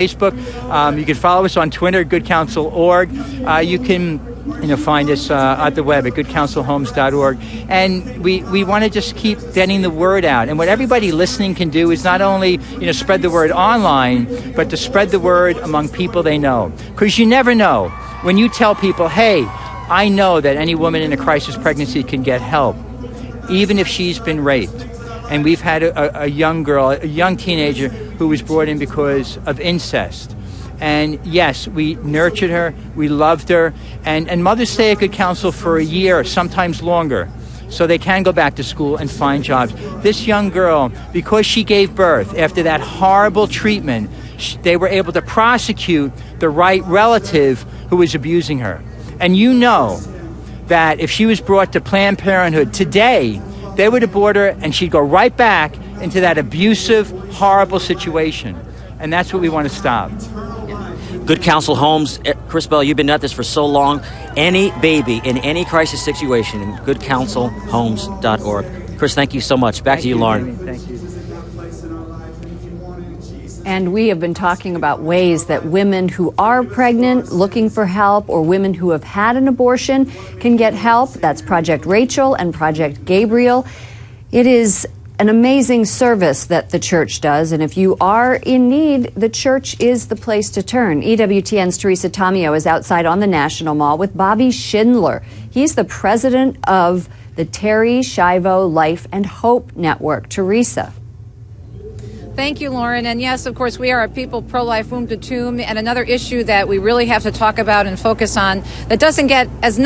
Facebook. You can follow us on Twitter, goodcounsel.org. You can find us at the web at goodcounselhomes.org. And we want to just keep getting the word out. And what everybody listening can do is not only spread the word online, but to spread the word among people they know. Because you never know. When you tell people, hey, I know that any woman in a crisis pregnancy can get help, even if she's been raped. And we've had a young girl, a young teenager, who was brought in because of incest. And yes, we nurtured her, we loved her, and mothers stay at Good Counsel for a year, sometimes longer, so they can go back to school and find jobs. This young girl, because she gave birth after that horrible treatment, they were able to prosecute the right relative who was abusing her. And you know that if she was brought to Planned Parenthood today, they would abort her and she'd go right back into that abusive, horrible situation. And that's what we want to stop. Good Counsel Homes. Chris Bell, you've been at this for so long. Any baby in any crisis situation, goodcounselhomes.org. Chris, thank you so much. Back to you, Lauren. Thank you. And we have been talking about ways that women who are pregnant, looking for help, or women who have had an abortion can get help. That's Project Rachel and Project Gabriel. It is an amazing service that the church does, and if you are in need, the church is the place to turn. EWTN's Teresa Tomeo is outside on the National Mall with Bobby Schindler. He's the president of the Terry Schiavo Life and Hope Network. Teresa. Thank you, Lauren. And yes, of course, we are a people pro-life womb to tomb, and another issue that we really have to talk about and focus on that doesn't get as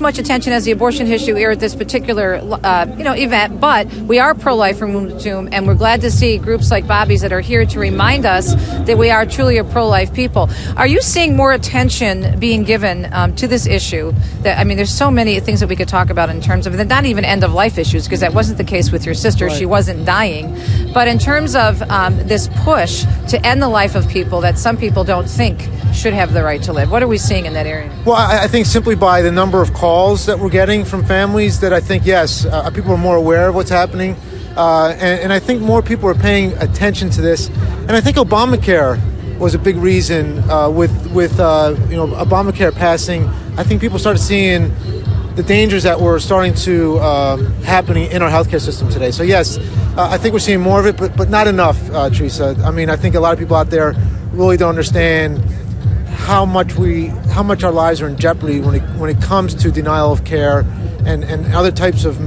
much attention as the abortion issue here at this particular event, but we are pro-life from womb to tomb, and we're glad to see groups like Bobby's that are here to remind us that we are truly a pro-life people. Are you seeing more attention being given to this issue? There's so many things that we could talk about in terms of not even end-of-life issues, because that wasn't the case with your sister. Right. She wasn't dying. But in terms of this push to end the life of people that some people don't think should have the right to live, what are we seeing in that area? Well, I think simply by the number of calls that we're getting from families that I think, yes, people are more aware of what's happening. And I think more people are paying attention to this. And I think Obamacare was a big reason with Obamacare passing. I think people started seeing the dangers that were starting to happening in our healthcare system today. So yes, I think we're seeing more of it, but not enough, Teresa. I think a lot of people out there really don't understand how much our lives are in jeopardy when it comes to denial of care and other types of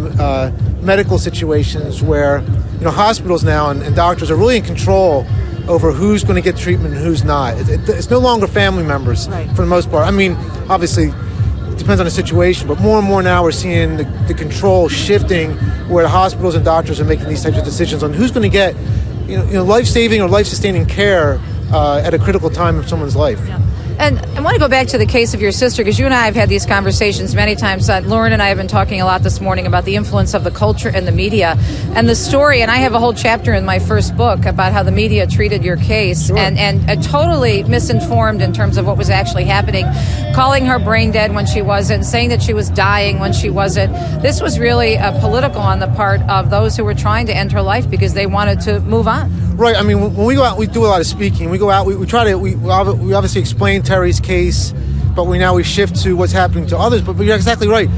medical situations where hospitals now and doctors are really in control over who's going to get treatment and who's not. It's no longer family members, right, for the most part. Obviously it depends on the situation, but more and more now we're seeing the control shifting where the hospitals and doctors are making these types of decisions on who's going to get life-saving or life-sustaining care at a critical time of someone's life. Yeah. And I want to go back to the case of your sister, because you and I have had these conversations many times. Lauren and I have been talking a lot this morning about the influence of the culture and the media and the story. And I have a whole chapter in my first book about how the media treated your case. Sure. and totally misinformed in terms of what was actually happening, calling her brain dead when she wasn't, saying that she was dying when she wasn't. This was really political on the part of those who were trying to end her life because they wanted to move on. Right. When we go out, we do a lot of speaking. We go out, we try to, we obviously explain Terry's case, but we shift to what's happening to others. But you're exactly right.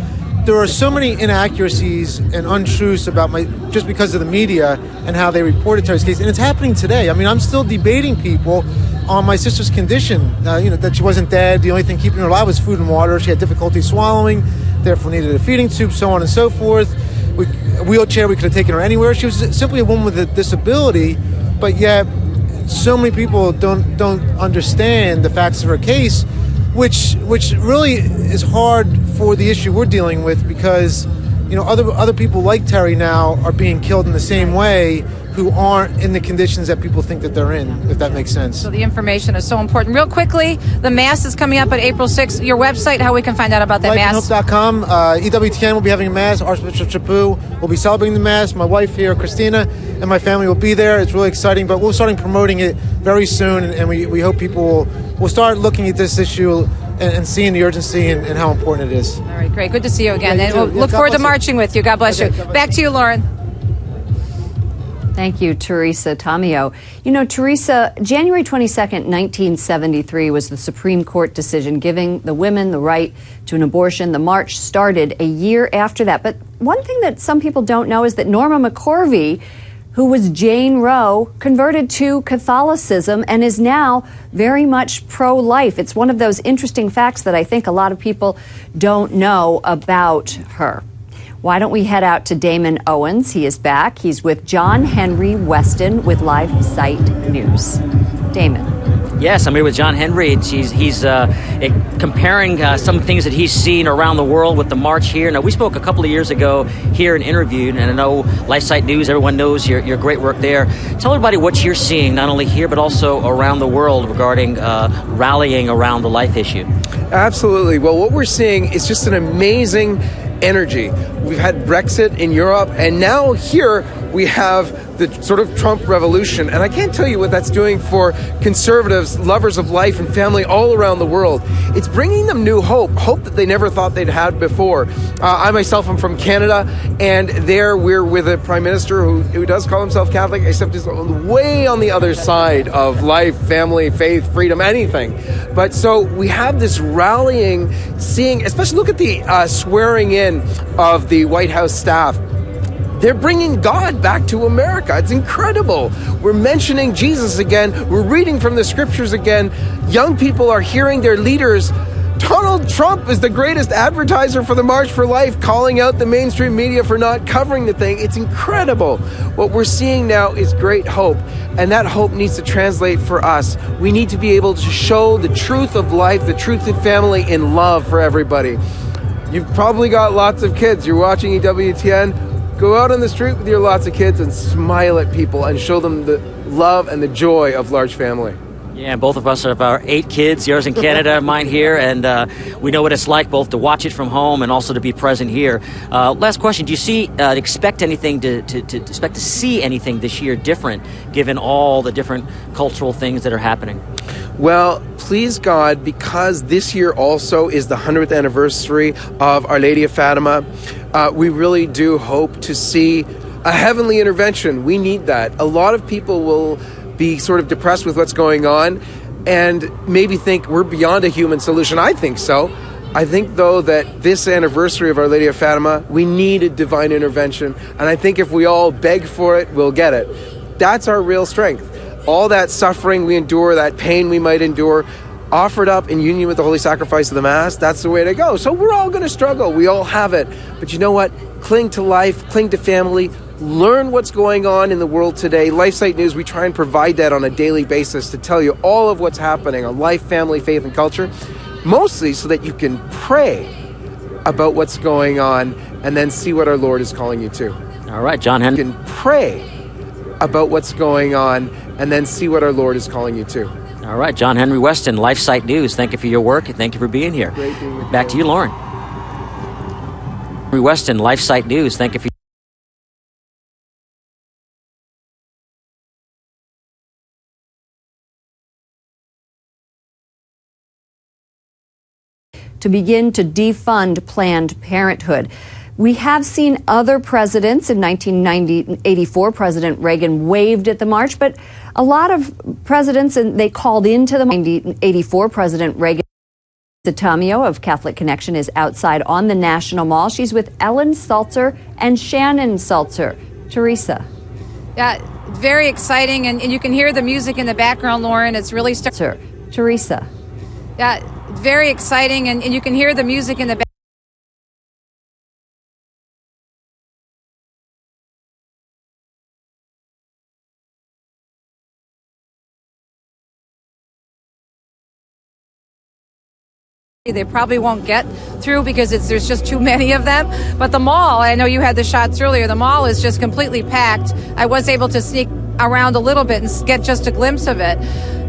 There are so many inaccuracies and untruths about just because of the media and how they reported Terry's case. And it's happening today. I'm still debating people on my sister's condition, that she wasn't dead. The only thing keeping her alive was food and water. She had difficulty swallowing, therefore needed a feeding tube, so on and so forth. A wheelchair, we could have taken her anywhere. She was simply a woman with a disability. But yet, so many people don't understand the facts of her case, which really is hard for the issue we're dealing with, because other people like Terry now are being killed in the same way, who aren't in the conditions that people think that they're in, if that makes sense. So the information is so important. Real quickly, the Mass is coming up on April 6th. Your website, how we can find out about that Mass? Lifeandhope.com. EWTN will be having a Mass. Archbishop Chaput will be celebrating the Mass. My wife here, Christina, and my family will be there. It's really exciting, but we're starting promoting it very soon, and we hope people will start looking at this issue and seeing the urgency and how important it is. All right, great. Good to see you again. And we'll look forward to marching with you. God bless you. Back to you, Lauren. Thank you, Teresa Tamio. You know, Teresa, January 22nd, 1973 was the Supreme Court decision giving the women the right to an abortion. The march started a year after that. But one thing that some people don't know is that Norma McCorvey, who was Jane Roe, converted to Catholicism and is now very much pro-life. It's one of those interesting facts that I think a lot of people don't know about her. Why don't we head out to Damon Owens? He is back. He's with John Henry Weston with Live Site News. Damon. Yes, I'm here with John Henry. He's comparing some things that he's seen around the world with the march here. Now, we spoke a couple of years ago here and interviewed, and I know Life Site News, everyone knows your great work there. Tell everybody what you're seeing, not only here, but also around the world regarding rallying around the life issue. Absolutely. Well, what we're seeing is just an amazing energy. We've had Brexit in Europe, and now here we have the sort of Trump revolution. And I can't tell you what that's doing for conservatives, lovers of life and family all around the world. It's bringing them new hope that they never thought they'd had before. I myself am from Canada, and there we're with a prime minister who does call himself Catholic, except he's way on the other side of life, family, faith, freedom, anything. But so we have this rallying, seeing, especially look at the swearing in of the White House staff. They're bringing God back to America. It's incredible. We're mentioning Jesus again. We're reading from the scriptures again. Young people are hearing their leaders. Donald Trump is the greatest advertiser for the March for Life, calling out the mainstream media for not covering the thing. It's incredible. What we're seeing now is great hope, and that hope needs to translate for us. We need to be able to show the truth of life, the truth of family, in love for everybody. You've probably got lots of kids. You're watching EWTN. Go out on the street with your lots of kids and smile at people and show them the love and the joy of large family. Yeah, both of us have our 8 kids, yours in Canada, mine here, and we know what it's like both to watch it from home and also to be present here. Last question, do you expect anything to see anything this year different, given all the different cultural things that are happening? Well, please God, because this year also is the 100th anniversary of Our Lady of Fatima, we really do hope to see a heavenly intervention. We need that. A lot of people will be sort of depressed with what's going on and maybe think we're beyond a human solution. I think so. I think, though, that this anniversary of Our Lady of Fatima, we need a divine intervention. And I think if we all beg for it, we'll get it. That's our real strength. All that suffering we endure, that pain we might endure, offered up in union with the holy sacrifice of the Mass, that's the way to go. So we're all going to struggle. We all have it. But you know what? Cling to life, cling to family, learn what's going on in the world today. LifeSite News, we try and provide that on a daily basis to tell you all of what's happening on life, family, faith, and culture, mostly so that you can pray about what's going on and then see what our Lord is calling you to. All right, John Henry. You can pray about what's going on and then see what our Lord is calling you to. All right, John Henry Weston, Life Site News. Thank you for your work and thank you for being here. Great being with you. Back to you, Lauren. Henry Weston, Life Site News. Thank you for to begin to defund Planned Parenthood. We have seen other presidents. In 1984, President Reagan waved at the march, but a lot of presidents, and they called into the 1984 President Reagan. Tamio of Catholic Connection is outside on the National Mall. She's with Ellen Salter and Shannon Salter. Teresa. Yeah, very exciting, and you can hear the music in the background, Lauren. It's really Teresa. Yeah, very exciting, and you can hear the music in the background. They probably won't get through because there's just too many of them. But the mall, I know you had the shots earlier, the mall is just completely packed. I was able to sneak around a little bit and get just a glimpse of it.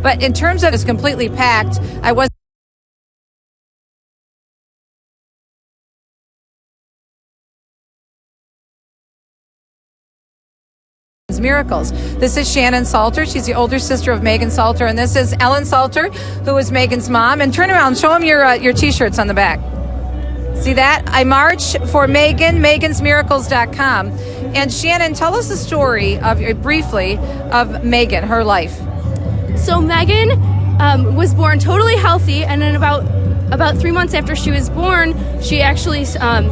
But in terms of it's completely packed, I was miracles. This is Shannon Salter. She's the older sister of Megan Salter, and this is Ellen Salter, who is Megan's mom. And turn around, show them your T-shirts on the back. See that? I march for Megan, megansmiracles.com. And Shannon, tell us the story briefly of Megan, her life. So Megan was born totally healthy, and then about 3 months after she was born, she actually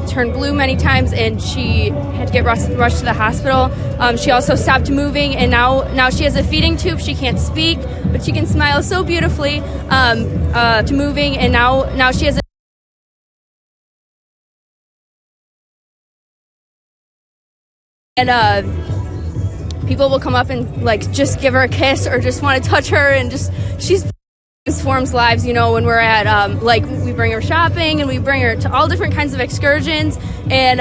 turned blue many times, and she had to get rushed to the hospital. She also stopped moving, and now she has a feeding tube. She can't speak, but she can smile so beautifully to moving, and now she has a people will come up and like just give her a kiss or just want to touch her, and just she's transforms lives, you know, when we're at like we bring her shopping and we bring her to all different kinds of excursions, and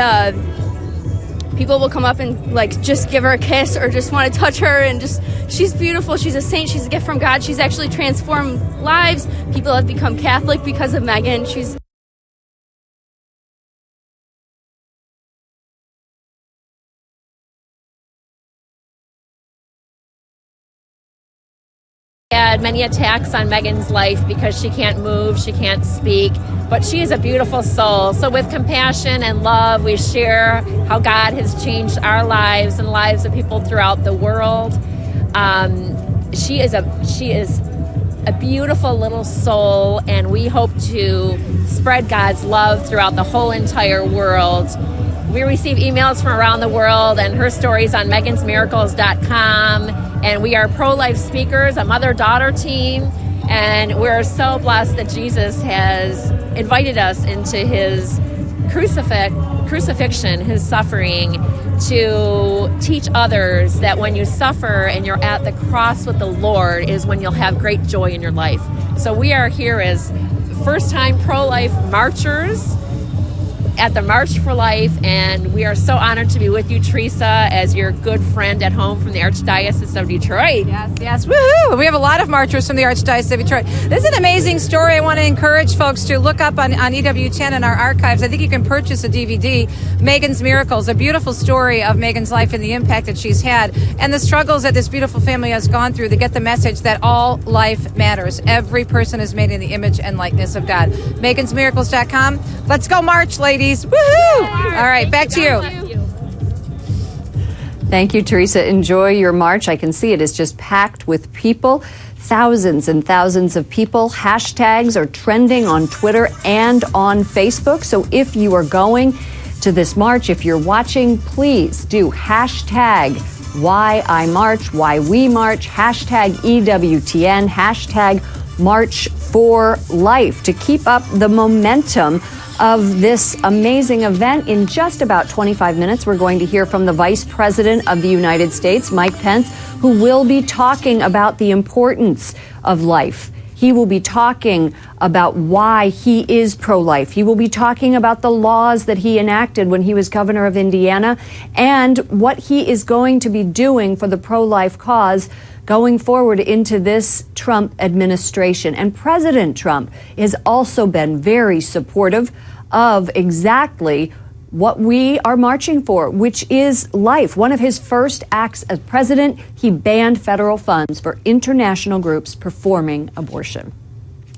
people will come up and like just give her a kiss or just want to touch her, and just she's beautiful. She's a saint. She's a gift from God. She's actually transformed lives. People have become Catholic because of Megan. She's had many attacks on Megan's life because she can't move, she can't speak, but she is a beautiful soul. So with compassion and love, we share how God has changed our lives and lives of people throughout the world. She is a beautiful little soul, and we hope to spread God's love throughout the whole entire world. We receive emails from around the world, and her stories on megansmiracles.com. And we are pro-life speakers, a mother-daughter team, and we're so blessed that Jesus has invited us into his crucifixion, his suffering, to teach others that when you suffer and you're at the cross with the Lord is when you'll have great joy in your life. So we are here as first-time pro-life marchers at the March for Life, and we are so honored to be with you, Teresa, as your good friend at home from the Archdiocese of Detroit. Yes, woohoo! We have a lot of marchers from the Archdiocese of Detroit. This is an amazing story. I want to encourage folks to look up on EWTN in our archives. I think you can purchase a DVD, Megan's Miracles, a beautiful story of Megan's life and the impact that she's had and the struggles that this beautiful family has gone through to get the message that all life matters. Every person is made in the image and likeness of God. megansmiracles.com. Let's go march, ladies. Woohoo! All right, back to you. Thank you, Teresa. Enjoy your march. I can see it is just packed with people. Thousands and thousands of people. Hashtags are trending on Twitter and on Facebook. So if you are going to this march, if you're watching, please do hashtag Why I March, Why We March, hashtag EWTN, hashtag March for Life to keep up the momentum of this amazing event. In just about 25 minutes, we're going to hear from the Vice President of the United States, Mike Pence, who will be talking about the importance of life. He will be talking about why he is pro-life. He will be talking about the laws that he enacted when he was governor of Indiana and what he is going to be doing for the pro-life cause going forward into this Trump administration. And President Trump has also been very supportive of exactly what we are marching for, which is life. One of his first acts as president, he banned federal funds for international groups performing abortion.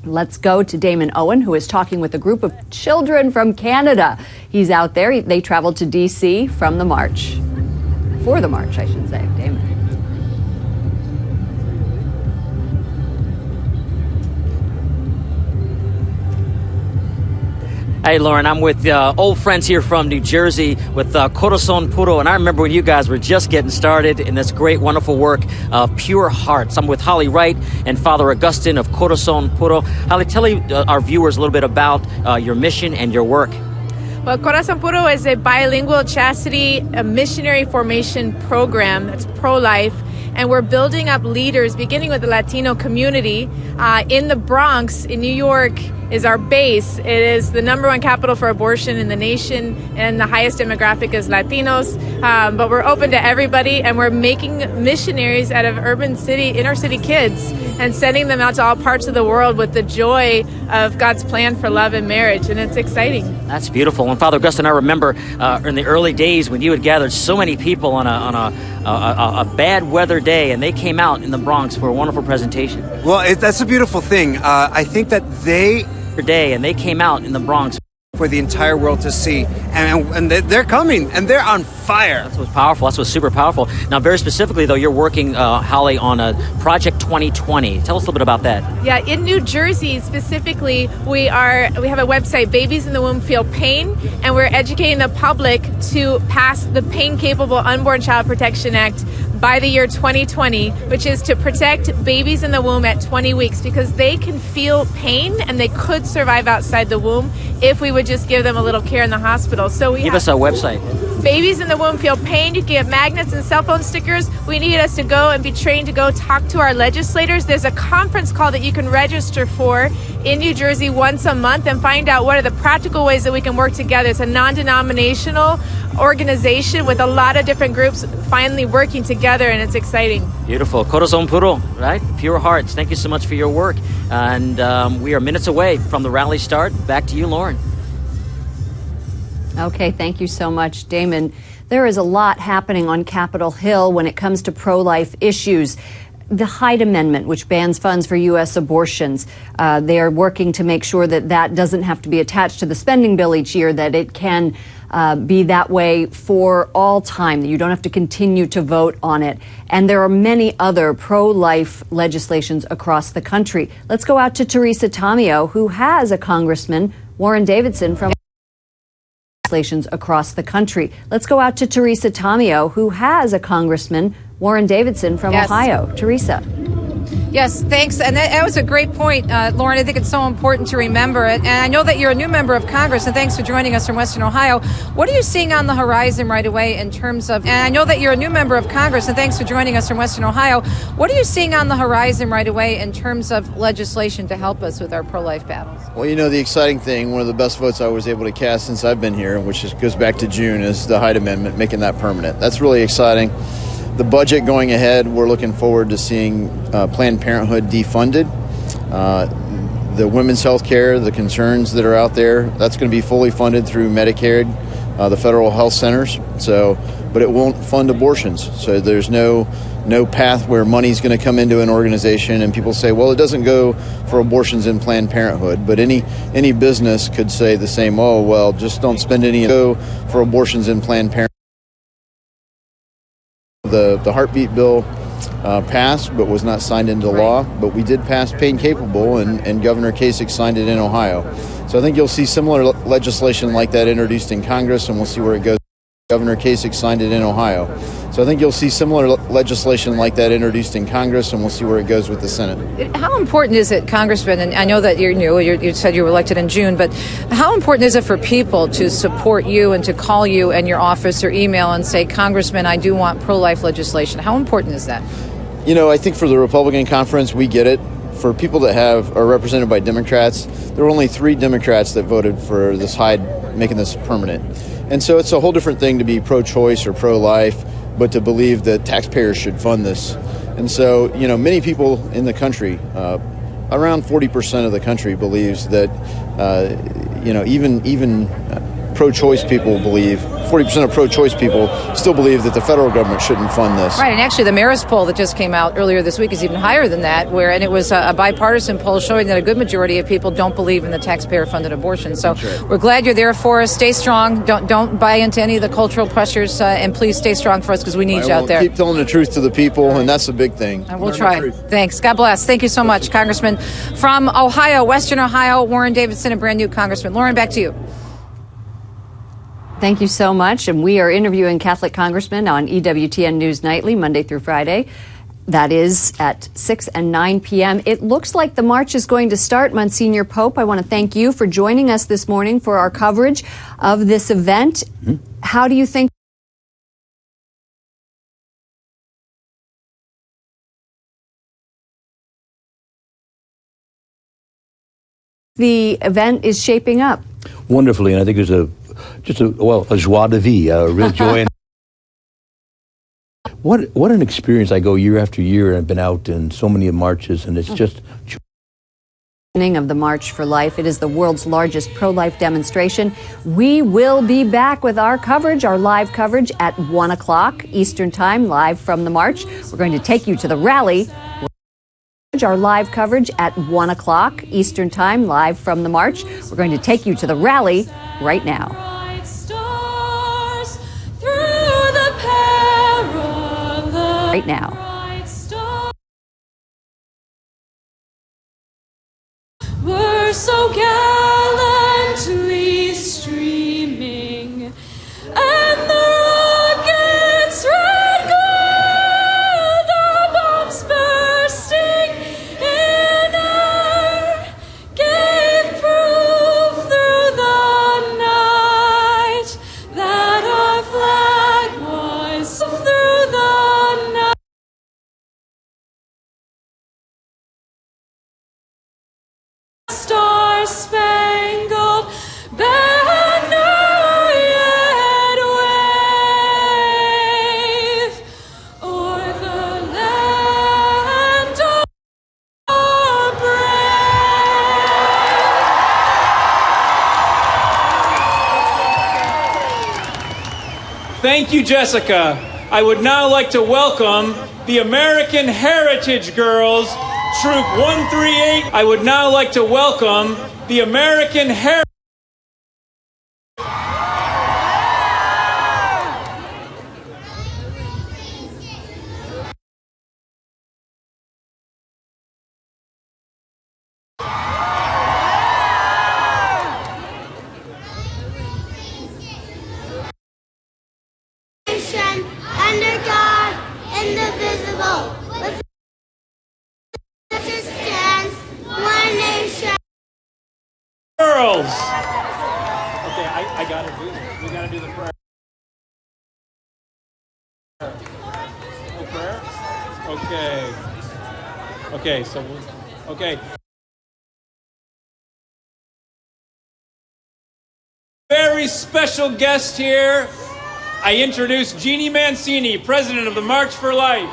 Let's go to Damon Owen, who is talking with a group of children from Canada. He's out there. They traveled to D.C. from the march. For the march, I should say. Damon. Hey, Lauren, I'm with old friends here from New Jersey with Corazon Puro, and I remember when you guys were just getting started in this great, wonderful work of Pure Hearts. I'm with Holly Wright and Father Augustine of Corazon Puro. Holly, tell our viewers a little bit about your mission and your work. Well, Corazon Puro is a bilingual chastity a missionary formation program that's pro-life, and we're building up leaders, beginning with the Latino community. In the Bronx, in New York, is our base. It is the #1 capital for abortion in the nation, and the highest demographic is Latinos. But we're open to everybody, and we're making missionaries out of inner city kids and sending them out to all parts of the world with the joy of God's plan for love and marriage, and it's exciting. That's beautiful. And Father Augustine, I remember in the early days when you had gathered so many people on a bad weather day, and they came out in the Bronx for a wonderful presentation. Well, that's a beautiful thing. I think that they came out in the Bronx for the entire world to see. And they're coming, and they're on fire. That's what's powerful. That's what's super powerful. Now, very specifically, though, you're working, Holly, on a Project 2020. Tell us a little bit about that. Yeah, in New Jersey specifically, we have a website, Babies in the Womb Feel Pain, and we're educating the public to pass the Pain-Capable Unborn Child Protection Act by the year 2020, which is to protect babies in the womb at 20 weeks, because they can feel pain and they could survive outside the womb if we would just give them a little care in the hospital. So Give us a website. Babies in the Womb Feel Pain. You can get magnets and cell phone stickers. We need us to go and be trained to go talk to our legislators. There's a conference call that you can register for in New Jersey once a month and find out what are the practical ways that we can work together. It's a non-denominational organization with a lot of different groups finally working together, and it's exciting. Beautiful. Corazon puro, right? Pure hearts. Thank you so much for your work. And we are minutes away from the rally start. Back to you, Lauren. Okay, thank you so much, Damon. There is a lot happening on Capitol Hill when it comes to pro-life issues. The Hyde Amendment, which bans funds for U.S. abortions, they are working to make sure that that doesn't have to be attached to the spending bill each year, that it can be that way for all time, that you don't have to continue to vote on it. And there are many other pro-life legislations across the country. Let's go out to Teresa Tomeo, who has a Congressman, Warren Davidson, from across the country. Let's go out to Teresa Tomeo, who has a Congressman, Warren Davidson from Ohio. Teresa. Yes, thanks. And that was a great point, Lauren. I think it's so important to remember it. And I know that you're a new member of Congress, and thanks for joining us from Western Ohio. What are you seeing on the horizon right away in terms of, and I know that you're a new member of Congress, and thanks for joining us from Western Ohio. What are you seeing on the horizon right away in terms of legislation to help us with our pro-life battles? Well, you know, the exciting thing, one of the best votes I was able to cast since I've been here, which goes back to June, is the Hyde Amendment, making that permanent. That's really exciting. The budget going ahead, we're looking forward to seeing Planned Parenthood defunded. The women's health care, the concerns that are out there, that's going to be fully funded through Medicaid, the federal health centers. But it won't fund abortions. So there's no path where money's going to come into an organization and people say, well, it doesn't go for abortions in Planned Parenthood. But any business could say the same, oh, well, just don't spend any go for abortions in Planned Parenthood. The heartbeat bill passed but was not signed into law, but we did pass Pain Capable, and Governor Kasich signed it in Ohio. So I think you'll see similar legislation like that introduced in Congress, and we'll see where it goes. Governor Kasich signed it in Ohio. So I think you'll see similar legislation like that introduced in Congress, and we'll see where it goes with the Senate. How important is it, Congressman, and I know that you're new, you said you were elected in June, but how important is it for people to support you and to call you and your office or email and say, Congressman, I do want pro-life legislation? How important is that? You know, I think for the Republican conference, we get it. For people that are represented by Democrats, there were only 3 Democrats that voted for this Hyde, making this permanent. And so it's a whole different thing to be pro-choice or pro-life, but to believe that taxpayers should fund this. And so, you know, many people in the country, around 40% of the country believes that, even pro-choice people believe, 40% of pro-choice people still believe that the federal government shouldn't fund this. Right, and actually the Marist poll that just came out earlier this week is even higher than that, and it was a bipartisan poll showing that a good majority of people don't believe in the taxpayer-funded abortion. So we're glad you're there for us. Stay strong. Don't buy into any of the cultural pressures, and please stay strong for us because we need you out there. Keep telling the truth to the people, and that's the big thing. And we'll try. Thanks. God bless. Thank you so much, Congressman from Ohio, Western Ohio, Warren Davidson, a brand new Congressman. Lauren, back to you. Thank you so much. And we are interviewing Catholic congressmen on EWTN News Nightly, Monday through Friday. That is at 6 and 9 p.m. It looks like the march is going to start. Monsignor Pope, I want to thank you for joining us this morning for our coverage of this event. Mm-hmm. How do you think the event is shaping up? Wonderfully, and I think there's a joie de vivre, a real joy. What an experience. I go year after year, and I've been out in so many marches, and it's just of the March for Life. It is the world's largest pro-life demonstration. We will be back with our coverage, our live coverage at 1 o'clock Eastern Time, live from the march. We're going to take you to the rally. Our live coverage at 1 o'clock Eastern Time, live from the march. We're going to take you to the rally right now. Bright stars through the perilous. Right now. Bright stars were so gallantly streaming, and the rockets red glare, the bombs bursting in air, gave proof through the night that our flag was through the night. Star-spangled banner yet wave o'er the land of our brave. Thank you, Jessica. I would now like to welcome the American Heritage Girls, Troop 138. I would now like to welcome the American Heritage. Under God, indivisible, with justice stands one nation. Girls. Okay, I gotta do this. We gotta do the prayer. No prayer? Okay. Okay, so okay. Very special guest here. I introduce Jeannie Mancini, president of the March for Life.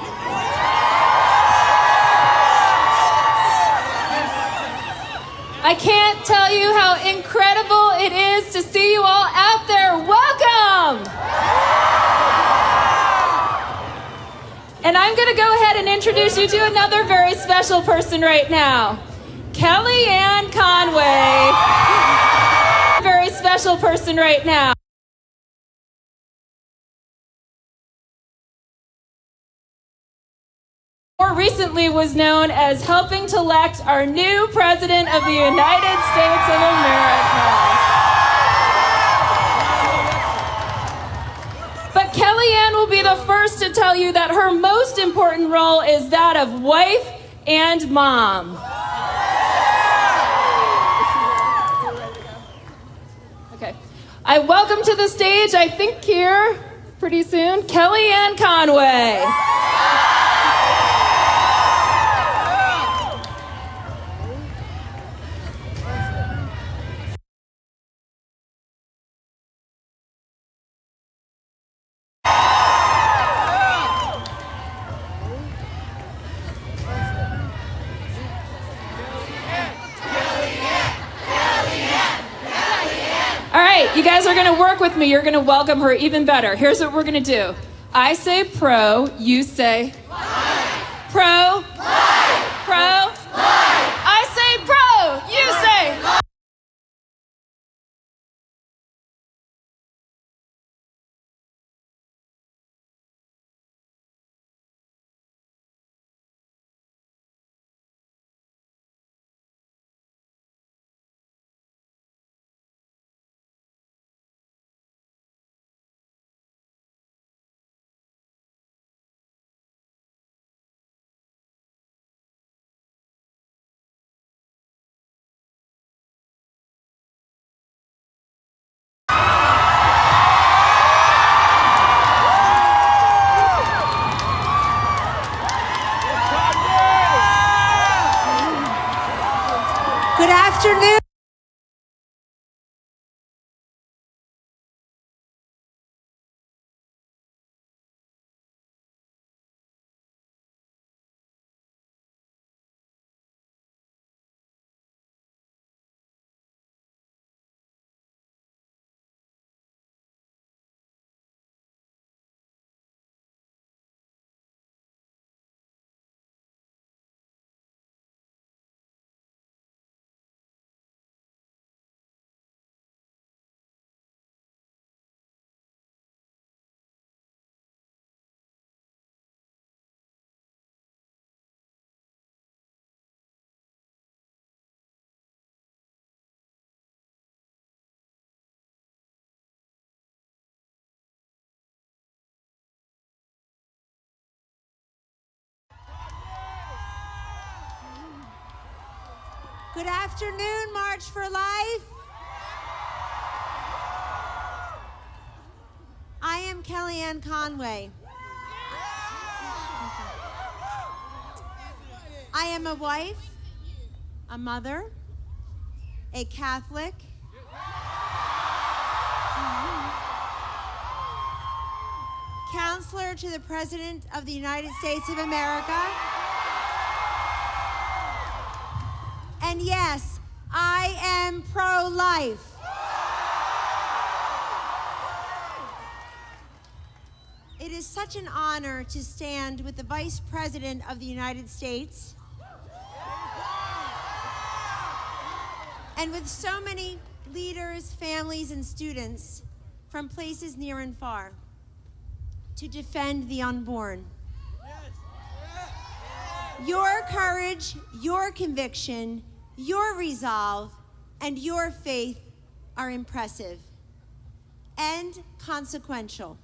I can't tell you how incredible it is to see you all out there. Welcome! And I'm going to go ahead and introduce you to another very special person right now. Kellyanne Conway. Very special person right now. More recently was known as helping to elect our new President of the United States of America. But Kellyanne will be the first to tell you that her most important role is that of wife and mom. Okay. I welcome to the stage, I think here pretty soon, Kellyanne Conway. All right, you guys are going to work with me. You're going to welcome her even better. Here's what we're going to do. I say pro, you say pro. Pro. I say pro, you say Good afternoon. Good afternoon, March for Life. I am Kellyanne Conway. I am a wife, a mother, a Catholic, counselor to the President of the United States of America, and yes, I am pro-life. It is such an honor to stand with the Vice President of the United States and with so many leaders, families, and students from places near and far to defend the unborn. Your courage, your conviction, your resolve, and your faith are impressive and consequential.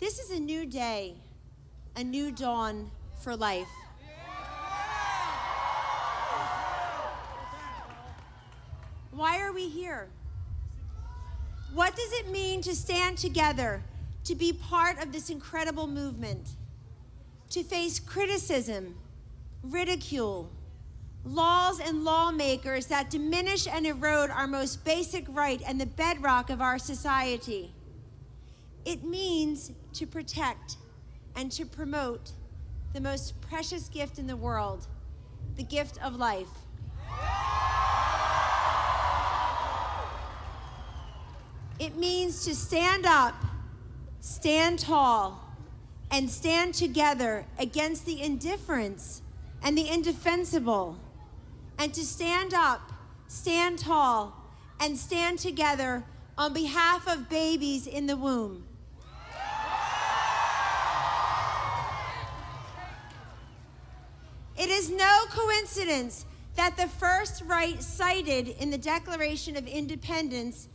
This is a new day, a new dawn for life. Why are we here? What does it mean to stand together, to be part of this incredible movement, to face criticism, ridicule, laws and lawmakers that diminish and erode our most basic right and the bedrock of our society? It means to protect and to promote the most precious gift in the world, the gift of life. It means to stand up, stand tall, and stand together against the indifference and the indefensible, and to stand up, stand tall, and stand together on behalf of babies in the womb. It is no coincidence that the first right cited in the Declaration of Independence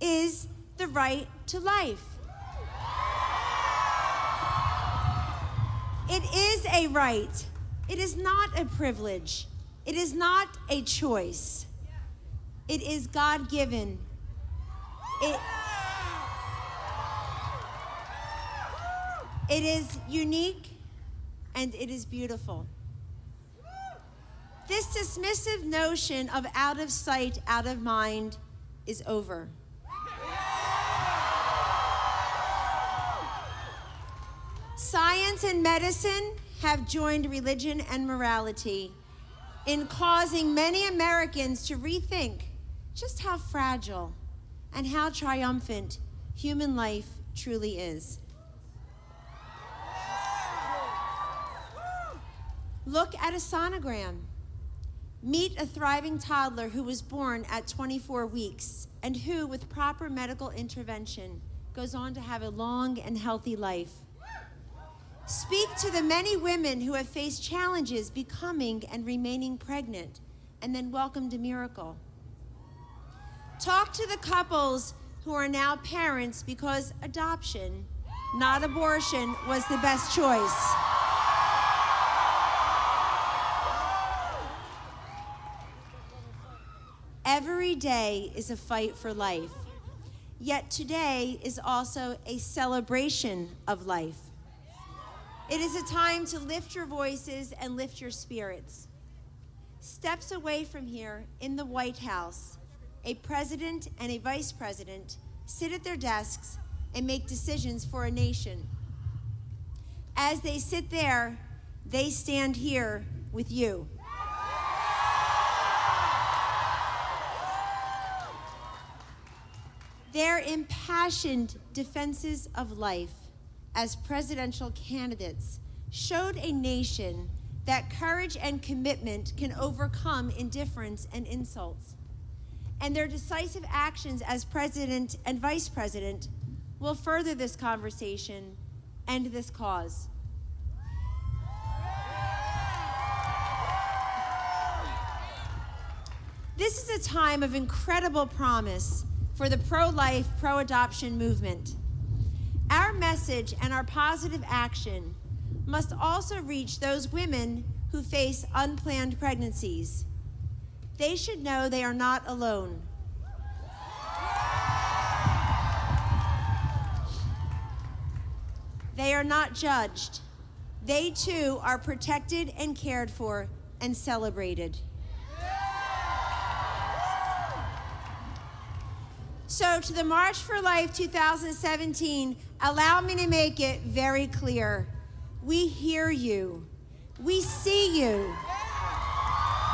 is the right to life. It is a right. It is not a privilege. It is not a choice. It is God-given. It is unique and it is beautiful. This dismissive notion of out of sight, out of mind is over. Science and medicine have joined religion and morality in causing many Americans to rethink just how fragile and how triumphant human life truly is. Look at a sonogram. Meet a thriving toddler who was born at 24 weeks and who, with proper medical intervention, goes on to have a long and healthy life. Speak to the many women who have faced challenges becoming and remaining pregnant and then welcomed a miracle. Talk to the couples who are now parents because adoption, not abortion, was the best choice. Every day is a fight for life, yet today is also a celebration of life. It is a time to lift your voices and lift your spirits. Steps away from here, in the White House, a president and a vice president sit at their desks and make decisions for a nation. As they sit there, they stand here with you. Their impassioned defenses of life as presidential candidates showed a nation that courage and commitment can overcome indifference and insults. And their decisive actions as president and vice president will further this conversation and this cause. This is a time of incredible promise for the pro-life, pro-adoption movement. Our message and our positive action must also reach those women who face unplanned pregnancies. they should know they are not alone. They are not judged. They too are protected and cared for and celebrated. So to the March for Life 2017, allow me to make it very clear. We hear you. We see you.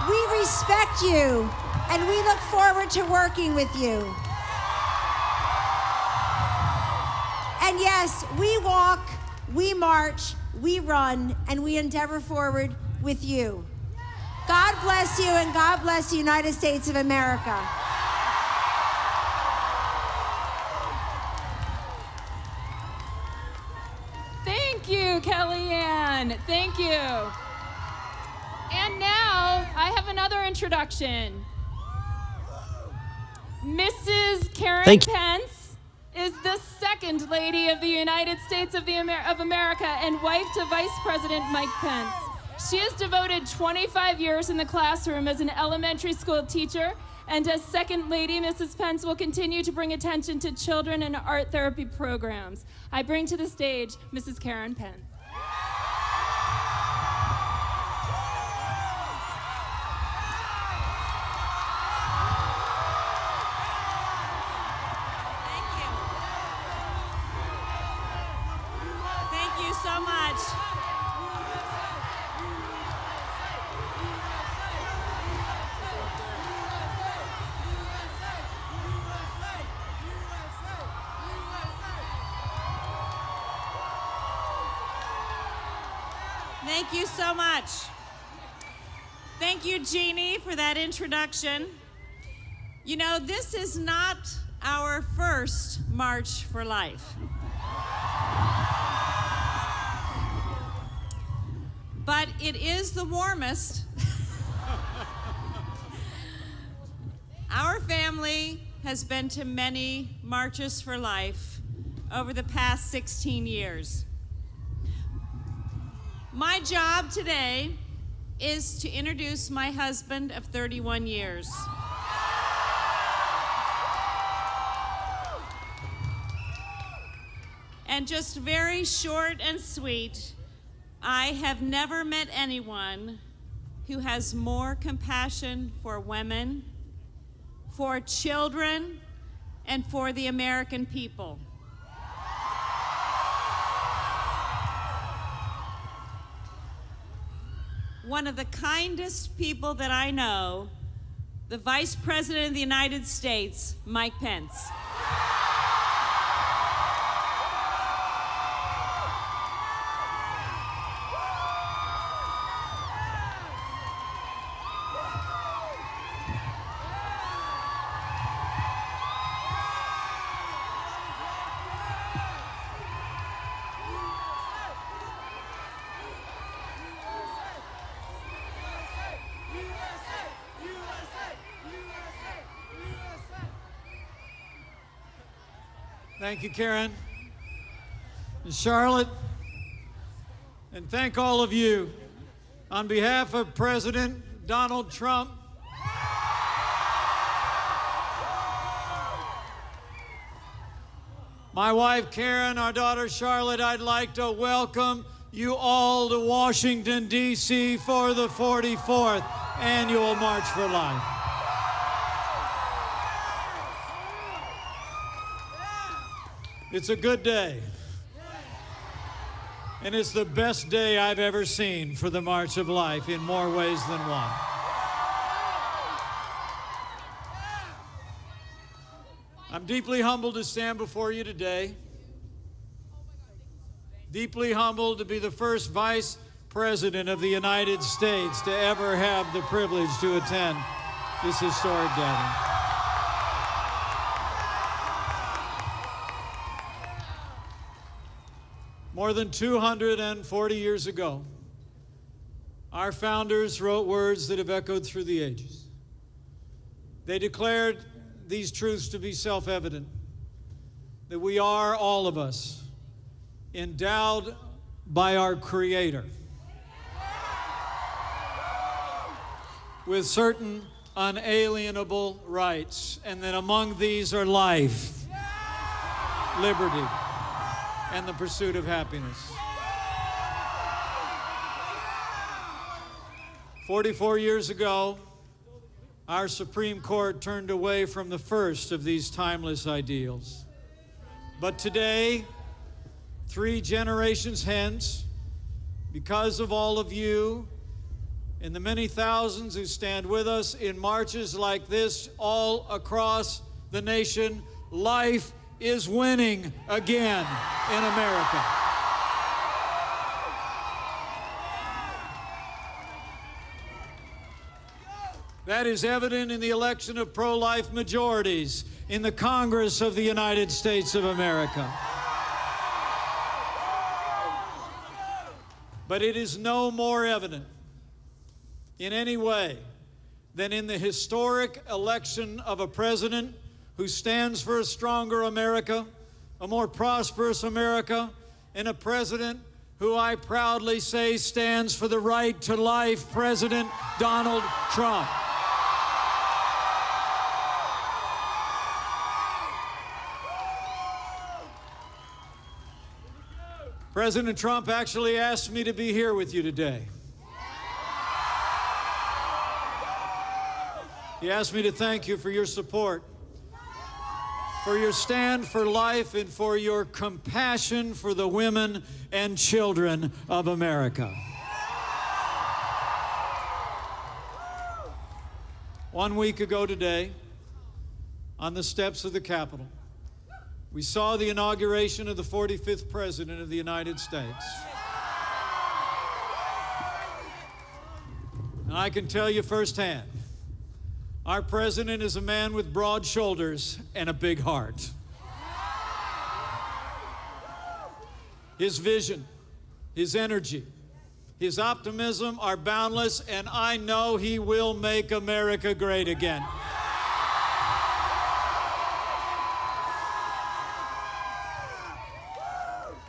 We respect you, and we look forward to working with you. And yes, we walk, we march, we run, and we endeavor forward with you. God bless you, and God bless the United States of America. Thank you, Kellyanne. Thank you. And now I have another introduction. Mrs. Karen Pence is the second lady of the United States of America and wife to Vice President Mike Pence. She has devoted 25 years in the classroom as an elementary school teacher, and as second lady, Mrs. Pence will continue to bring attention to children and art therapy programs. I bring to the stage Mrs. Karen Pence. Thank you so much. Thank you so much. Thank you, Jeannie, for that introduction. You know, this is not our first March for Life. But it is the warmest. Our family has been to many Marches for Life over the past 16 years. My job today is to introduce my husband of 31 years. And just very short and sweet, I have never met anyone who has more compassion for women, for children, and for the American people. One of the kindest people that I know, the Vice President of the United States, Mike Pence. Thank you, Karen. And Charlotte, and thank all of you. On behalf of President Donald Trump, my wife Karen, our daughter Charlotte, I'd like to welcome you all to Washington, D.C. for the 44th Annual March for Life. It's a good day. And it's the best day I've ever seen for the March of Life in more ways than one. I'm deeply humbled to stand before you today. Deeply humbled to be the first Vice President of the United States to ever have the privilege to attend this historic gathering. More than 240 years ago, our founders wrote words that have echoed through the ages. They declared these truths to be self-evident, that we are, all of us, endowed by our Creator with certain unalienable rights, and that among these are life, liberty, and the pursuit of happiness. 44 years ago, our Supreme Court turned away from the first of these timeless ideals. But today, 3 generations hence, because of all of you and the many thousands who stand with us in marches like this all across the nation, life is winning again in America. That is evident in the election of pro-life majorities in the Congress of the United States of America. But it is no more evident in any way than in the historic election of a president who stands for a stronger America, a more prosperous America, and a president who I proudly say stands for the right to life, President Donald Trump. President Trump actually asked me to be here with you today. He asked me to thank you for your support, for your stand for life, and for your compassion for the women and children of America. 1 week ago today, on the steps of the Capitol, we saw the inauguration of the 45th President of the United States. And I can tell you firsthand, our president is a man with broad shoulders and a big heart. His vision, his energy, his optimism are boundless, and I know he will make America great again.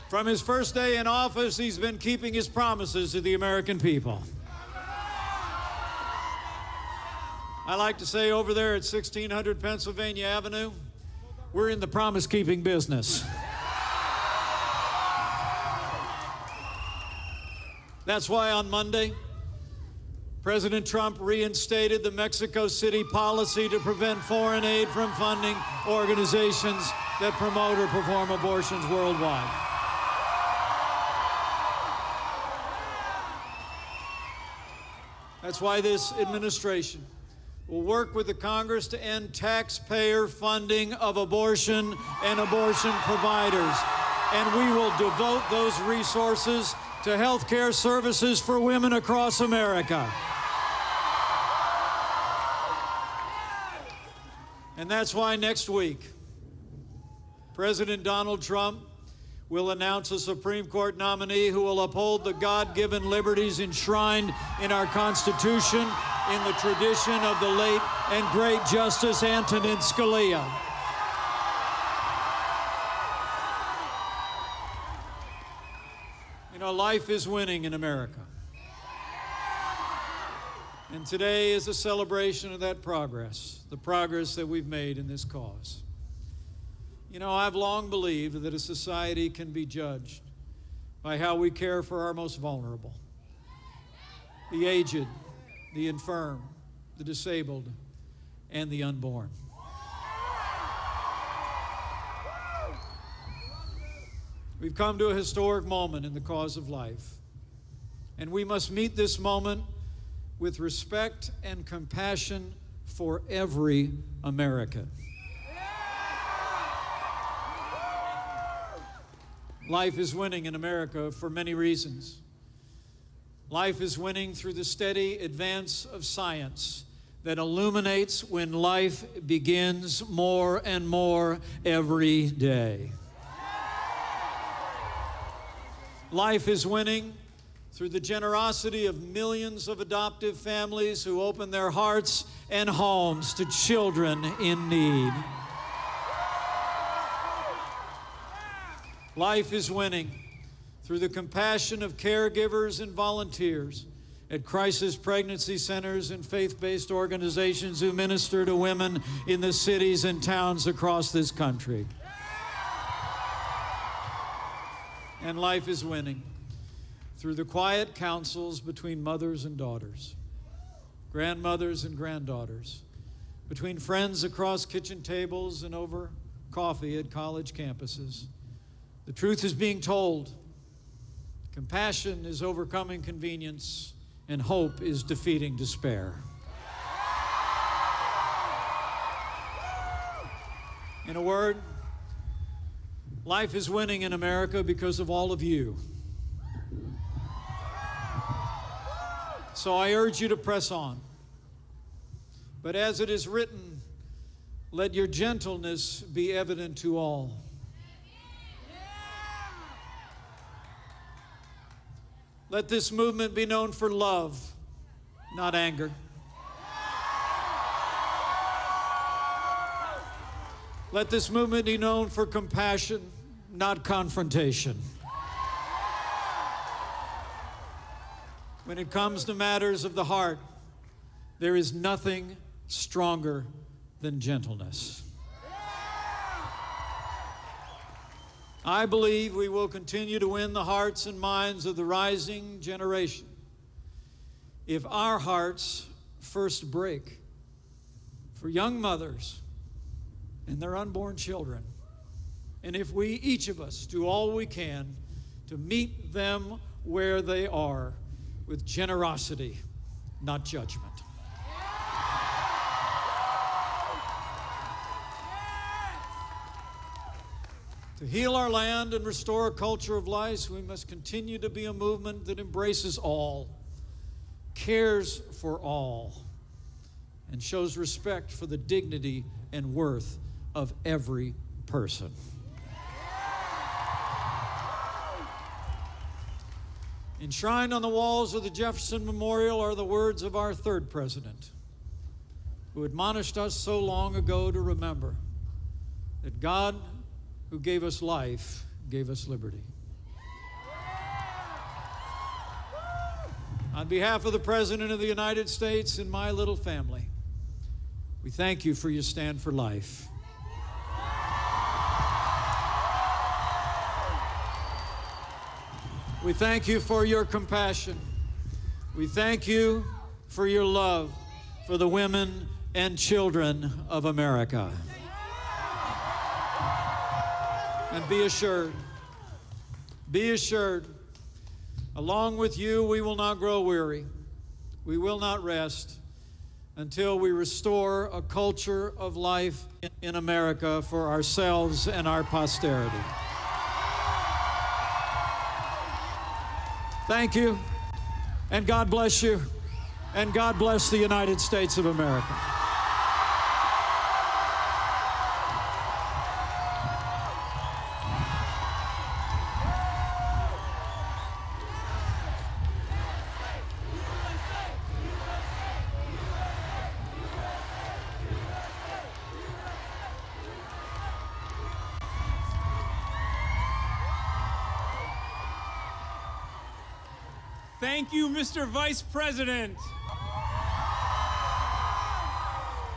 From his first day in office, he's been keeping his promises to the American people. I like to say over there at 1600 Pennsylvania Avenue, we're in the promise-keeping business. That's why on Monday, President Trump reinstated the Mexico City policy to prevent foreign aid from funding organizations that promote or perform abortions worldwide. That's why this administration will work with the Congress to end taxpayer funding of abortion and abortion providers. And we will devote those resources to health care services for women across America. And that's why next week, President Donald Trump will announce a Supreme Court nominee who will uphold the God-given liberties enshrined in our Constitution in the tradition of the late and great Justice Antonin Scalia. You know, life is winning in America. And today is a celebration of that progress, the progress that we've made in this cause. You know, I've long believed that a society can be judged by how we care for our most vulnerable, the aged, the infirm, the disabled, and the unborn. We've come to a historic moment in the cause of life, and we must meet this moment with respect and compassion for every American. Life is winning in America for many reasons. Life is winning through the steady advance of science that illuminates when life begins more and more every day. Life is winning through the generosity of millions of adoptive families who open their hearts and homes to children in need. Life is winning through the compassion of caregivers and volunteers at crisis pregnancy centers and faith-based organizations who minister to women in the cities and towns across this country. And life is winning through the quiet counsels between mothers and daughters, grandmothers and granddaughters, between friends across kitchen tables and over coffee at college campuses. The truth is being told. Compassion is overcoming convenience, and hope is defeating despair. In a word, life is winning in America because of all of you. So I urge you to press on. But as it is written, let your gentleness be evident to all. Let this movement be known for love, not anger. Let this movement be known for compassion, not confrontation. When it comes to matters of the heart, there is nothing stronger than gentleness. I believe we will continue to win the hearts and minds of the rising generation if our hearts first break for young mothers and their unborn children, and if we, each of us, do all we can to meet them where they are with generosity, not judgment. To heal our land and restore a culture of life, we must continue to be a movement that embraces all, cares for all, and shows respect for the dignity and worth of every person. Enshrined on the walls of the Jefferson Memorial are the words of our third president, who admonished us so long ago to remember that God, who gave us life, gave us liberty. On behalf of the President of the United States and my little family, we thank you for your stand for life. We thank you for your compassion. We thank you for your love for the women and children of America. And be assured, along with you, we will not grow weary. We will not rest until we restore a culture of life in America for ourselves and our posterity. Thank you, and God bless you, and God bless the United States of America. Thank you, Mr. Vice President.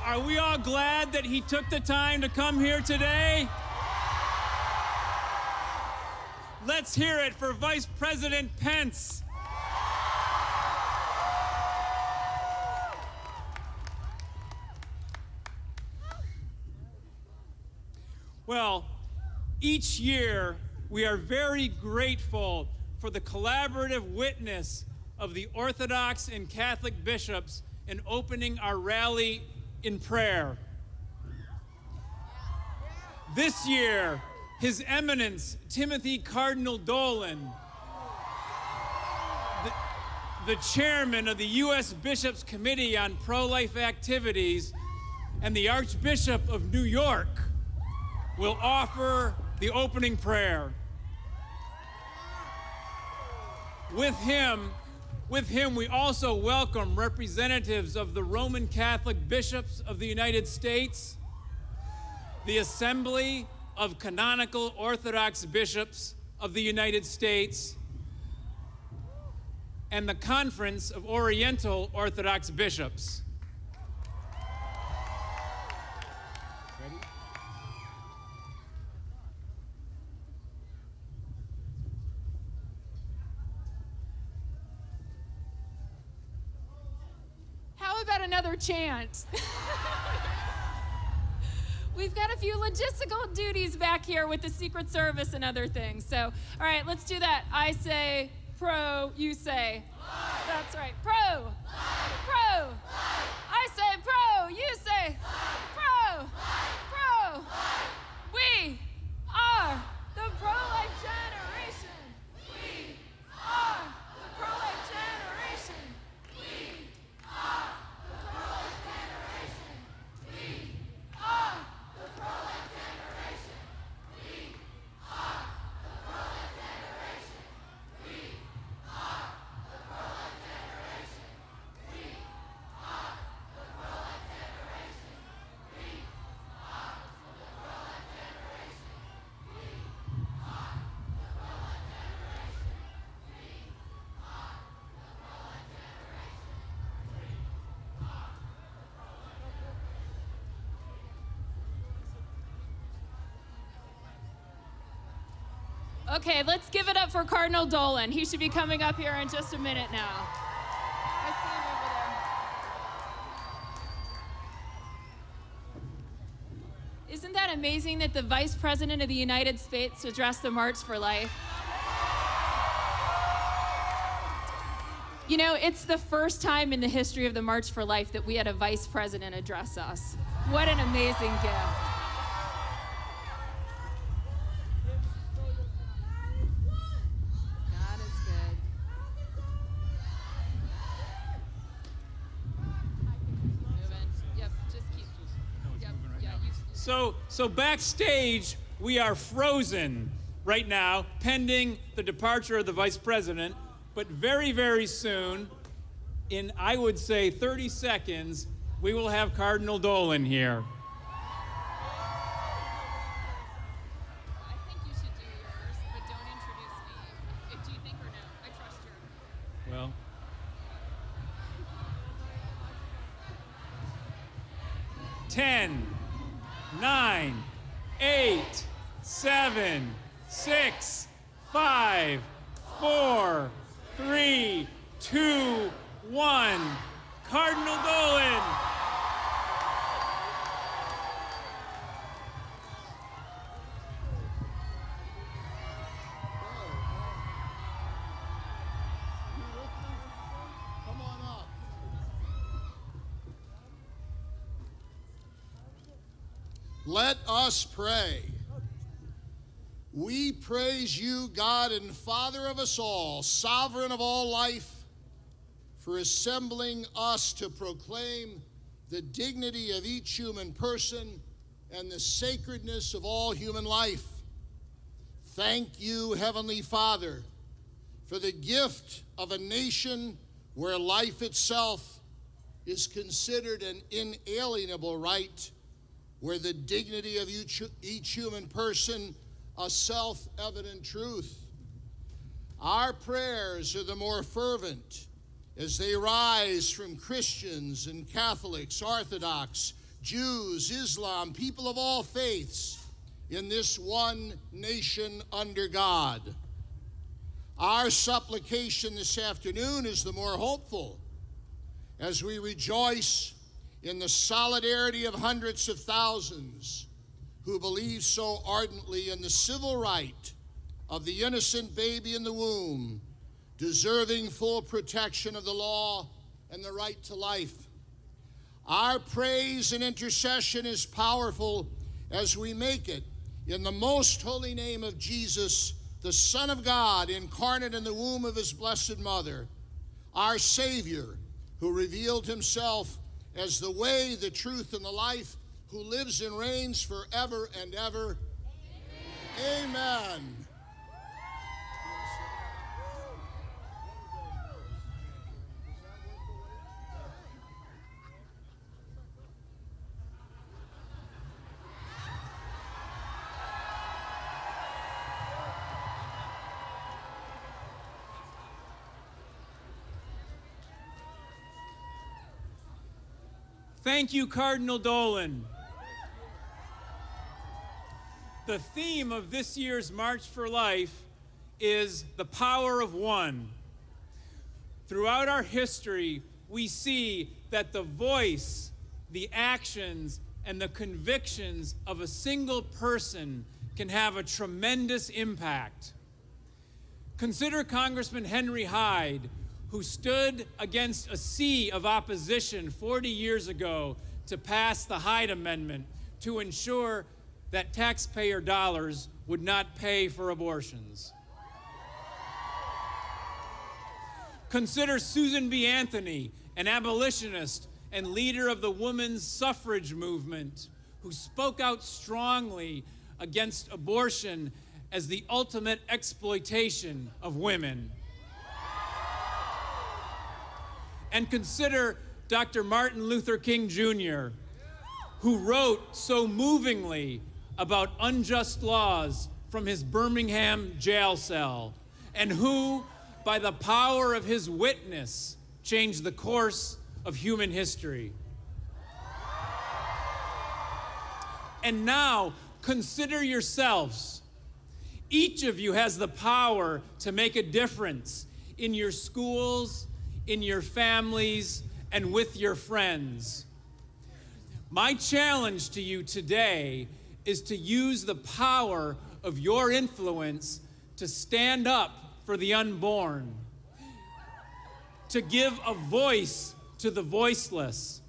Are we all glad that he took the time to come here today? Let's hear it for Vice President Pence. Well, each year we are very grateful for the collaborative witness of the Orthodox and Catholic bishops in opening our rally in prayer. This year, His Eminence Timothy Cardinal Dolan, the chairman of the U.S. Bishops' Committee on Pro-Life Activities, and the Archbishop of New York will offer the opening prayer. With him, we also welcome representatives of the Roman Catholic Bishops of the United States, the Assembly of Canonical Orthodox Bishops of the United States, and the Conference of Oriental Orthodox Bishops. Ready? How about another chant? We've got a few logistical duties back here with the Secret Service and other things. So, all right, let's do that. I say pro, you say. Life. That's right. Pro. Life. Pro. Life. I say pro, you say. Life. Pro. Life. Pro. Life. We are the pro-life generation. We are the pro-life generation. We are the pro-life generation. We are the pro-life generation. We are the pro-life generation. We are the pro-life generation. We are the pro-life generation. We are the pro-life generation. We are the pro-life generation. We are the pro-life generation. Okay, let's give it up for Cardinal Dolan. He should be coming up here in just a minute now. I see him over there. Isn't that amazing that the Vice President of the United States addressed the March for Life? You know, it's the first time in the history of the March for Life that we had a Vice President address us. What an amazing gift. God is good. Moving. Yep, just keep. Yep. Yeah, So backstage, we are frozen right now, pending the departure of the Vice President. But very, very soon, in, I would say, 30 seconds, we will have Cardinal Dolan here. I think you should do yours, but don't introduce me. Do you think or no? I trust your... Well, ten, 9, 8, 7, 6, 5, 4, 3, 2, 1. Cardinal Dolan. Come on up. Let us pray. We praise you, God and Father of us all, sovereign of all life, for assembling us to proclaim the dignity of each human person and the sacredness of all human life. Thank you, Heavenly Father, for the gift of a nation where life itself is considered an inalienable right, where the dignity of each human person a self-evident truth. Our prayers are the more fervent as they rise from Christians and Catholics, Orthodox, Jews, Islam, people of all faiths in this one nation under God. Our supplication this afternoon is the more hopeful as we rejoice in the solidarity of hundreds of thousands who believe so ardently in the civil right of the innocent baby in the womb, deserving full protection of the law and the right to life. Our praise and intercession is powerful as we make it in the most holy name of Jesus, the Son of God, incarnate in the womb of his blessed mother, our Savior, who revealed himself as the way, the truth, and the life, who lives and reigns forever and ever. Amen. Amen. Thank you, Cardinal Dolan. The theme of this year's March for Life is the power of one. Throughout our history, we see that the voice, the actions, and the convictions of a single person can have a tremendous impact. Consider Congressman Henry Hyde, who stood against a sea of opposition 40 years ago to pass the Hyde Amendment to ensure that taxpayer dollars would not pay for abortions. Consider Susan B. Anthony, an abolitionist and leader of the women's suffrage movement, who spoke out strongly against abortion as the ultimate exploitation of women. And consider Dr. Martin Luther King Jr., who wrote so movingly about unjust laws from his Birmingham jail cell, and who, by the power of his witness, changed the course of human history. And now, consider yourselves. Each of you has the power to make a difference in your schools, in your families, and with your friends. My challenge to you today is to use the power of your influence to stand up for the unborn, to give a voice to the voiceless,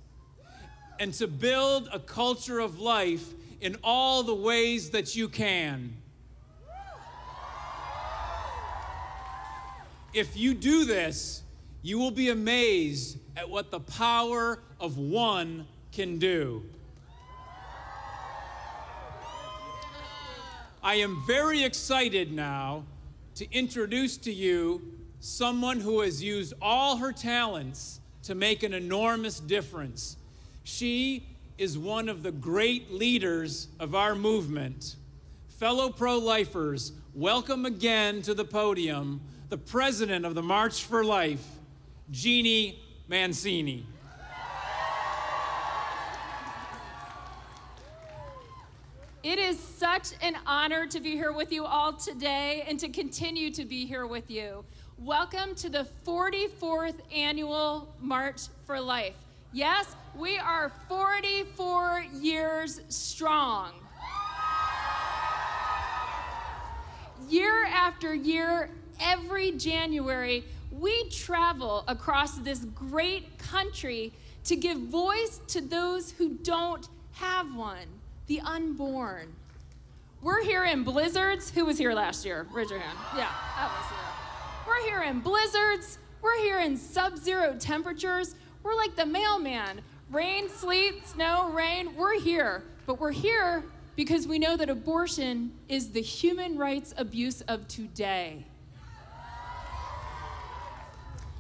and to build a culture of life in all the ways that you can. If you do this, you will be amazed at what the power of one can do. I am very excited now to introduce to you someone who has used all her talents to make an enormous difference. She is one of the great leaders of our movement. Fellow pro-lifers, welcome again to the podium the president of the March for Life, Jeannie Mancini. It is such an honor to be here with you all today and to continue to be here with you. Welcome to the 44th annual March for Life. Yes, we are 44 years strong. Year after year, every January, we travel across this great country to give voice to those who don't have one. The unborn. We're here in blizzards. Who was here last year? Raise your hand. Yeah, I was here. We're here in blizzards. We're here in sub-zero temperatures. We're like the mailman. Rain, sleet, snow, rain, we're here. But we're here because we know that abortion is the human rights abuse of today.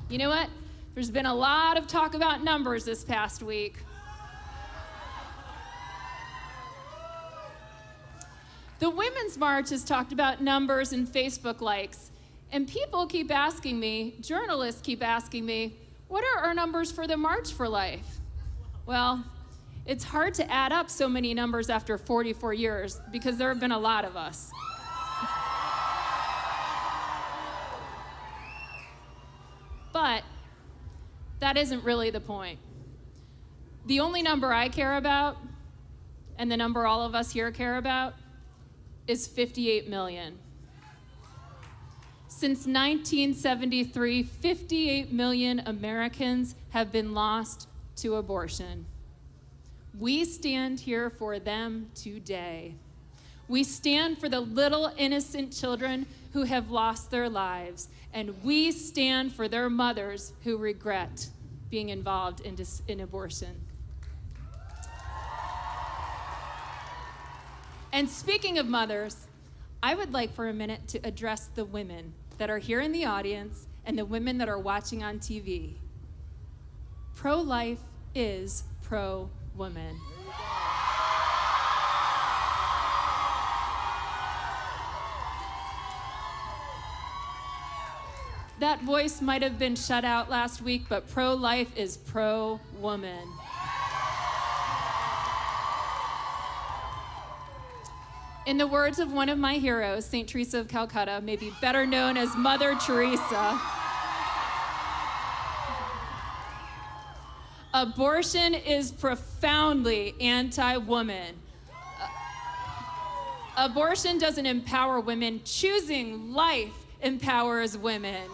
You know what? There's been a lot of talk about numbers this past week. The Women's March has talked about numbers and Facebook likes, and people keep asking me, journalists keep asking me, what are our numbers for the March for Life? Well, it's hard to add up so many numbers after 44 years because there have been a lot of us. But that isn't really the point. The only number I care about, and the number all of us here care about, is 58 million. Since 1973, 58 million Americans have been lost to abortion. We stand here for them today. We stand for the little innocent children who have lost their lives, and we stand for their mothers who regret being involved in abortion. And speaking of mothers, I would like for a minute to address the women that are here in the audience and the women that are watching on TV. Pro-life is pro-woman. That voice might have been shut out last week, but pro-life is pro-woman. In the words of one of my heroes, St. Teresa of Calcutta, maybe better known as Mother Teresa, abortion is profoundly anti-woman. Abortion doesn't empower women. Choosing life empowers women.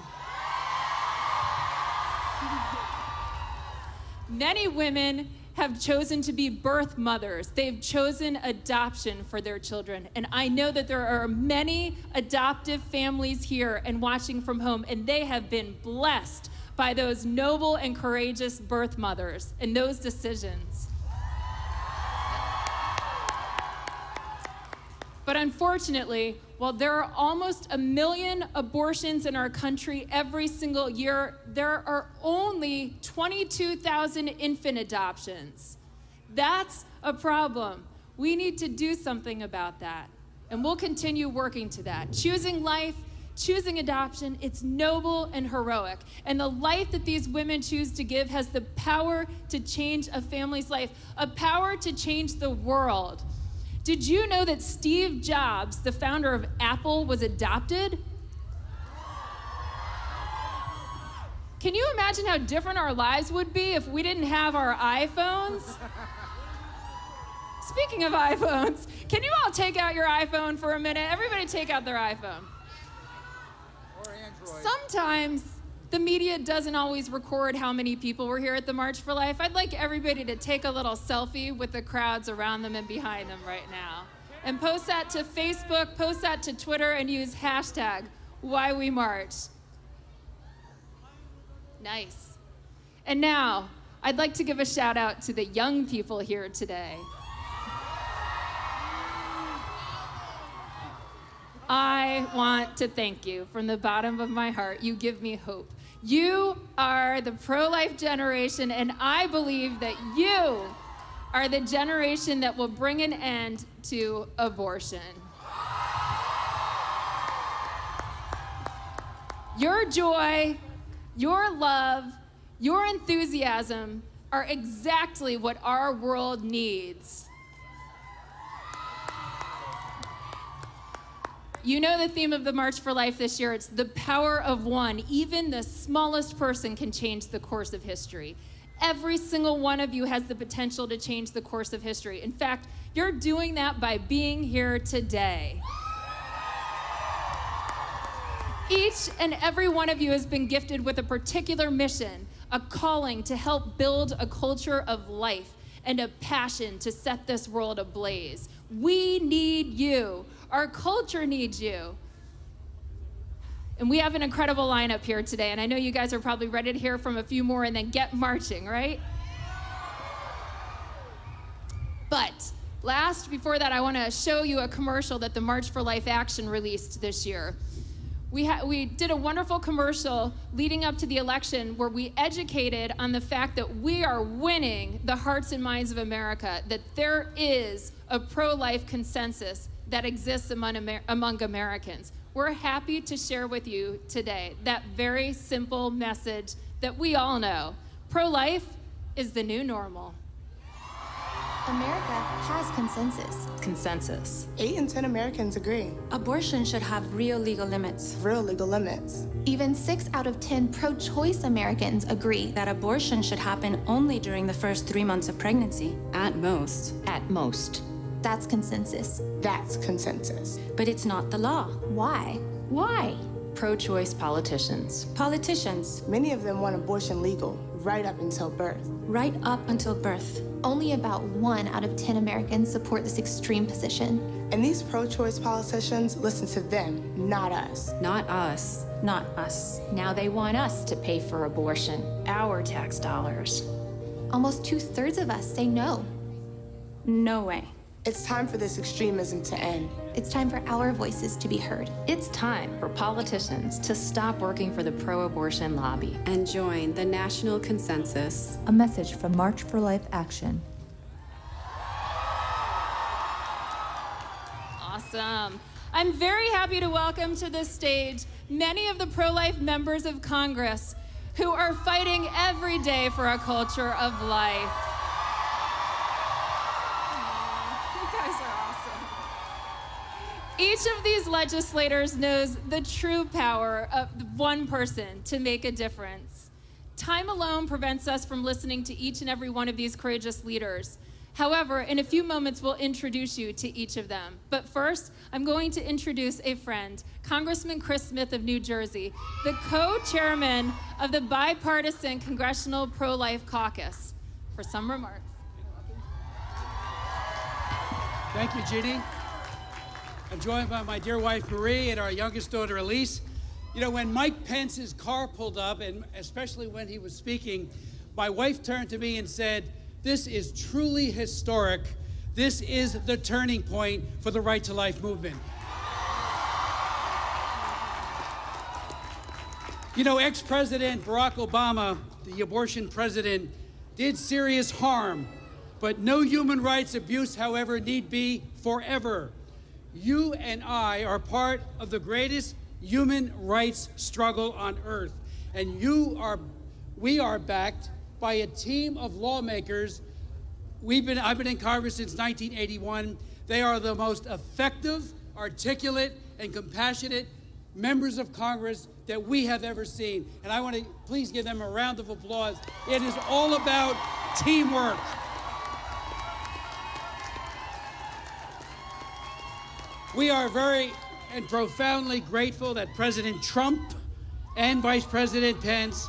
Many women have chosen to be birth mothers. They've chosen adoption for their children. And I know that there are many adoptive families here and watching from home, and they have been blessed by those noble and courageous birth mothers and those decisions. But unfortunately, while there are almost 1 million abortions in our country every single year, there are only 22,000 infant adoptions. That's a problem. We need to do something about that. And we'll continue working to that. Choosing life, choosing adoption, it's noble and heroic. And the life that these women choose to give has the power to change a family's life, a power to change the world. Did you know that Steve Jobs, the founder of Apple, was adopted? Can you imagine how different our lives would be if we didn't have our iPhones? Speaking of iPhones, can you all take out your iPhone for a minute? Everybody take out their iPhone. Or Android. Sometimes the media doesn't always record how many people were here at the March for Life. I'd like everybody to take a little selfie with the crowds around them and behind them right now. And post that to Facebook, post that to Twitter, and use hashtag #WhyWeMarch. Nice. And now, I'd like to give a shout out to the young people here today. I want to thank you from the bottom of my heart. You give me hope. You are the pro-life generation, and I believe that you are the generation that will bring an end to abortion. Your joy, your love, your enthusiasm are exactly what our world needs. You know the theme of the March for Life this year, it's the power of one. Even the smallest person can change the course of history. Every single one of you has the potential to change the course of history. In fact, you're doing that by being here today. Each and every one of you has been gifted with a particular mission, a calling to help build a culture of life and a passion to set this world ablaze. We need you. Our culture needs you. And we have an incredible lineup here today, and I know you guys are probably ready to hear from a few more and then get marching, right? But before that, I want to show you a commercial that the March for Life Action released this year. We did a wonderful commercial leading up to the election where we educated on the fact that we are winning the hearts and minds of America, that there is a pro-life consensus that exists among Americans. We're happy to share with you today that very simple message that we all know. Pro-life is the new normal. America has consensus. 8 in 10 Americans agree. Abortion should have real legal limits. Even 6 out of 10 pro-choice Americans agree that abortion should happen only during the first 3 months of pregnancy. At most. That's consensus. But it's not the law. Why? Pro-choice politicians. Many of them want abortion legal right up until birth. Only about 1 out of 10 Americans support this extreme position. And these pro-choice politicians listen to them, not us. Not us. Now they want us to pay for abortion. Our tax dollars. Almost 2/3 of us say no. No way. It's time for this extremism to end. It's time for our voices to be heard. It's time for politicians to stop working for the pro-abortion lobby and join the national consensus. A message from March for Life Action. Awesome. I'm very happy to welcome to this stage many of the pro-life members of Congress who are fighting every day for a culture of life. You guys are awesome. Each of these legislators knows the true power of one person to make a difference. Time alone prevents us from listening to each and every one of these courageous leaders. However, in a few moments, we'll introduce you to each of them. But first, I'm going to introduce a friend, Congressman Chris Smith of New Jersey, the co-chairman of the bipartisan Congressional Pro-Life Caucus, for some remarks. Thank you, Jeannie. I'm joined by my dear wife, Marie, and our youngest daughter, Elise. You know, when Mike Pence's car pulled up, and especially when he was speaking, my wife turned to me and said, "This is truly historic. This is the turning point for the Right to Life movement." You know, ex-President Barack Obama, the abortion president, did serious harm, but no human rights abuse, however, need be forever. You and I are part of the greatest human rights struggle on earth, and we are backed by a team of lawmakers. I've been in Congress since 1981. They are the most effective, articulate, and compassionate members of Congress that we have ever seen. And I want to please give them a round of applause. It is all about teamwork. We are very and profoundly grateful that President Trump and Vice President Pence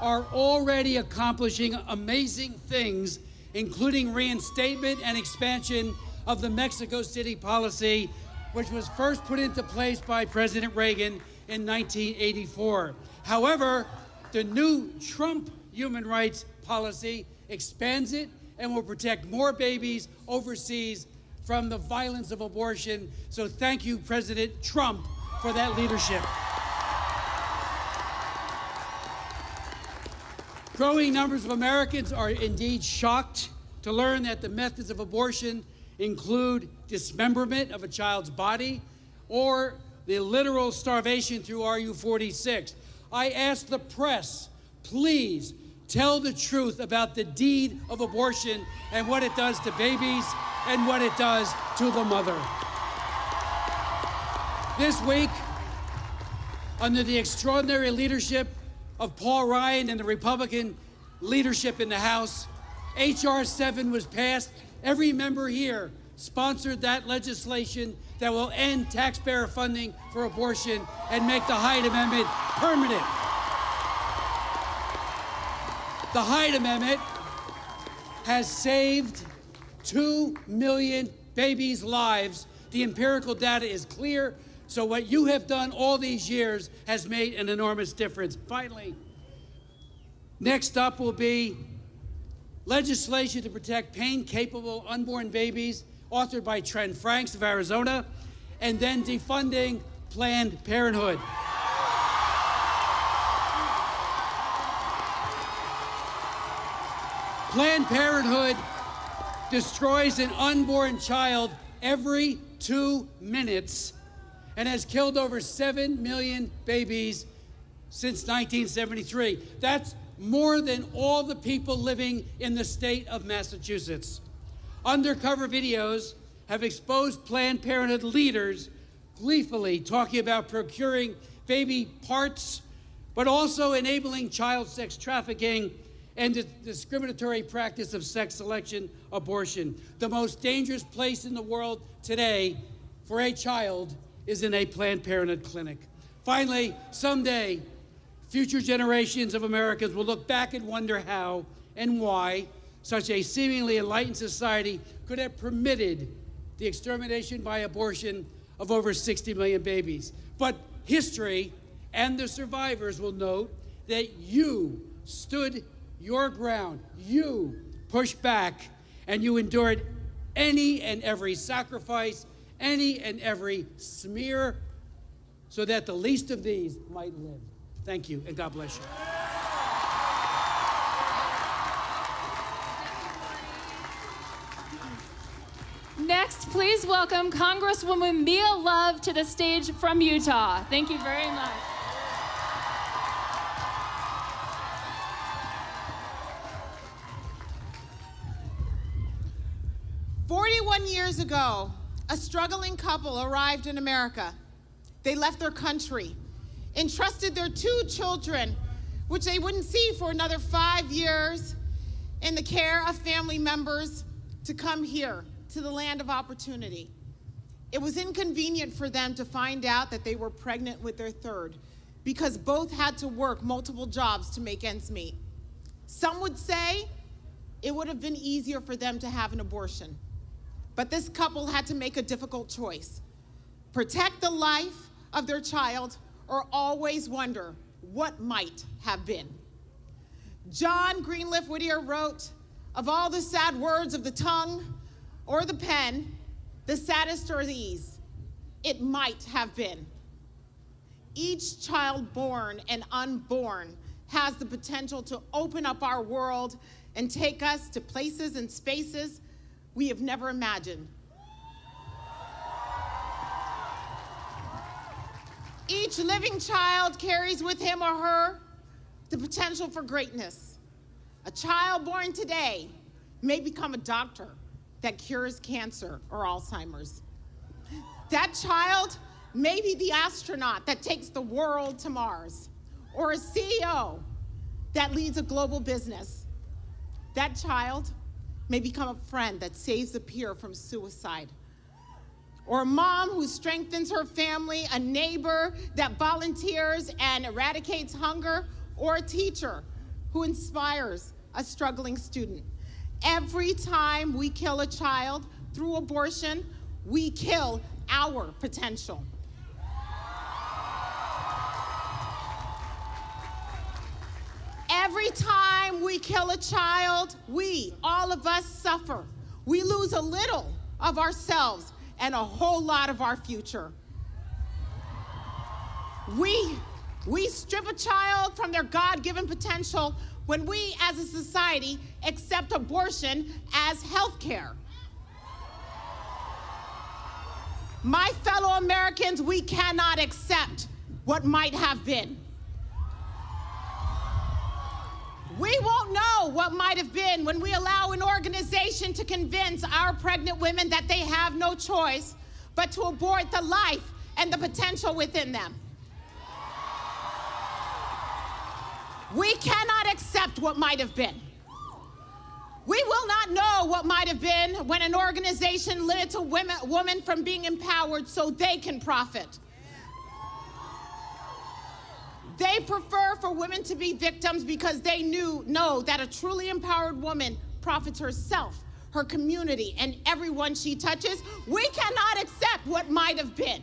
are already accomplishing amazing things, including reinstatement and expansion of the Mexico City policy, which was first put into place by President Reagan in 1984. However, the new Trump human rights policy expands it and will protect more babies overseas from the violence of abortion. So thank you, President Trump, for that leadership. Growing numbers of Americans are indeed shocked to learn that the methods of abortion include dismemberment of a child's body or the literal starvation through RU-46. I ask the press, please tell the truth about the deed of abortion and what it does to babies and what it does to the mother. This week, under the extraordinary leadership of Paul Ryan and the Republican leadership in the House, H.R. 7 was passed. Every member here sponsored that legislation that will end taxpayer funding for abortion and make the Hyde Amendment permanent. The Hyde Amendment has saved 2 million babies' lives. The empirical data is clear. So what you have done all these years has made an enormous difference. Finally, next up will be legislation to protect pain-capable unborn babies, authored by Trent Franks of Arizona, and then defunding Planned Parenthood. Planned Parenthood destroys an unborn child every 2 minutes and has killed over 7 million babies since 1973. That's more than all the people living in the state of Massachusetts. Undercover videos have exposed Planned Parenthood leaders gleefully talking about procuring baby parts, but also enabling child sex trafficking and the discriminatory practice of sex selection abortion. The most dangerous place in the world today for a child is in a Planned Parenthood clinic. Finally, someday, future generations of Americans will look back and wonder how and why such a seemingly enlightened society could have permitted the extermination by abortion of over 60 million babies. But history and the survivors will note that you stood your ground, you pushed back, and you endured any and every sacrifice, any and every smear, so that the least of these might live. Thank you, and God bless you. Next, please welcome Congresswoman Mia Love to the stage from Utah. Thank you very much. "41 years ago, A struggling couple arrived in America. They left their country, entrusted their 2 children, which they wouldn't see for another 5 years, in the care of family members to come here to the land of opportunity. It was inconvenient for them to find out that they were pregnant with their 3rd because both had to work multiple jobs to make ends meet. Some would say it would have been easier for them to have an abortion. But this couple had to make a difficult choice: protect the life of their child or always wonder what might have been. John Greenleaf Whittier wrote, "Of all the sad words of the tongue or the pen, the saddest are these: it might have been." Each child born and unborn has the potential to open up our world and take us to places and spaces we have never imagined. Each living child carries with him or her the potential for greatness. A child born today may become a doctor that cures cancer or Alzheimer's. That child may be the astronaut that takes the world to Mars, or a CEO that leads a global business. That child may become a friend that saves a peer from suicide, or a mom who strengthens her family, a neighbor that volunteers and eradicates hunger, or a teacher who inspires a struggling student. Every time we kill a child through abortion, we kill our potential. Every time we kill a child, we, all of us, suffer. We lose a little of ourselves and a whole lot of our future. We strip a child from their God-given potential when we, as a society, accept abortion as health care. My fellow Americans, we cannot accept what might have been. We won't know what might have been when we allow an organization to convince our pregnant women that they have no choice but to abort the life and the potential within them. We cannot accept what might have been. We will not know what might have been when an organization limits a woman from being empowered so they can profit. They prefer for women to be victims because they know that a truly empowered woman profits herself, her community, and everyone she touches. We cannot accept what might have been.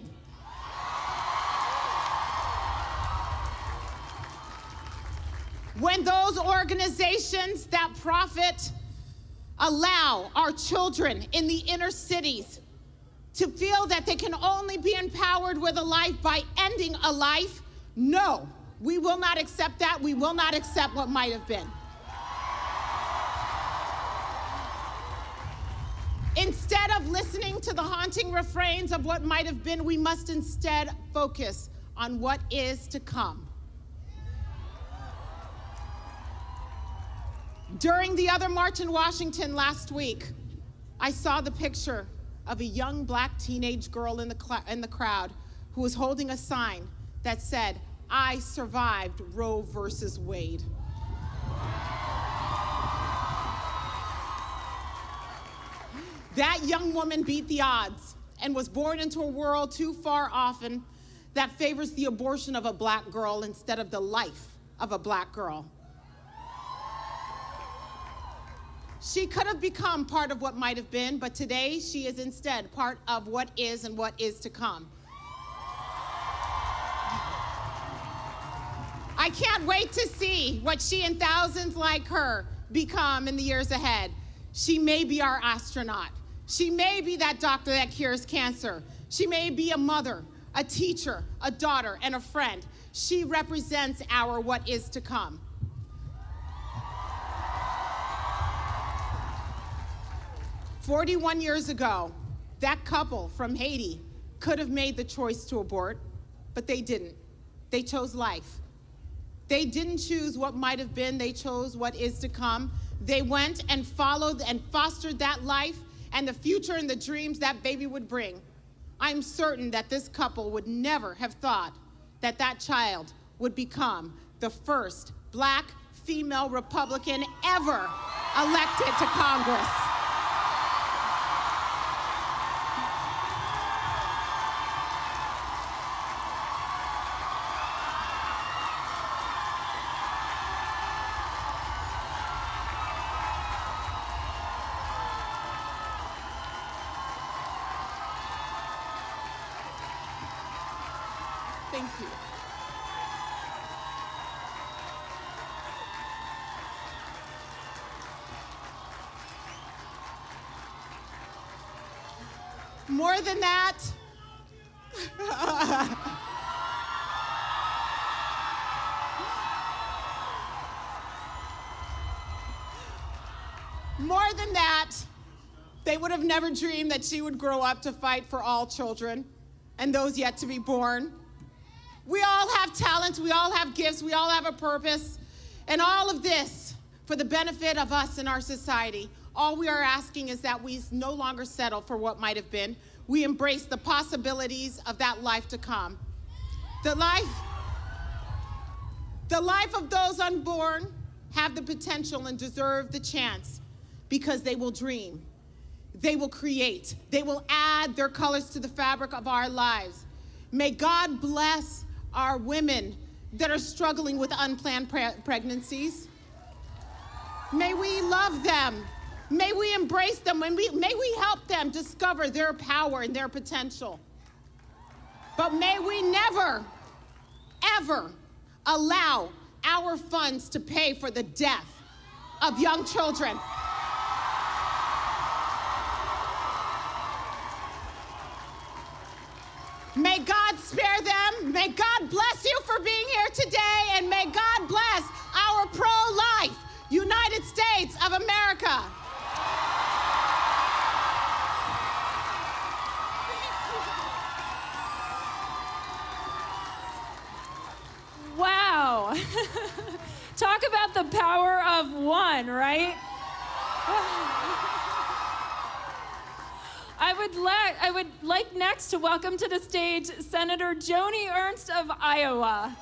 When those organizations that profit allow our children in the inner cities to feel that they can only be empowered with a life by ending a life, no. We will not accept that. We will not accept what might have been. Instead of listening to the haunting refrains of what might have been, we must instead focus on what is to come. During the other march in Washington last week, I saw the picture of a young black teenage girl in the crowd who was holding a sign that said, "I survived Roe versus Wade." That young woman beat the odds and was born into a world too far often that favors the abortion of a black girl instead of the life of a black girl. She could have become part of what might have been, but today she is instead part of what is and what is to come. I can't wait to see what she and thousands like her become in the years ahead. She may be our astronaut. She may be that doctor that cures cancer. She may be a mother, a teacher, a daughter, and a friend. She represents our what is to come. "41 years ago, that couple from Haiti could have made the choice to abort, but they didn't. They chose life. They didn't choose what might have been, they chose what is to come. They went and followed and fostered that life, and the future and the dreams that baby would bring. I'm certain that this couple would never have thought that that child would become the first black female Republican ever elected to Congress. Thank you. More than that, they would have never dreamed that she would grow up to fight for all children and those yet to be born. We all have talents, we all have gifts, we all have a purpose, and all of this for the benefit of us and our society. All we are asking is that we no longer settle for what might have been. We embrace the possibilities of that life to come. The life of those unborn have the potential and deserve the chance because they will dream, they will create, they will add their colors to the fabric of our lives. May God bless our women that are struggling with unplanned pregnancies. May we love them. May we embrace them. May we help them discover their power and their potential. But may we never, ever allow our funds to pay for the death of young children. May God spare them. May God bless you for being here today, and may God bless our pro-life United States of America. Wow. Talk about the power of one, right? I would like next to welcome to the stage Senator Joni Ernst of Iowa.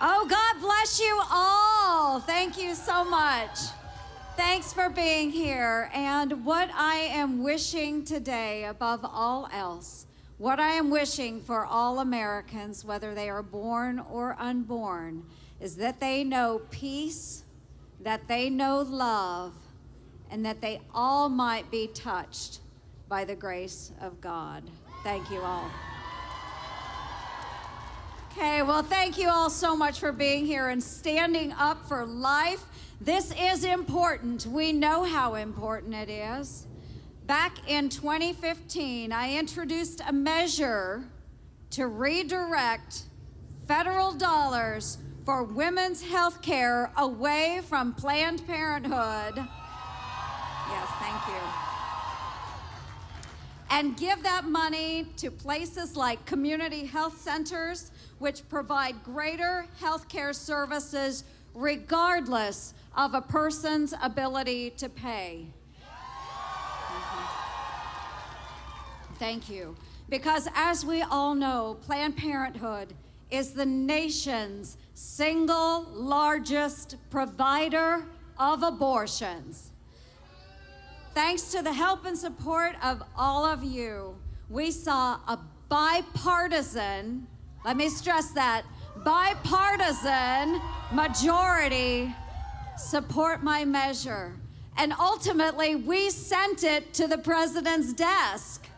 Oh, God bless you all. Thank you so much. Thanks for being here. And what I am wishing today, above all else, what I am wishing for all Americans, whether they are born or unborn, is that they know peace, that they know love, and that they all might be touched by the grace of God. Thank you all. Okay, well, thank you all so much for being here and standing up for life. This is important. We know how important it is. Back in 2015, I introduced a measure to redirect federal dollars for women's health care away from Planned Parenthood. Yes, thank you. And give that money to places like community health centers, which provide greater health care services regardless of a person's ability to pay. Thank you. Because as we all know, Planned Parenthood is the nation's single largest provider of abortions. Thanks to the help and support of all of you, we saw a bipartisan, let me stress that, bipartisan majority support my measure. And ultimately, we sent it to the president's desk.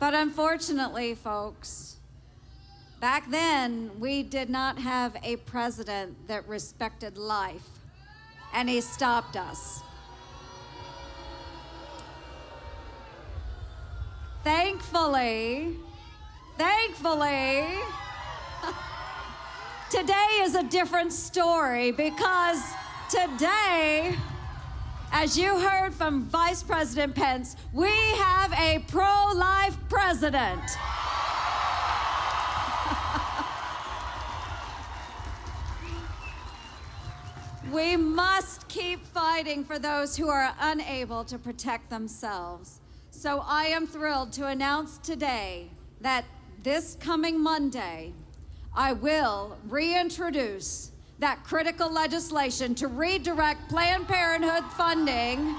But unfortunately, folks, back then, we did not have a president that respected life, and he stopped us. Thankfully, today is a different story, because today, as you heard from Vice President Pence, we have a pro-life president. We must keep fighting for those who are unable to protect themselves. So I am thrilled to announce today that this coming Monday, I will reintroduce that critical legislation to redirect Planned Parenthood funding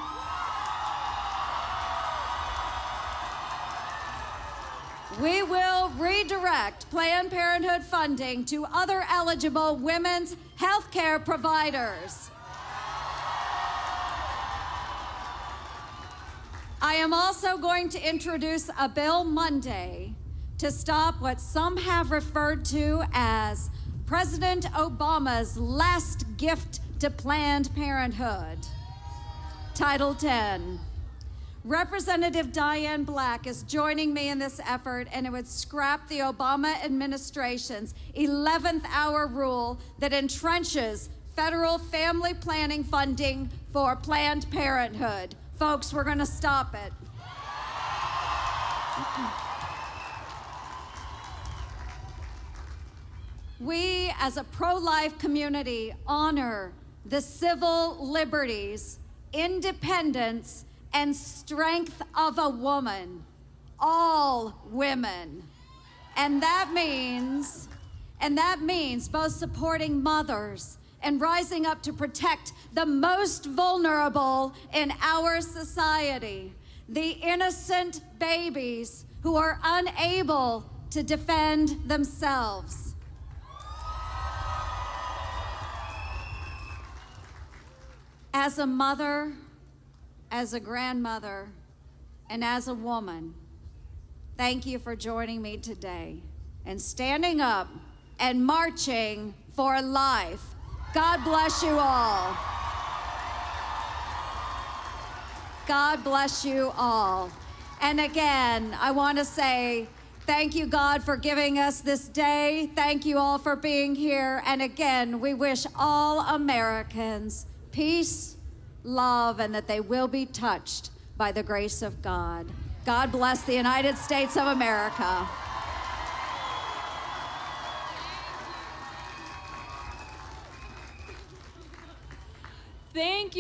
We will redirect Planned Parenthood funding to other eligible women's health care providers. I am also going to introduce a bill Monday to stop what some have referred to as President Obama's last gift to Planned Parenthood. Title 10. Representative Diane Black is joining me in this effort, and it would scrap the Obama administration's 11th hour rule that entrenches federal family planning funding for Planned Parenthood. Folks, we're going to stop it. We, as a pro-life community, honor the civil liberties, independence, and strength of a woman, all women. And that means both supporting mothers and rising up to protect the most vulnerable in our society, the innocent babies who are unable to defend themselves. As a mother, as a grandmother, and as a woman, thank you for joining me today and standing up and marching for life. God bless you all. God bless you all. And again, I want to say thank you, God, for giving us this day. Thank you all for being here. And again, we wish all Americans peace, love, and that they will be touched by the grace of God. God bless the United States of America. Thank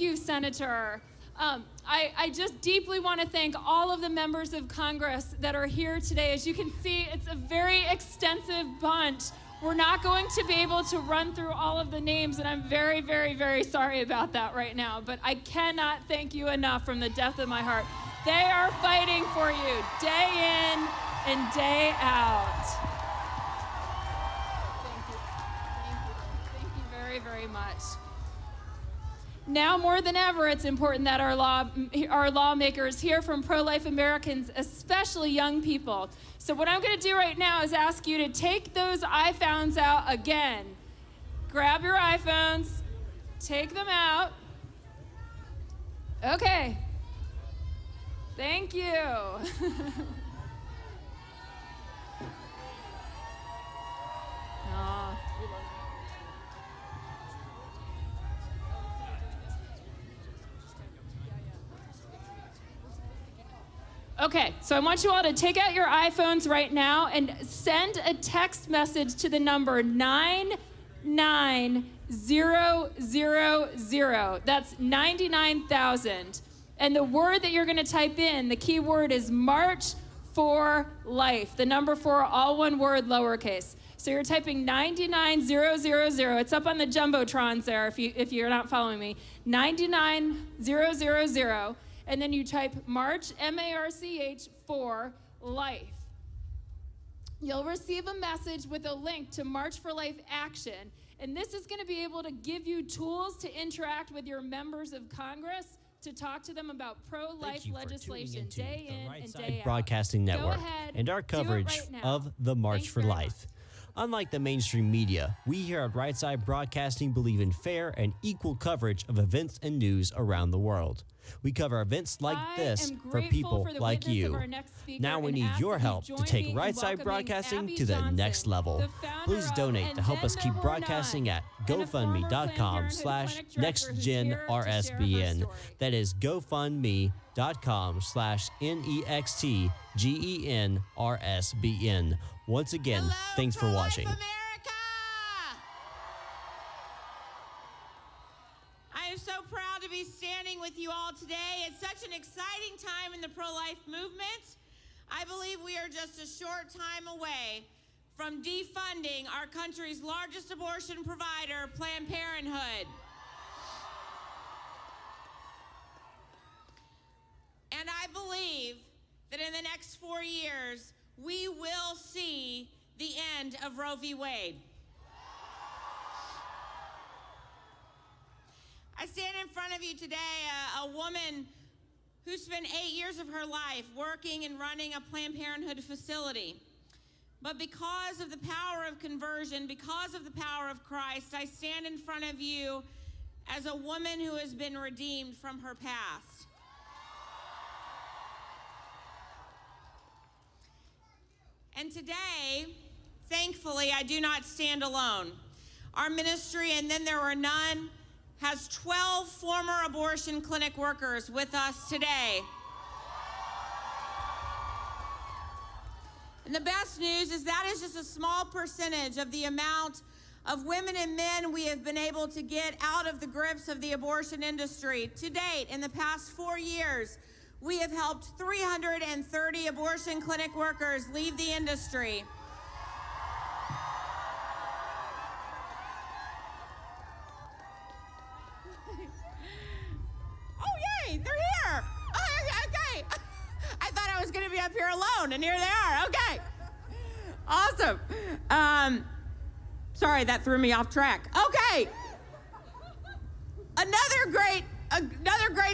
you, Senator. I just deeply want to thank all of the members of Congress that are here today. As you can see, it's a very extensive bunch. We're not going to be able to run through all of the names, and I'm very, very, very sorry about that right now, but I cannot thank you enough from the depth of my heart. They are fighting for you day in and day out. Thank you very, very much. Now more than ever, it's important that our lawmakers hear from pro-life Americans, especially young people. So what I'm going to do right now is ask you to take those iPhones out again. Grab your iPhones, take them out. Okay. Thank you. Okay, so I want you all to take out your iPhones right now and send a text message to the number 99000. That's 99,000. And the word that you're going to type in, the key word is March for Life. The number 4, all one word, lowercase. So you're typing 99000. It's up on the jumbotrons there if you're not following me. 99000. And then you type March, M-A-R-C-H, for Life. You'll receive a message with a link to March for Life Action. And this is going to be able to give you tools to interact with your members of Congress, to talk to them about pro-life legislation day in and day out. Broadcasting Network and our coverage of the March for Life. Unlike the mainstream media, we here at Right Side Broadcasting believe in fair and equal coverage of events and news around the world. We cover events like this for people like you. Now we need your help to take Right Side Broadcasting to the next level. Please donate to help us keep broadcasting at GoFundMe.com/NextGenRSBN. That is GoFundMe.com/NEXTGENRSBN. Once again, thanks for watching. am so proud to be standing with you all today. It's such an exciting time in the pro-life movement. I believe we are just a short time away from defunding our country's largest abortion provider, Planned Parenthood. And I believe that in the next 4 years, we will see the end of Roe v. Wade. I stand in front of you today, a woman who spent 8 years of her life working and running a Planned Parenthood facility. But because of the power of conversion, because of the power of Christ, I stand in front of you as a woman who has been redeemed from her past. And today, thankfully, I do not stand alone. Our ministry, And Then There Were None, has 12 former abortion clinic workers with us today. And the best news is that is just a small percentage of the amount of women and men we have been able to get out of the grips of the abortion industry. To date, in the past 4 years, we have helped 330 abortion clinic workers leave the industry. Oh, yay, they're here. Oh, okay. I thought I was going to be up here alone, and here they are. Okay. Awesome. Sorry, that threw me off track. Okay. Another great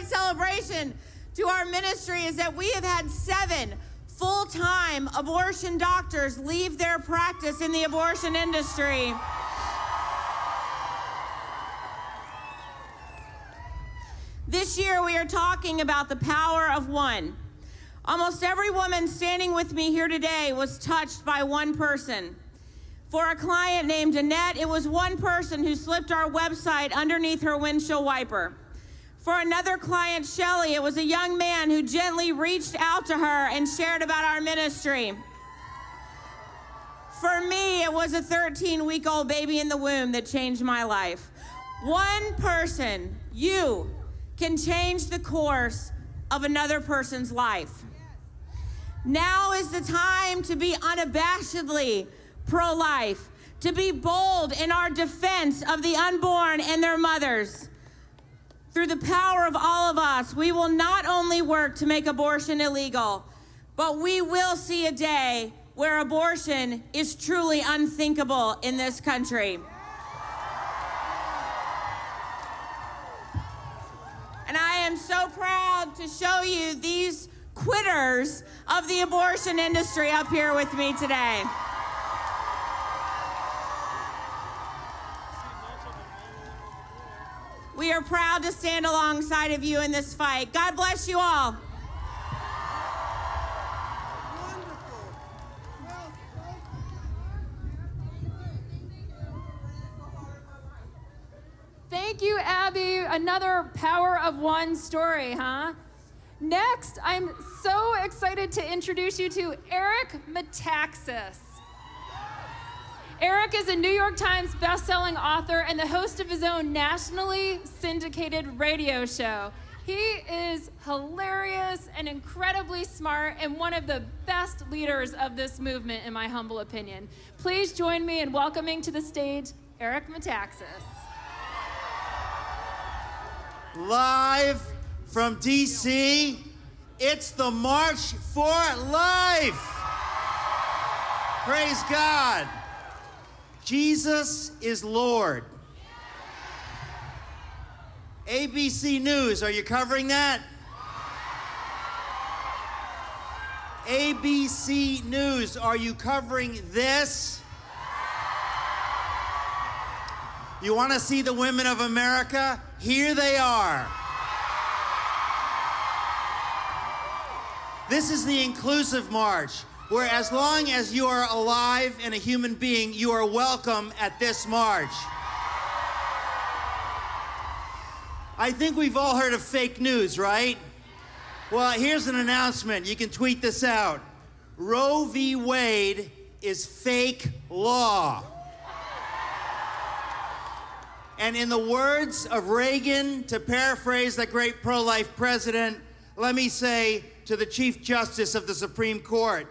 celebration to our ministry is that we have had 7 full-time abortion doctors leave their practice in the abortion industry. This year, we are talking about the power of one. Almost every woman standing with me here today was touched by one person. For a client named Annette, it was one person who slipped our website underneath her windshield wiper. For another client, Shelley, it was a young man who gently reached out to her and shared about our ministry. For me, it was a 13-week-old baby in the womb that changed my life. One person, you, can change the course of another person's life. Now is the time to be unabashedly pro-life, to be bold in our defense of the unborn and their mothers. Through the power of all of us, we will not only work to make abortion illegal, but we will see a day where abortion is truly unthinkable in this country. And I am so proud to show you these quitters of the abortion industry up here with me today. We are proud to stand alongside of you in this fight. God bless you all. Thank you, Abby. Another power of one story, huh? Next, I'm so excited to introduce you to Eric Metaxas. Eric is a New York Times best-selling author and the host of his own nationally syndicated radio show. He is hilarious and incredibly smart and one of the best leaders of this movement, in my humble opinion. Please join me in welcoming to the stage Eric Metaxas. Live from DC, it's the March for Life. Praise God. Jesus is Lord. ABC News, are you covering that? ABC News, are you covering this? You want to see the women of America? Here they are. This is the inclusive march, where as long as you are alive and a human being, you are welcome at this march. I think we've all heard of fake news, right? Well, here's an announcement. You can tweet this out. Roe v. Wade is fake law. And in the words of Reagan, to paraphrase the great pro-life president, let me say to the Chief Justice of the Supreme Court,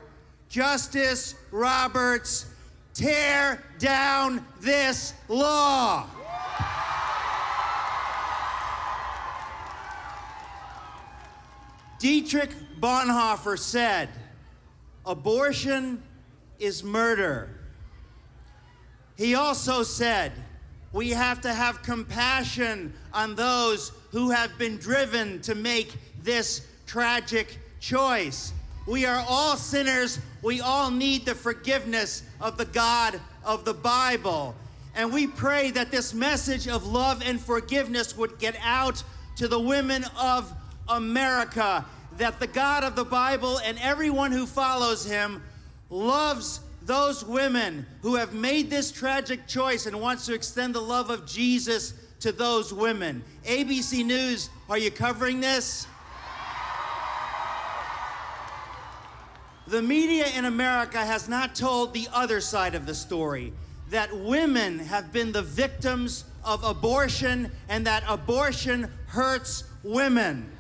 Justice Roberts, tear down this law. Dietrich Bonhoeffer said, abortion is murder. He also said, we have to have compassion on those who have been driven to make this tragic choice. We are all sinners. We all need the forgiveness of the God of the Bible. And we pray that this message of love and forgiveness would get out to the women of America, that the God of the Bible and everyone who follows him loves those women who have made this tragic choice and wants to extend the love of Jesus to those women. ABC News, are you covering this? The media in America has not told the other side of the story, that women have been the victims of abortion and that abortion hurts women.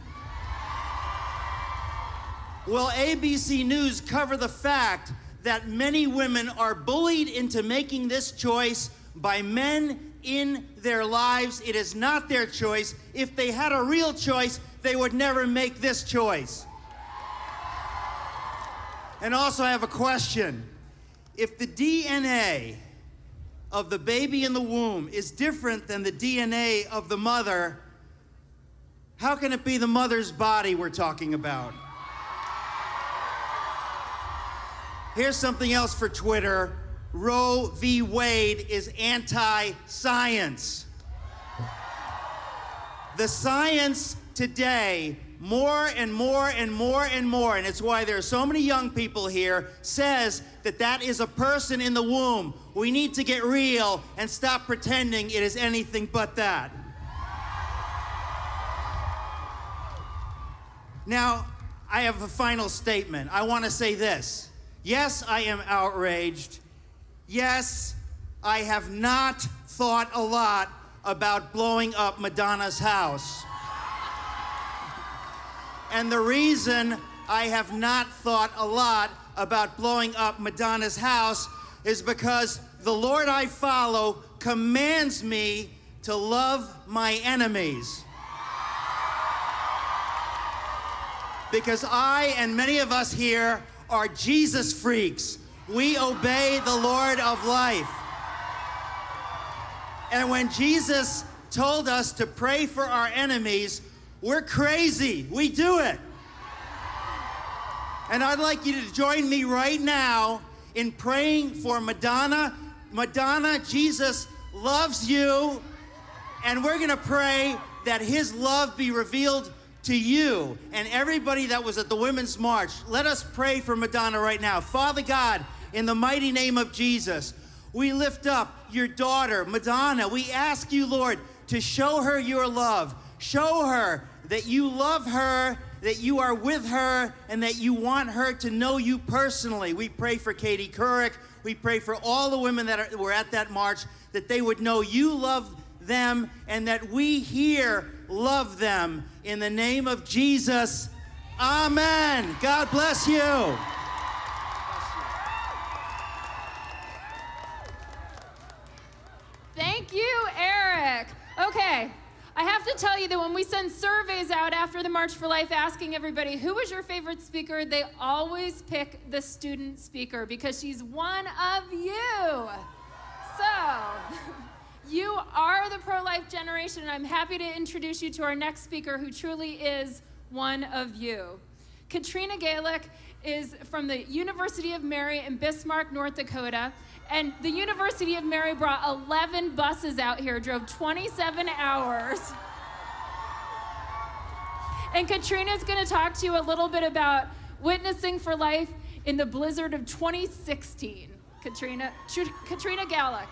Will ABC News cover the fact that many women are bullied into making this choice by men in their lives? It is not their choice. If they had a real choice, they would never make this choice. And also, I have a question. If the DNA of the baby in the womb is different than the DNA of the mother, how can it be the mother's body we're talking about? Here's something else for Twitter. Roe v. Wade is anti-science. The science today, more and more and more and more, and it's why there are so many young people here, says that that is a person in the womb. We need to get real and stop pretending it is anything but that. Now, I have a final statement. I want to say this. Yes, I am outraged. Yes, I have not thought a lot about blowing up Madonna's house. And the reason I have not thought a lot about blowing up Madonna's house is because the Lord I follow commands me to love my enemies. Because I and many of us here are Jesus freaks. We obey the Lord of life. And when Jesus told us to pray for our enemies, we're crazy. We do it. And I'd like you to join me right now in praying for Madonna. Madonna, Jesus loves you. And we're going to pray that his love be revealed to you and everybody that was at the Women's March. Let us pray for Madonna right now. Father God, in the mighty name of Jesus, we lift up your daughter, Madonna. We ask you, Lord, to show her your love. Show her that you love her, that you are with her, and that you want her to know you personally. We pray for Katie Couric. We pray for all the women that were at that march, that they would know you love them and that we here love them. In the name of Jesus, amen. God bless you. Thank you, Eric. Okay, I have to tell you that when we send surveys out after the March for Life asking everybody, who was your favorite speaker, they always pick the student speaker because she's one of you. So, you are the pro-life generation, and I'm happy to introduce you to our next speaker who truly is one of you. Katrina Gaelick is from the University of Mary in Bismarck, North Dakota, and the University of Mary brought 11 buses out here, drove 27 hours. And Katrina's gonna talk to you a little bit about witnessing for life in the blizzard of 2016. Katrina Gaelick.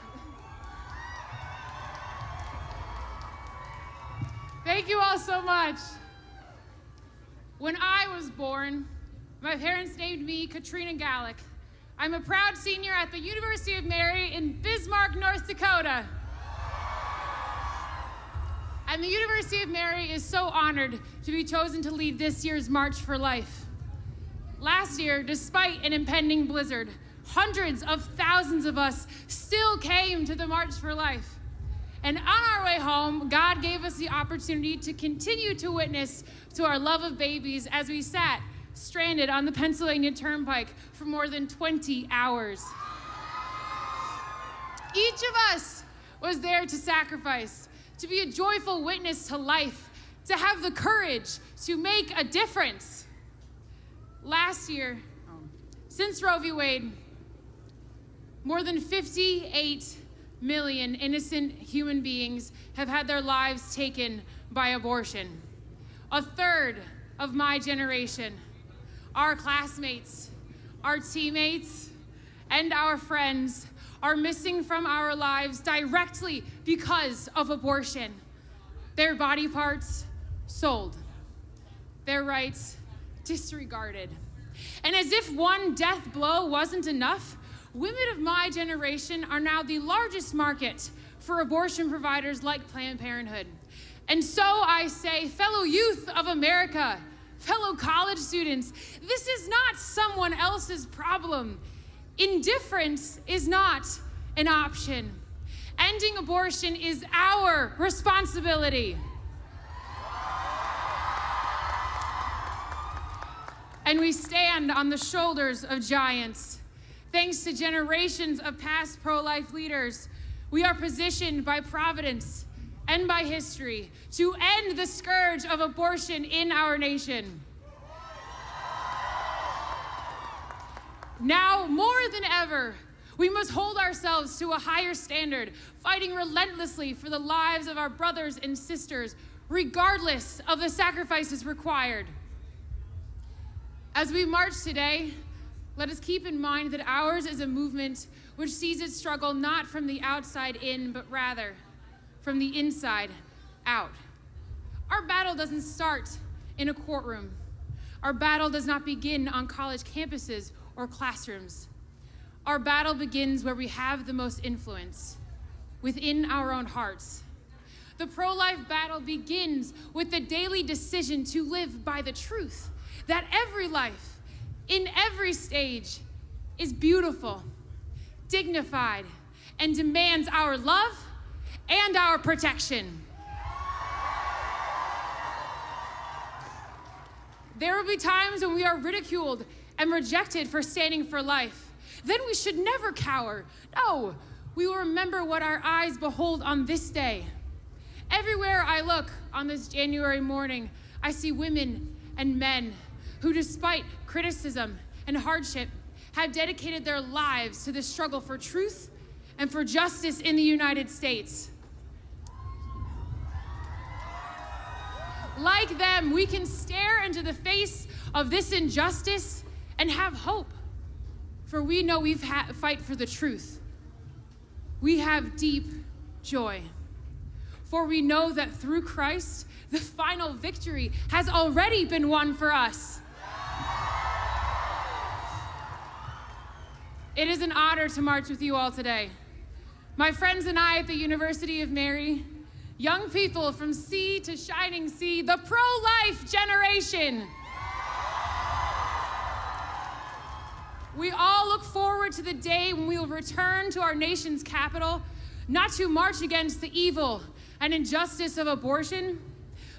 Thank you all so much. When I was born, my parents named me Katrina Gaelick. I'm a proud senior at the University of Mary in Bismarck, North Dakota. And the University of Mary is so honored to be chosen to lead this year's March for Life. Last year, despite an impending blizzard, hundreds of thousands of us still came to the March for Life. And on our way home, God gave us the opportunity to continue to witness to our love of babies as we sat stranded on the Pennsylvania Turnpike for more than 20 hours. Each of us was there to sacrifice, to be a joyful witness to life, to have the courage to make a difference. Last year, since Roe v. Wade, more than 58 million innocent human beings have had their lives taken by abortion. A third of my generation, our classmates, our teammates, and our friends are missing from our lives directly because of abortion. Their body parts sold, their rights disregarded. And as if one death blow wasn't enough, women of my generation are now the largest market for abortion providers like Planned Parenthood. And so I say, fellow youth of America, fellow college students, this is not someone else's problem. Indifference is not an option. Ending abortion is our responsibility. And we stand on the shoulders of giants. Thanks to generations of past pro-life leaders, we are positioned by providence and by history to end the scourge of abortion in our nation. Now, more than ever, we must hold ourselves to a higher standard, fighting relentlessly for the lives of our brothers and sisters, regardless of the sacrifices required. As we march today, let us keep in mind that ours is a movement which sees its struggle not from the outside in, but rather from the inside out. Our battle doesn't start in a courtroom. Our battle does not begin on college campuses or classrooms. Our battle begins where we have the most influence, within our own hearts. The pro-life battle begins with the daily decision to live by the truth that every life, in every stage, is beautiful, dignified, and demands our love and our protection. There will be times when we are ridiculed and rejected for standing for life. Then we should never cower. No, we will remember what our eyes behold on this day. Everywhere I look on this January morning, I see women and men who, despite criticism and hardship, have dedicated their lives to the struggle for truth and for justice in the United States. Like them, we can stare into the face of this injustice and have hope, for we know we fight for the truth. We have deep joy, for we know that through Christ, the final victory has already been won for us. It is an honor to march with you all today. My friends and I at the University of Mary, young people from sea to shining sea, the pro-life generation. We all look forward to the day when we will return to our nation's capital, not to march against the evil and injustice of abortion,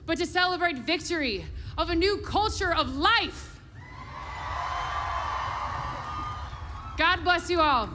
but to celebrate victory of a new culture of life. God bless you all.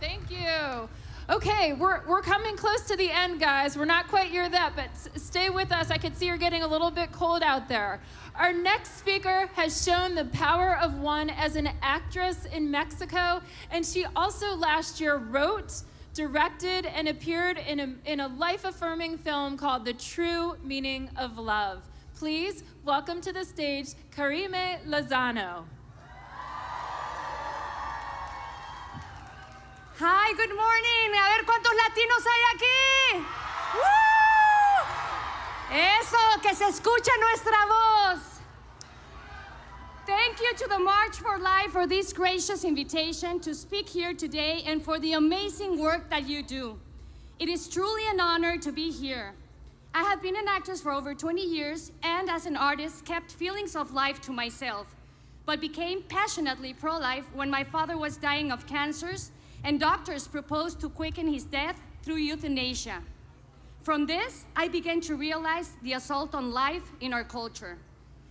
Thank you. Okay, we're coming close to the end, guys. We're not quite near that, but stay with us. I can see you're getting a little bit cold out there. Our next speaker has shown the power of one as an actress in Mexico, and she also last year wrote, directed, and appeared in a life-affirming film called The True Meaning of Love. Please welcome to the stage Karime Lozano. Hi, good morning. A ver cuántos latinos hay aquí. ¡Woo! Eso, que se escucha nuestra voz. Thank Thank you to the March for Life for this gracious invitation to speak here today and for the amazing work that you do. It is truly an honor to be here. I have been an actress for over 20 years and as an artist kept feelings of life to myself, but became passionately pro-life when my father was dying of cancers and doctors proposed to quicken his death through euthanasia. From this, I began to realize the assault on life in our culture,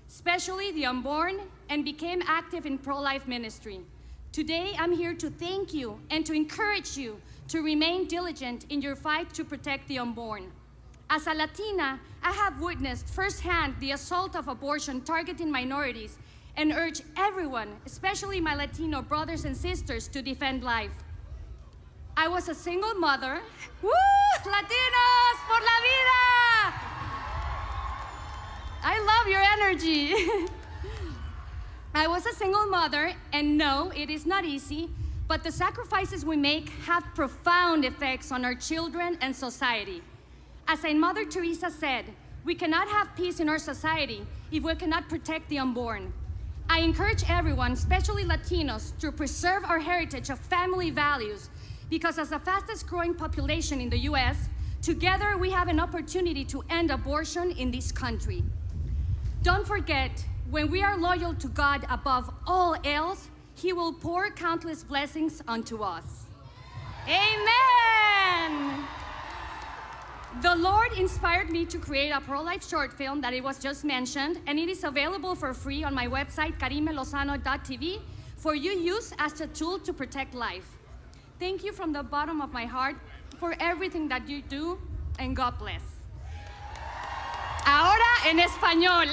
especially the unborn, and became active in pro-life ministry. Today, I'm here to thank you and to encourage you to remain diligent in your fight to protect the unborn. As a Latina, I have witnessed firsthand the assault of abortion targeting minorities and urge everyone, especially my Latino brothers and sisters, to defend life. I was a single mother. Woo! Latinos por la vida! I love your energy. I was a single mother, and no, it is not easy, but the sacrifices we make have profound effects on our children and society. As Saint Mother Teresa said, we cannot have peace in our society if we cannot protect the unborn. I encourage everyone, especially Latinos, to preserve our heritage of family values, because as the fastest growing population in the US, together we have an opportunity to end abortion in this country. Don't forget, when we are loyal to God above all else, He will pour countless blessings unto us. Amen! The Lord inspired me to create a pro-life short film that it was just mentioned, and it is available for free on my website, karimelozano.tv, for you use as a tool to protect life. Thank you from the bottom of my heart for everything that you do, and God bless. Ahora en español.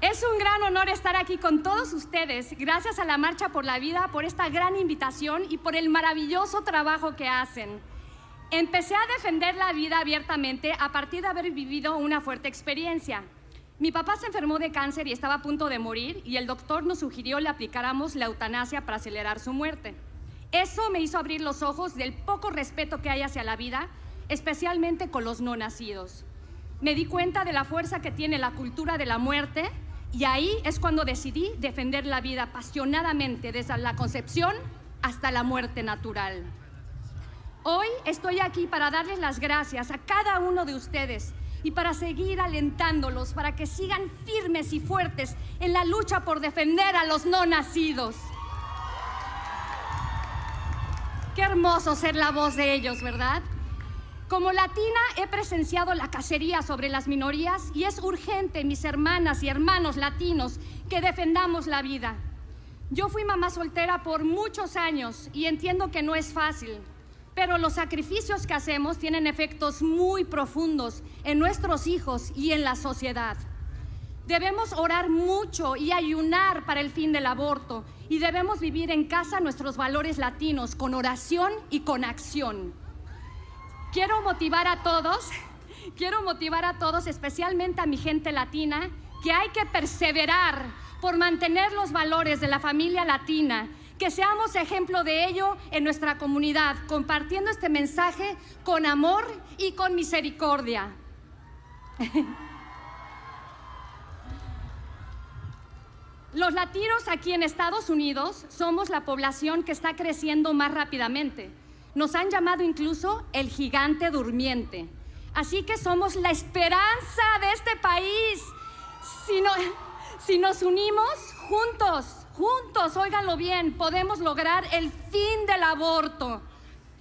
Es un gran honor estar aquí con todos ustedes. Gracias a la Marcha por la Vida por esta gran invitación y por el maravilloso trabajo que hacen. Empecé a defender la vida abiertamente a partir de haber vivido una fuerte experiencia. Mi papá se enfermó de cáncer y estaba a punto de morir, y el doctor nos sugirió le aplicáramos la eutanasia para acelerar su muerte. Eso me hizo abrir los ojos del poco respeto que hay hacia la vida, especialmente con los no nacidos. Me di cuenta de la fuerza que tiene la cultura de la muerte, y ahí es cuando decidí defender la vida apasionadamente desde la concepción hasta la muerte natural. Hoy estoy aquí para darles las gracias a cada uno de ustedes y para seguir alentándolos para que sigan firmes y fuertes en la lucha por defender a los no nacidos. Qué hermoso ser la voz de ellos, ¿verdad? Como latina he presenciado la cacería sobre las minorías y es urgente, mis hermanas y hermanos latinos, que defendamos la vida. Yo fui mamá soltera por muchos años y entiendo que no es fácil, pero los sacrificios que hacemos tienen efectos muy profundos en nuestros hijos y en la sociedad. Debemos orar mucho y ayunar para el fin del aborto, y debemos vivir en casa nuestros valores latinos con oración y con acción. Quiero motivar a todos, especialmente a mi gente latina, que hay que perseverar por mantener los valores de la familia latina, que seamos ejemplo de ello en nuestra comunidad, compartiendo este mensaje con amor y con misericordia. Los latinos aquí en Estados Unidos somos la población que está creciendo más rápidamente. Nos han llamado incluso el gigante durmiente. Así que somos la esperanza de este país. Si nos unimos juntos, óiganlo bien, podemos lograr el fin del aborto.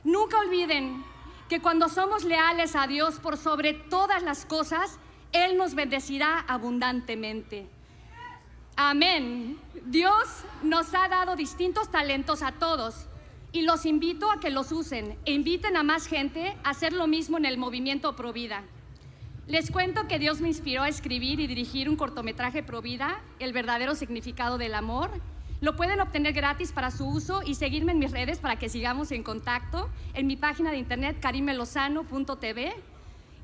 Nunca olviden que cuando somos leales a Dios por sobre todas las cosas, Él nos bendecirá abundantemente. Amén. Dios nos ha dado distintos talentos a todos y los invito a que los usen e inviten a más gente a hacer lo mismo en el movimiento Provida. Les cuento que Dios me inspiró a escribir y dirigir un cortometraje Provida, el verdadero significado del amor. Lo pueden obtener gratis para su uso y seguirme en mis redes para que sigamos en contacto en mi página de internet karimelozano.tv.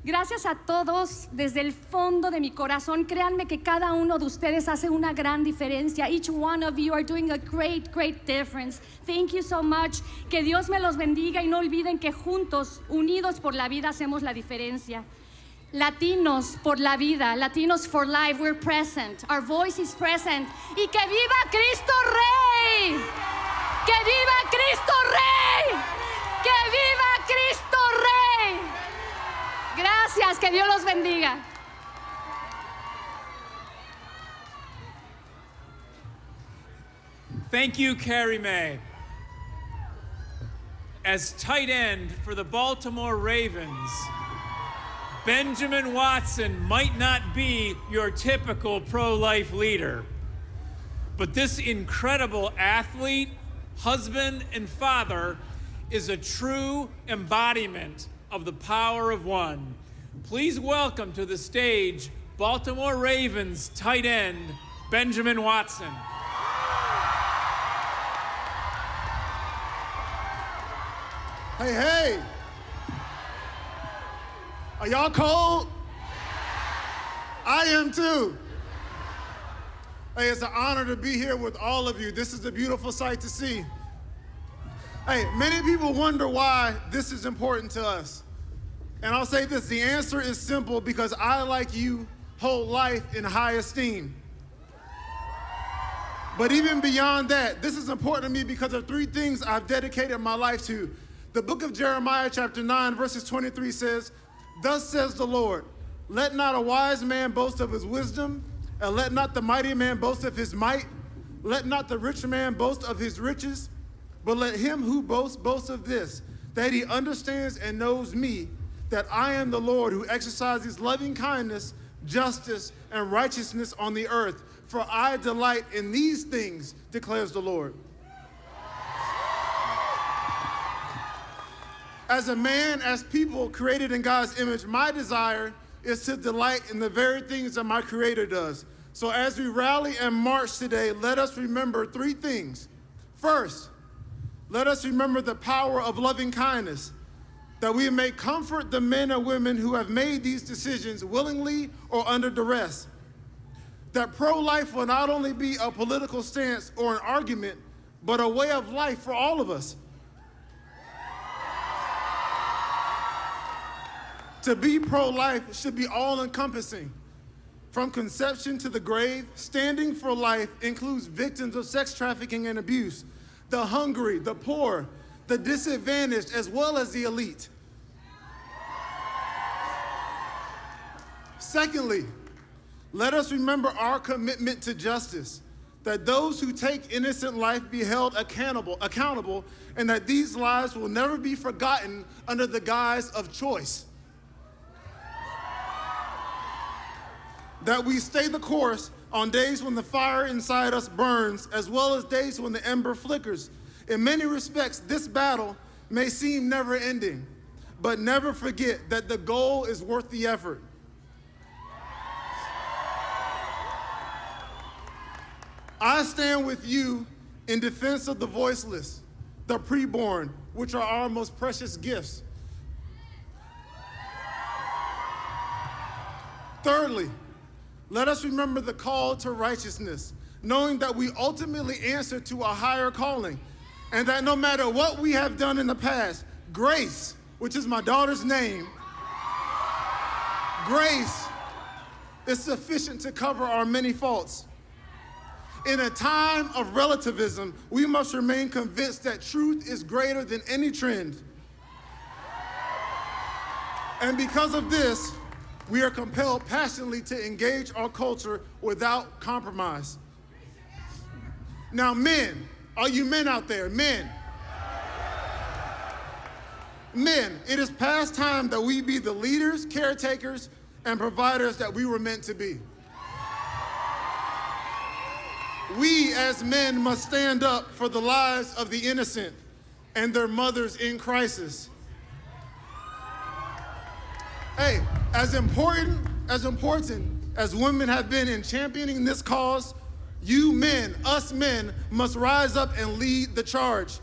Gracias a todos desde el fondo de mi corazón. Créanme que cada uno de ustedes hace una gran diferencia. Each one of you are doing a great difference. Thank you so much. Que Dios me los bendiga y no olviden que juntos, unidos por la vida, hacemos la diferencia. Latinos por la vida, Latinos for life, we're present. Our voice is present. Y que viva Cristo Rey. Que viva Cristo Rey. Que viva Cristo Rey. Gracias, que Dios los bendiga. Thank you, Carrie Mae. As tight end for the Baltimore Ravens, Benjamin Watson might not be your typical pro-life leader, but this incredible athlete, husband, and father is a true embodiment of the power of one. Please welcome to the stage Baltimore Ravens tight end, Benjamin Watson. Hey, hey. Are y'all cold? I am too. Hey, it's an honor to be here with all of you. This is a beautiful sight to see. Hey, many people wonder why this is important to us. And I'll say this, the answer is simple because I, like you, hold life in high esteem. But even beyond that, this is important to me because of three things I've dedicated my life to. The book of Jeremiah, chapter 9, verses 23 says, "Thus says the Lord, let not a wise man boast of his wisdom, and let not the mighty man boast of his might. Let not the rich man boast of his riches, but let him who boasts boast of this, that he understands and knows me, that I am the Lord who exercises loving kindness, justice, and righteousness on the earth. For I delight in these things, declares the Lord." As a man, as people created in God's image, my desire is to delight in the very things that my Creator does. So as we rally and march today, let us remember three things. First, let us remember the power of loving kindness, that we may comfort the men and women who have made these decisions willingly or under duress. That pro-life will not only be a political stance or an argument, but a way of life for all of us. To be pro-life should be all-encompassing. From conception to the grave, standing for life includes victims of sex trafficking and abuse, the hungry, the poor, the disadvantaged, as well as the elite. Secondly, let us remember our commitment to justice, that those who take innocent life be held accountable, and that these lives will never be forgotten under the guise of choice. That we stay the course on days when the fire inside us burns, as well as days when the ember flickers. In many respects, this battle may seem never-ending, but never forget that the goal is worth the effort. I stand with you in defense of the voiceless, the preborn, which are our most precious gifts. Thirdly, let us remember the call to righteousness, knowing that we ultimately answer to a higher calling, and that no matter what we have done in the past, grace, which is my daughter's name, grace is sufficient to cover our many faults. In a time of relativism, we must remain convinced that truth is greater than any trend. And because of this, we are compelled passionately to engage our culture without compromise. Now, men, all you men out there, men. Men, it is past time that we be the leaders, caretakers, and providers that we were meant to be. We as men must stand up for the lives of the innocent and their mothers in crisis. Hey, as important as women have been in championing this cause, you men, us men, must rise up and lead the charge.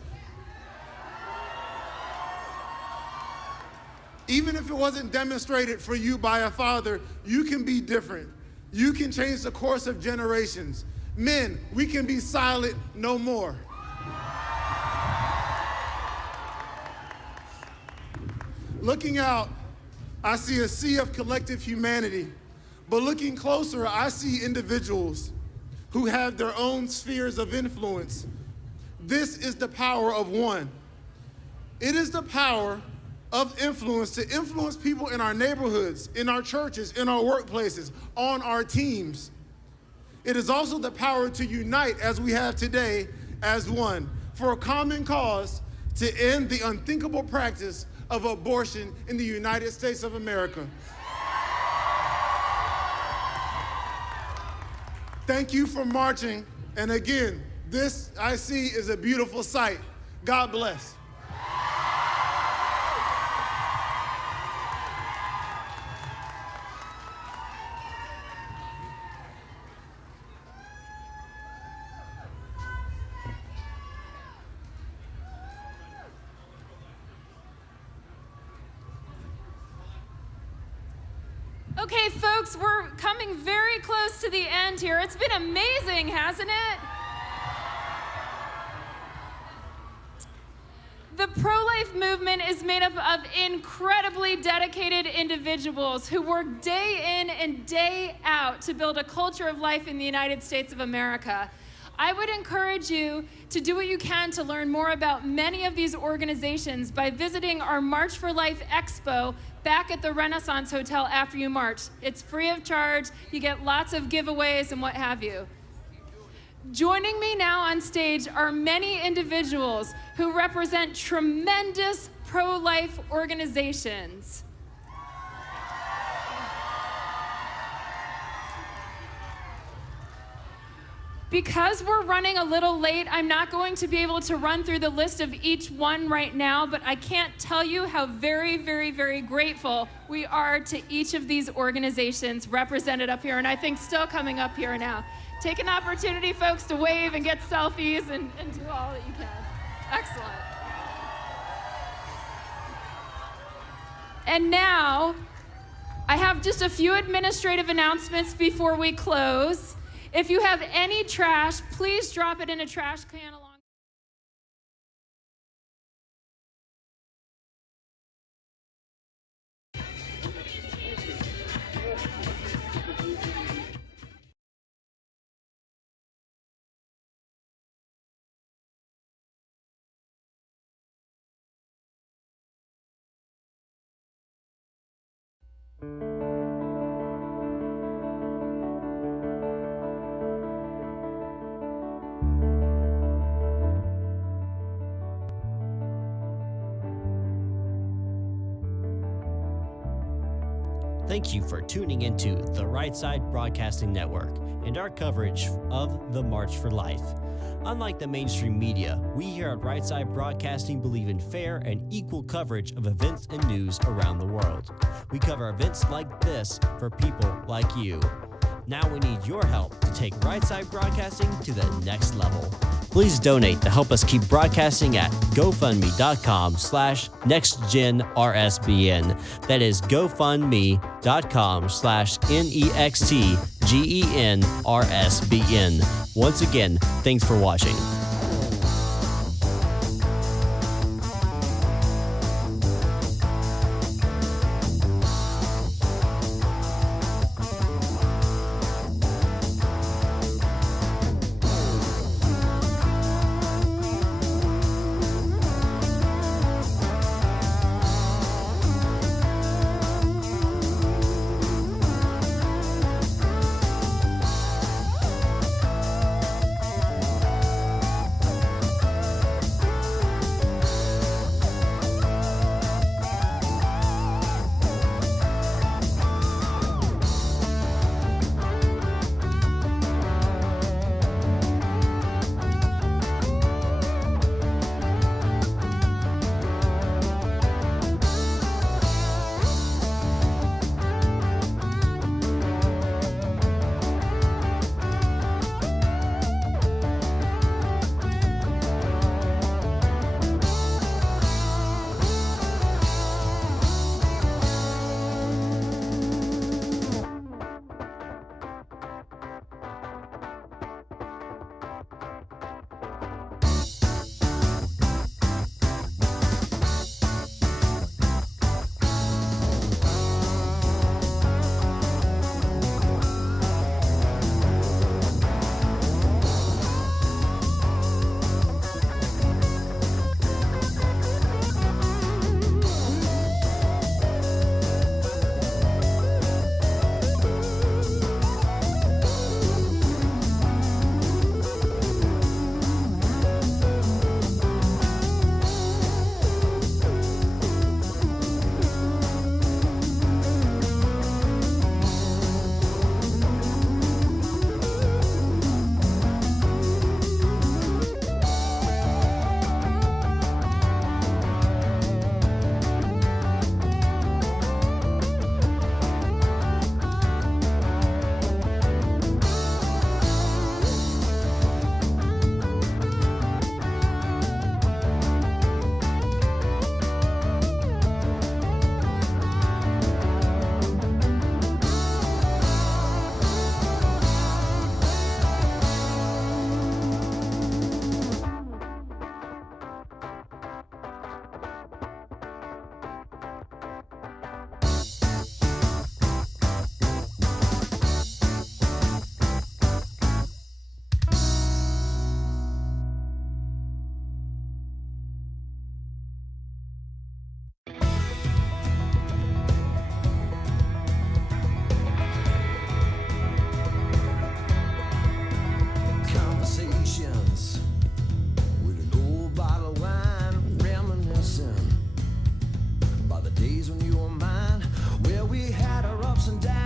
Even if it wasn't demonstrated for you by a father, you can be different. You can change the course of generations. Men, we can be silent no more. Looking out I see a sea of collective humanity. But looking closer, I see individuals who have their own spheres of influence. This is the power of one. It is the power of influence to influence people in our neighborhoods, in our churches, in our workplaces, on our teams. It is also the power to unite as we have today as one for a common cause to end the unthinkable practice of abortion in the United States of America. Thank you for marching. And again, this I see is a beautiful sight. God bless. Okay, folks, we're coming very close to the end here. It's been amazing, hasn't it? The pro-life movement is made up of incredibly dedicated individuals who work day in and day out to build a culture of life in the United States of America. I would encourage you to do what you can to learn more about many of these organizations by visiting our March for Life Expo back at the Renaissance Hotel after you march. It's free of charge. You get lots of giveaways and what have you. Joining me now on stage are many individuals who represent tremendous pro-life organizations. Because we're running a little late, I'm not going to be able to run through the list of each one right now, but I can't tell you how very, very, very grateful we are to each of these organizations represented up here, and I think still coming up here now. Take an opportunity, folks, to wave and get selfies and do all that you can. Excellent. And now, I have just a few administrative announcements before we close. If you have any trash, please drop it in a trash can along. Thank you for tuning into the Right Side Broadcasting Network and our coverage of the March for Life. Unlike the mainstream media, we here at Right Side Broadcasting believe in fair and equal coverage of events and news around the world. We cover events like this for people like you. Now we need your help to take Right Side Broadcasting to the next level. Please donate to help us keep broadcasting at GoFundMe.com/NextGenRSBN. That is GoFundMe.com/NEXTGENRSBN. Once again, thanks for watching.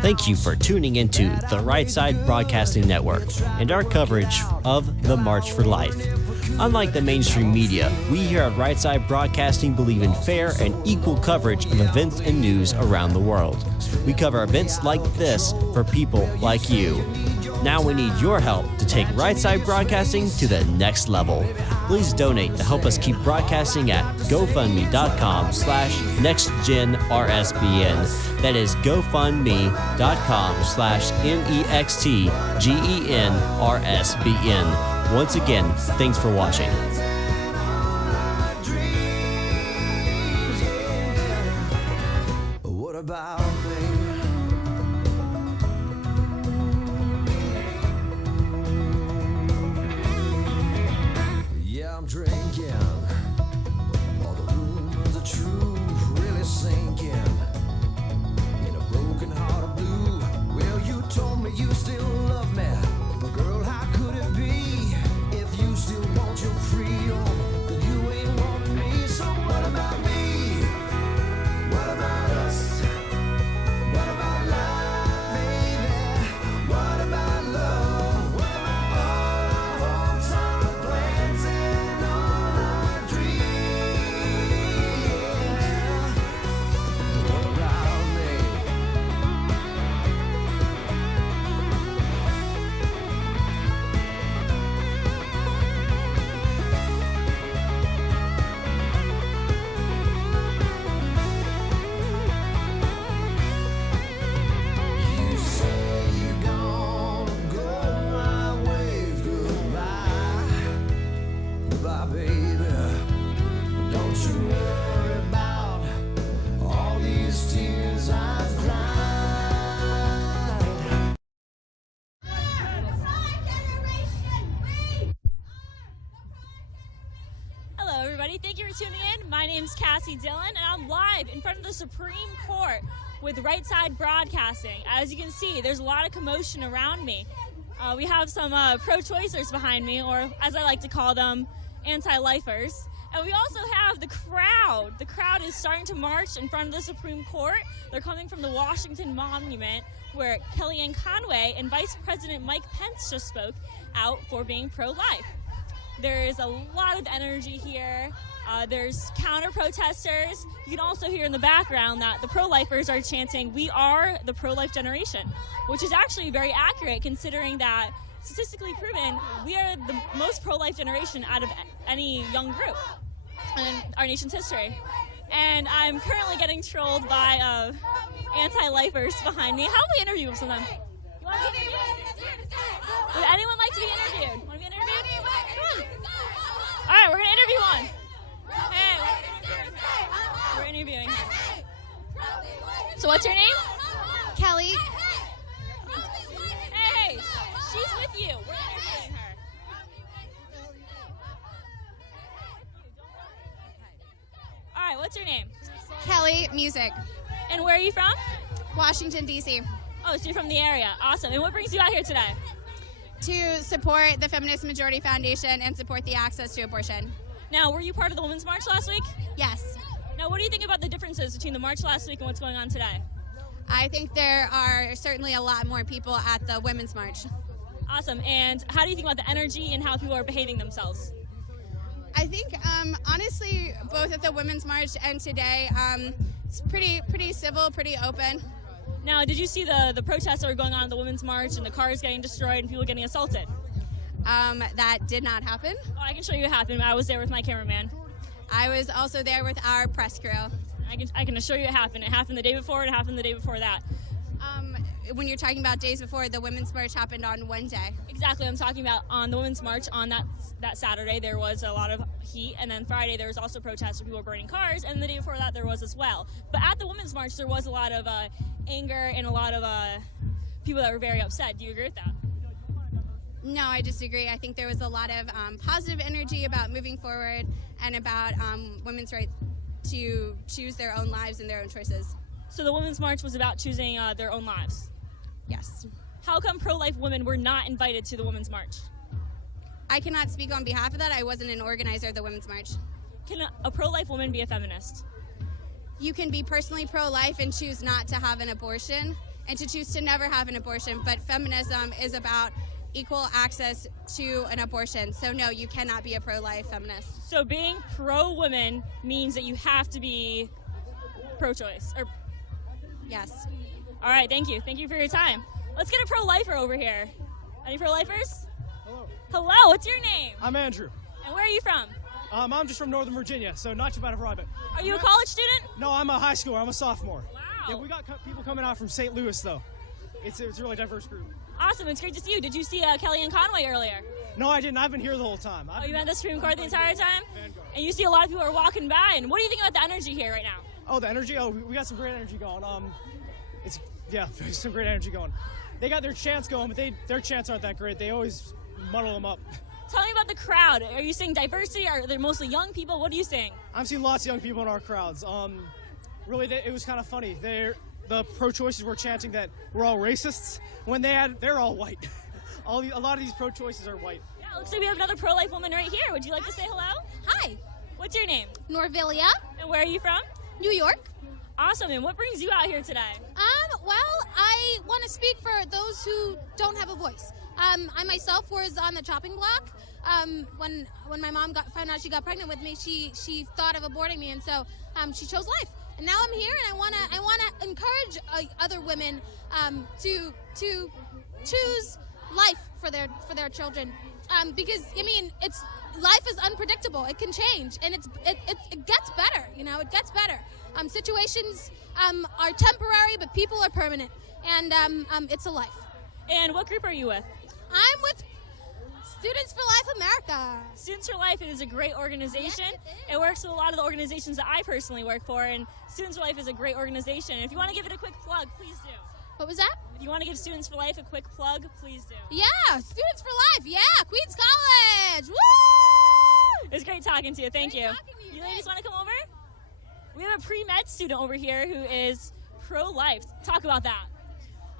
Thank you for tuning into the Right Side Broadcasting Network and our coverage of the March for Life. Unlike the mainstream media, we here at Right Side Broadcasting believe in fair and equal coverage of events and news around the world. We cover events like this for people like you. Now we need your help to take Right Side Broadcasting to the next level. Please donate to help us keep broadcasting at GoFundMe.com/NextGenRSBN. That is GoFundMe.com/NEXTGENRSBN. Once again, thanks for watching. What about I'm drinking. All the rumors are true, really sinking. In a broken heart of blue. Well, you told me you still love me. But girl, how could it be? If you still want your freedom, then you ain't wanting me. So what about me? What about us? What about love, baby? What about love? What about all our hopes, all our plans, and all our dreams? What about me? You say you're gonna go, I wave goodbye. Goodbye, baby. Don't you worry about all these tears I've cried. Hello, everybody. Thank you for tuning in. My name's Cassie Dillon, and I'm live in front of the Supreme Court with Right Side Broadcasting. As you can see, there's a lot of commotion around me. We have some pro-choicers behind me, or as I like to call them, anti-lifers. And we also have the crowd. The crowd is starting to march in front of the Supreme Court. They're coming from the Washington Monument, where Kellyanne Conway and Vice President Mike Pence just spoke out for being pro-life. There is a lot of energy here. There's counter-protesters. You can also hear in the background that the pro-lifers are chanting, "We are the pro-life generation," which is actually very accurate considering that, statistically proven, we are the most pro-life generation out of any young group in our nation's history. And I'm currently getting trolled by anti-lifers behind me. How about we interview some of them? You want to be interviewed? Would anyone like to be interviewed? Want to be interviewed? Come on. All right, we're going to interview one. Hey, we're interviewing her. So what's your name? Kelly. Hey, she's with you. We're interviewing her. All right, what's your name? Kelly Music. And where are you from? Washington, D.C. Oh, so you're from the area. Awesome. And what brings you out here today? To support the Feminist Majority Foundation and support the access to abortion. Now, were you part of the Women's March last week? Yes. Now, what do you think about the differences between the march last week and what's going on today? I think there are certainly a lot more people at the Women's March. Awesome. And how do you think about the energy and how people are behaving themselves? I think, honestly, both at the Women's March and today, it's pretty civil, pretty open. Now, did you see the protests that were going on at the Women's March and the cars getting destroyed and people getting assaulted? That did not happen. Oh, I can show you it happened. I was there with my cameraman. I was also there with our press crew. I can assure you it happened. It happened the day before, it happened the day before that. When you're talking about days before, the Women's March happened on one day. Exactly. I'm talking about on the Women's March on that Saturday, there was a lot of heat, and then Friday there was also protests where people were burning cars, and the day before that there was as well. But at the Women's March, there was a lot of anger and a lot of people that were very upset. Do you agree with that? No, I disagree. I think there was a lot of positive energy about moving forward and about women's right to choose their own lives and their own choices. So the Women's March was about choosing their own lives? Yes. How come pro-life women were not invited to the Women's March? I cannot speak on behalf of that. I wasn't an organizer of the Women's March. Can a pro-life woman be a feminist? You can be personally pro-life and choose not to have an abortion. and to choose to never have an abortion. But feminism is about equal access to an abortion. So no, you cannot be a pro-life feminist. So being pro-woman means that you have to be pro-choice. Or yes. All right, thank you. Thank you for your time. Let's get a pro-lifer over here. Any pro-lifers? Hello. Hello, what's your name? I'm Andrew. And where are you from? I'm just from Northern Virginia, so not too bad of a ride. Are you a college student? No, I'm a high schooler. I'm a sophomore. Wow. Yeah, we got people coming out from St. Louis, though. It's a really diverse group. Awesome, it's great to see you. Did you see Kellyanne Conway earlier? No, I didn't. I've been here the whole time. Oh, you went to the Supreme Court the entire time? And you see a lot of people are walking by. And what do you think about the energy here right now? Oh, the energy? Oh, we got some great energy going. There's some great energy going. They got their chants going, but their chants aren't that great. They always muddle them up. Tell me about the crowd. Are you seeing diversity? Are there mostly young people? What are you seeing? I'm seeing lots of young people in our crowds. Really, it was kind of funny. The pro-choicers were chanting that we're all racists when they're all white. A lot of these pro-choicers are white. Yeah, looks like we have another pro-life woman right here. Would you like to say hello? Hi. What's your name? Norvilia. And where are you from? New York. Awesome. And what brings you out here today? Well, I want to speak for those who don't have a voice. I myself was on the chopping block. When my mom found out she got pregnant with me, she thought of aborting me, and so she chose life. And now I'm here, and I wanna encourage other women to choose life for their children, because life is unpredictable. It can change, and it gets better. It gets better. Situations are temporary, but people are permanent, and it's a life. And what group are you with? I'm with Students for Life America. Students for Life is a great organization. It works with a lot of the organizations that I personally work for, and Students for Life is a great organization. If you want to give it a quick plug, please do. What was that? If you want to give Students for Life a quick plug, please do. Yeah, Students for Life. Yeah, Queens College. Woo! It's great talking to you. Thank you. You ladies want to come over? We have a pre-med student over here who is pro-life. Talk about that.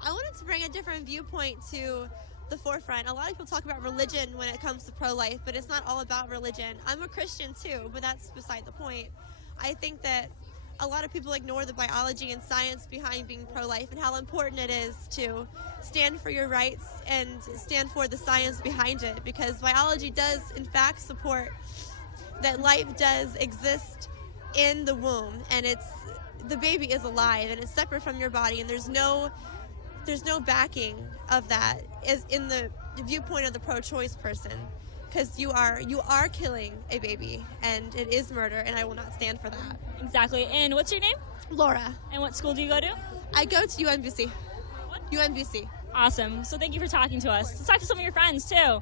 I wanted to bring a different viewpoint to the forefront. A lot of people talk about religion when it comes to pro-life, but it's not all about religion. I'm a Christian too, but that's beside the point. I think that a lot of people ignore the biology and science behind being pro-life and how important it is to stand for your rights and stand for the science behind it, because biology does in fact support that life does exist in the womb, and the baby is alive and it's separate from your body, and there's no backing of that is in the viewpoint of the pro-choice person, because you are killing a baby, and it is murder, and I will not stand for that. Exactly. And what's your name? Laura. And what school do you go to? I go to UMBC. What? UMBC. Awesome. So thank you for talking to us. Let's talk to some of your friends too.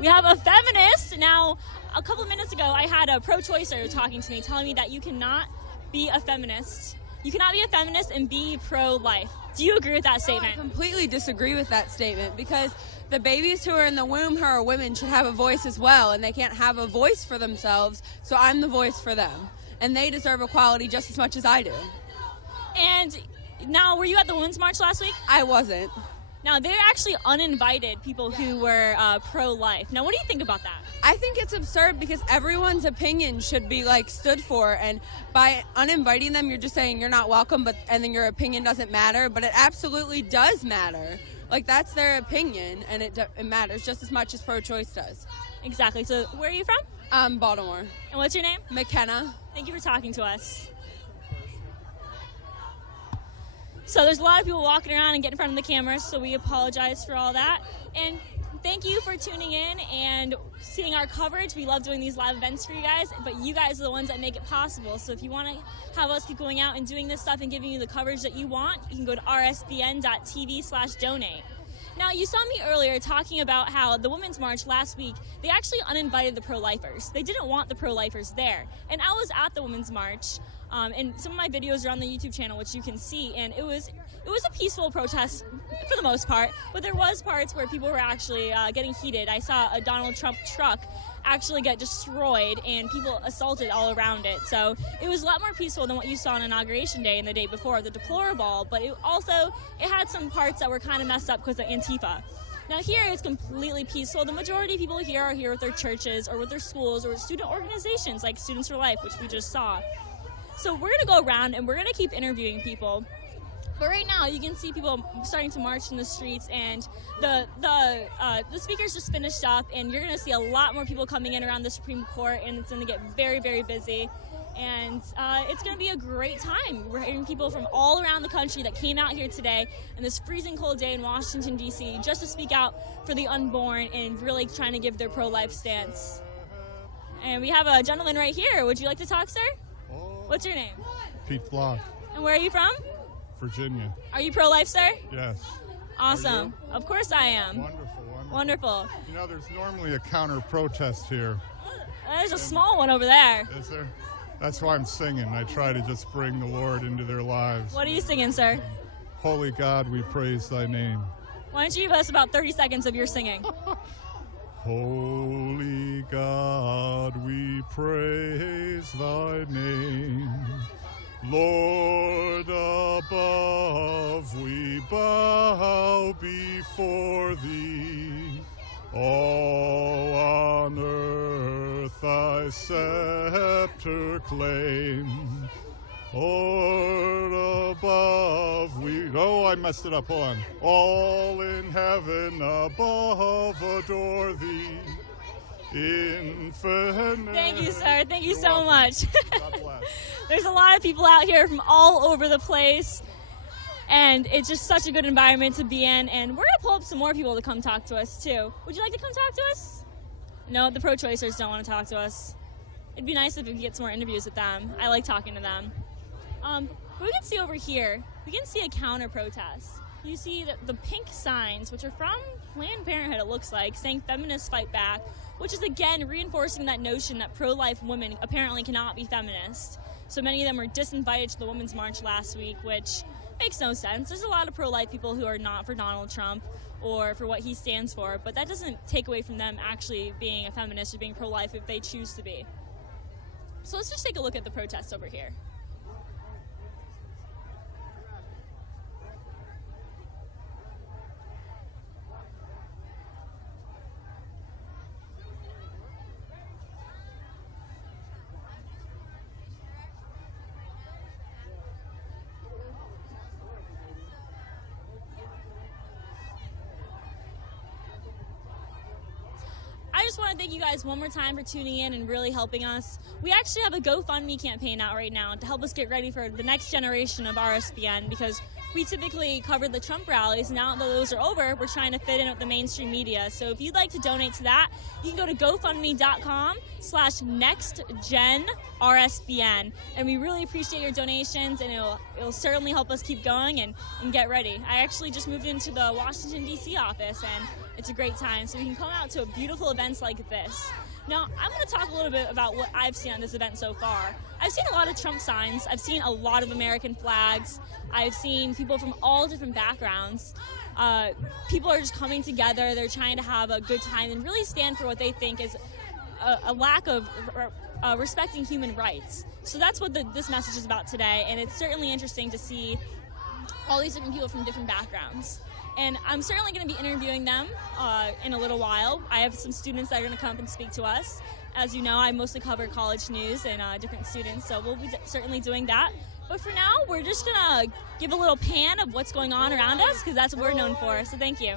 We have a feminist. Now, a couple of minutes ago, I had a pro-choicer talking to me, telling me that you cannot be a feminist. You cannot be a feminist and be pro-life. Do you agree with that statement? I completely disagree with that statement, because the babies who are in the womb who are women should have a voice as well, and they can't have a voice for themselves, so I'm the voice for them. And they deserve equality just as much as I do. And now, were you at the Women's March last week? I wasn't. Now, they're actually uninvited people who were pro-life. Now, what do you think about that? I think it's absurd, because everyone's opinion should be stood for, and by uninviting them, you're just saying you're not welcome, and then your opinion doesn't matter, but it absolutely does matter. That's their opinion, and it matters just as much as pro-choice does. Exactly. So, where are you from? Baltimore. And what's your name? McKenna. Thank you for talking to us. So there's a lot of people walking around and getting in front of the cameras, so we apologize for all that. And thank you for tuning in and seeing our coverage. We love doing these live events for you guys, but you guys are the ones that make it possible. So if you want to have us keep going out and doing this stuff and giving you the coverage that you want, you can go to rsbn.tv/donate. Now, you saw me earlier talking about how the Women's March last week, they actually uninvited the pro-lifers. They didn't want the pro-lifers there. And I was at the Women's March, and some of my videos are on the YouTube channel, which you can see, and it was a peaceful protest for the most part, but there was parts where people were actually getting heated. I saw a Donald Trump truck actually get destroyed and people assaulted all around it. So it was a lot more peaceful than what you saw on Inauguration Day and the day before, the Deplorable, but it had some parts that were kind of messed up because of Antifa. Now here it's completely peaceful. The majority of people here are here with their churches or with their schools or with student organizations like Students for Life, which we just saw. So we're going to go around and we're going to keep interviewing people. But right now, you can see people starting to march in the streets, and the speakers just finished up, and you're going to see a lot more people coming in around the Supreme Court, and it's going to get very, very busy. And it's going to be a great time. We're hearing people from all around the country that came out here today on this freezing cold day in Washington, D.C., just to speak out for the unborn and really trying to give their pro-life stance. And we have a gentleman right here. Would you like to talk, sir? What's your name? Pete Block, And where are you from? Virginia. Are you pro-life, sir? Yes. Awesome. Of course I am. Wonderful, wonderful. Wonderful. You know, there's normally a counter-protest here. There's a small one over there. Is there? That's why I'm singing. I try to just bring the Lord into their lives. What are you singing, sir? Holy God, we praise thy name. Why don't you give us about 30 seconds of your singing? Holy God, we praise thy name. Lord above, we bow before thee. All on earth thy scepter claim. Lord above, we... Oh, I messed it up. Hold on. All in heaven above adore thee. Infinite. Thank you, sir. Thank you so much. God bless. There's a lot of people out here from all over the place, and it's just such a good environment to be in. And we're going to pull up some more people to come talk to us, too. Would you like to come talk to us? No, the pro-choicers don't want to talk to us. It'd be nice if we could get some more interviews with them. I like talking to them. But we can see over here, we can see a counter-protest. You see the pink signs, which are from Planned Parenthood, it looks like, saying feminists fight back, which is again reinforcing that notion that pro-life women apparently cannot be feminist. So many of them were disinvited to the Women's March last week, which makes no sense. There's a lot of pro-life people who are not for Donald Trump or for what he stands for, but that doesn't take away from them actually being a feminist or being pro-life if they choose to be. So let's just take a look at the protests over here. I just want to thank you guys one more time for tuning in and really helping us. We actually have a GoFundMe campaign out right now to help us get ready for the next generation of RSBN, because we typically cover the Trump rallies. Now that those are over, we're trying to fit in with the mainstream media. So if you'd like to donate to that, you can go to GoFundMe.com/NextGenRSBN. And we really appreciate your donations, and it'll certainly help us keep going and get ready. I actually just moved into the Washington, D.C. office, and it's a great time. So we can come out to beautiful events like this. Now, I'm going to talk a little bit about what I've seen on this event so far. I've seen a lot of Trump signs. I've seen a lot of American flags. I've seen people from all different backgrounds. People are just coming together. They're trying to have a good time and really stand for what they think is a lack of respecting human rights. So that's what this message is about today, and it's certainly interesting to see all these different people from different backgrounds. And I'm certainly going to be interviewing them in a little while. I have some students that are going to come up and speak to us. As you know, I mostly cover college news and different students, so we'll be certainly doing that. But for now, we're just going to give a little pan of what's going on around us, because that's what we're known for. So thank you.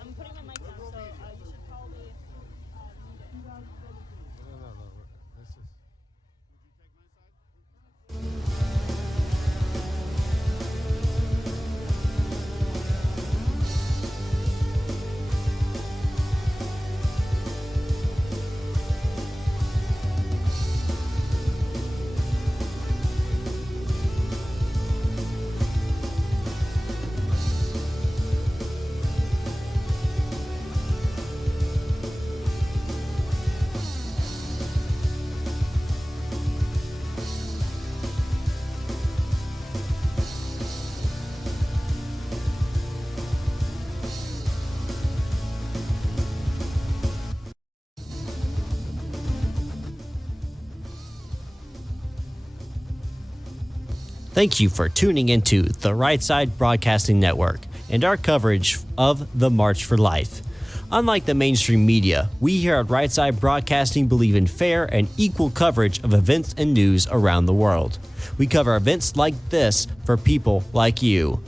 I'm putting my mic down, so you should probably. Thank you for tuning into the Right Side Broadcasting Network and our coverage of the March for Life. Unlike the mainstream media, we here at Right Side Broadcasting believe in fair and equal coverage of events and news around the world. We cover events like this for people like you.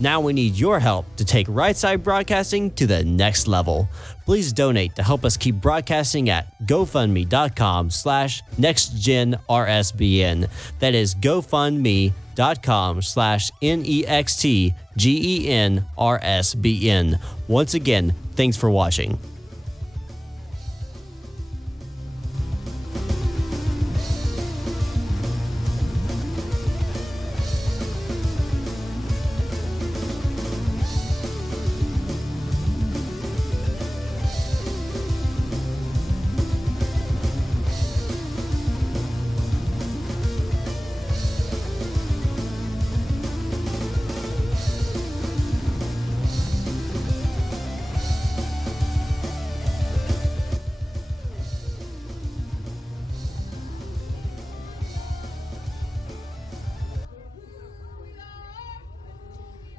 Now we need your help to take Right Side Broadcasting to the next level. Please donate to help us keep broadcasting at GoFundMe.com/NextGenRSBN. That is GoFundMe.com/NextGenRSBN. Once again, thanks for watching.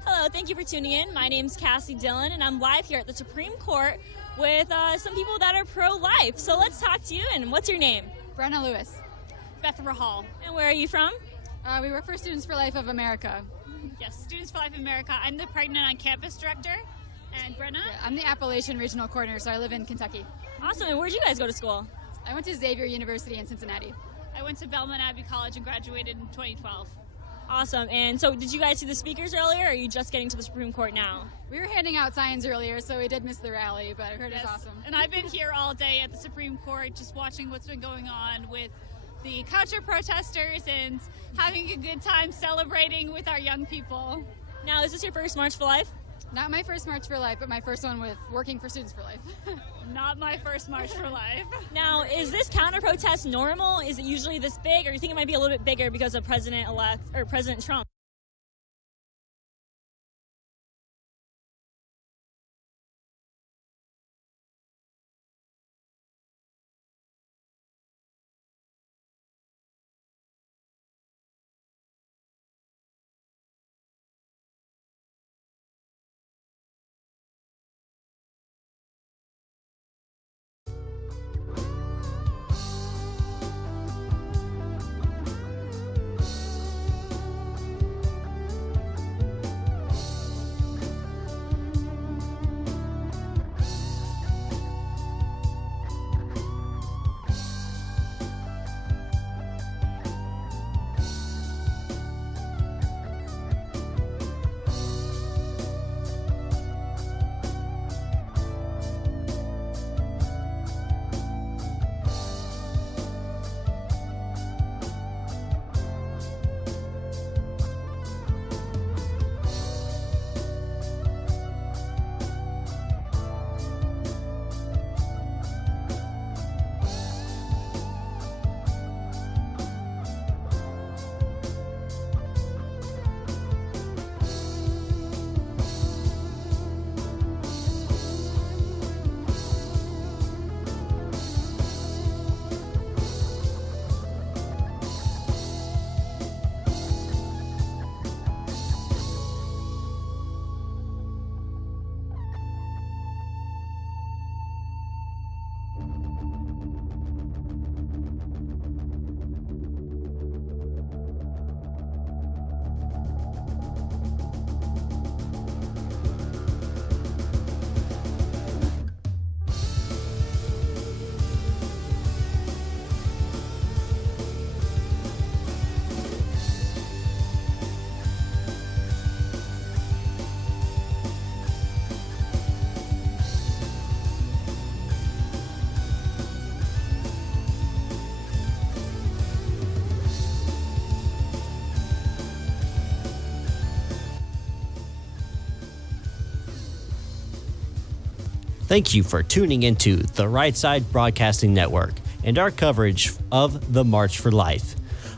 Hello, thank you for tuning in. My name's Cassie Dillon, and I'm live here at the Supreme Court with some people that are pro-life. So let's talk to you, and what's your name? Brenna Lewis. Beth Rahal. And where are you from? We work for Students for Life of America. Yes, Students for Life America. I'm the Pregnant on Campus Director. And Brenna? Yeah, I'm the Appalachian Regional Coordinator, so I live in Kentucky. Awesome, and where'd you guys go to school? I went to Xavier University in Cincinnati. I went to Belmont Abbey College and graduated in 2012. Awesome, and so did you guys see the speakers earlier, or are you just getting to the Supreme Court now? We were handing out signs earlier, so we did miss the rally, but I heard it was awesome. And I've been here all day at the Supreme Court just watching what's been going on with the counter-protesters and having a good time celebrating with our young people. Now, is this your first March for Life? Not my first March for Life, but my first one with working for Students for Life. Not my first March for Life. Now, is this counter-protest normal? Is it usually this big, or do you think it might be a little bit bigger because of President-elect or President Trump? Thank you for tuning into the Right Side Broadcasting Network and our coverage of the March for Life.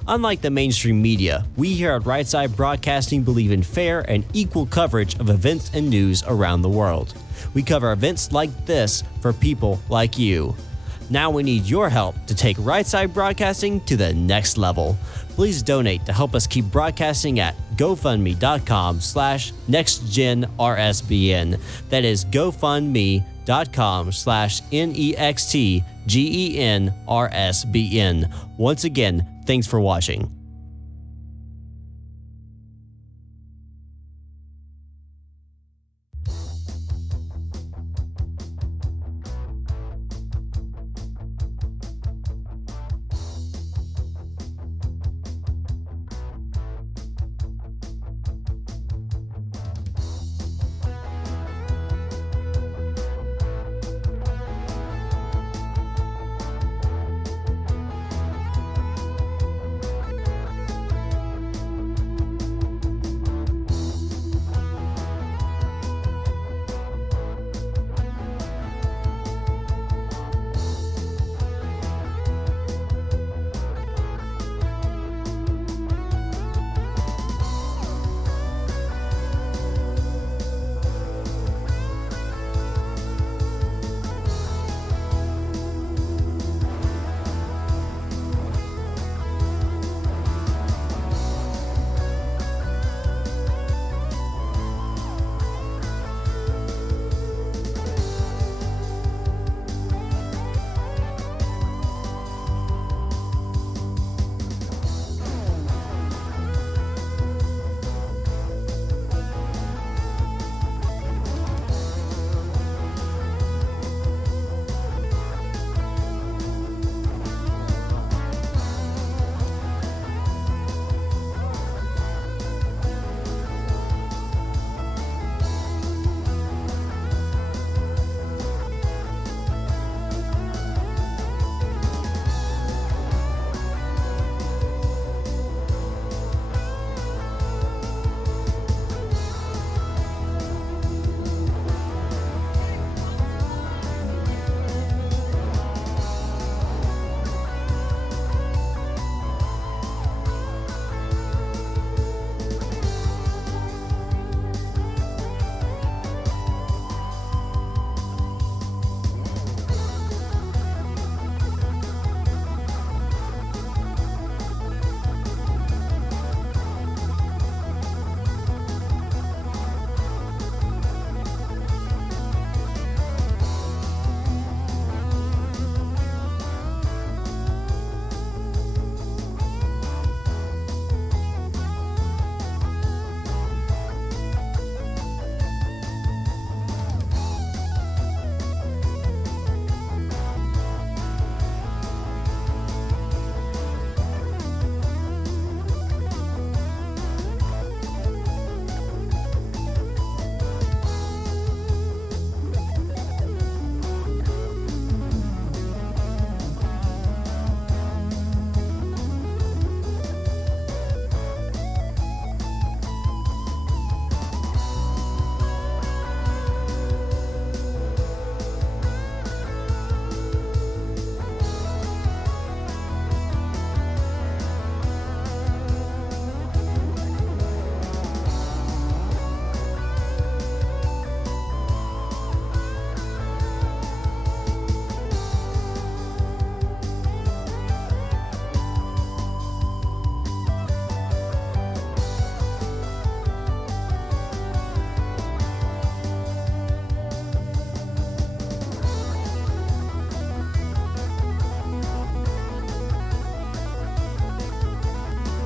Unlike the mainstream media, we here at Right Side Broadcasting believe in fair and equal coverage of events and news around the world. We cover events like this for people like you. Now we need your help to take Right Side Broadcasting to the next level. Please donate to help us keep broadcasting at GoFundMe.com/NextGenRSBN. That is GoFundMe.com/NextGenRSBN. Once again, thanks for watching.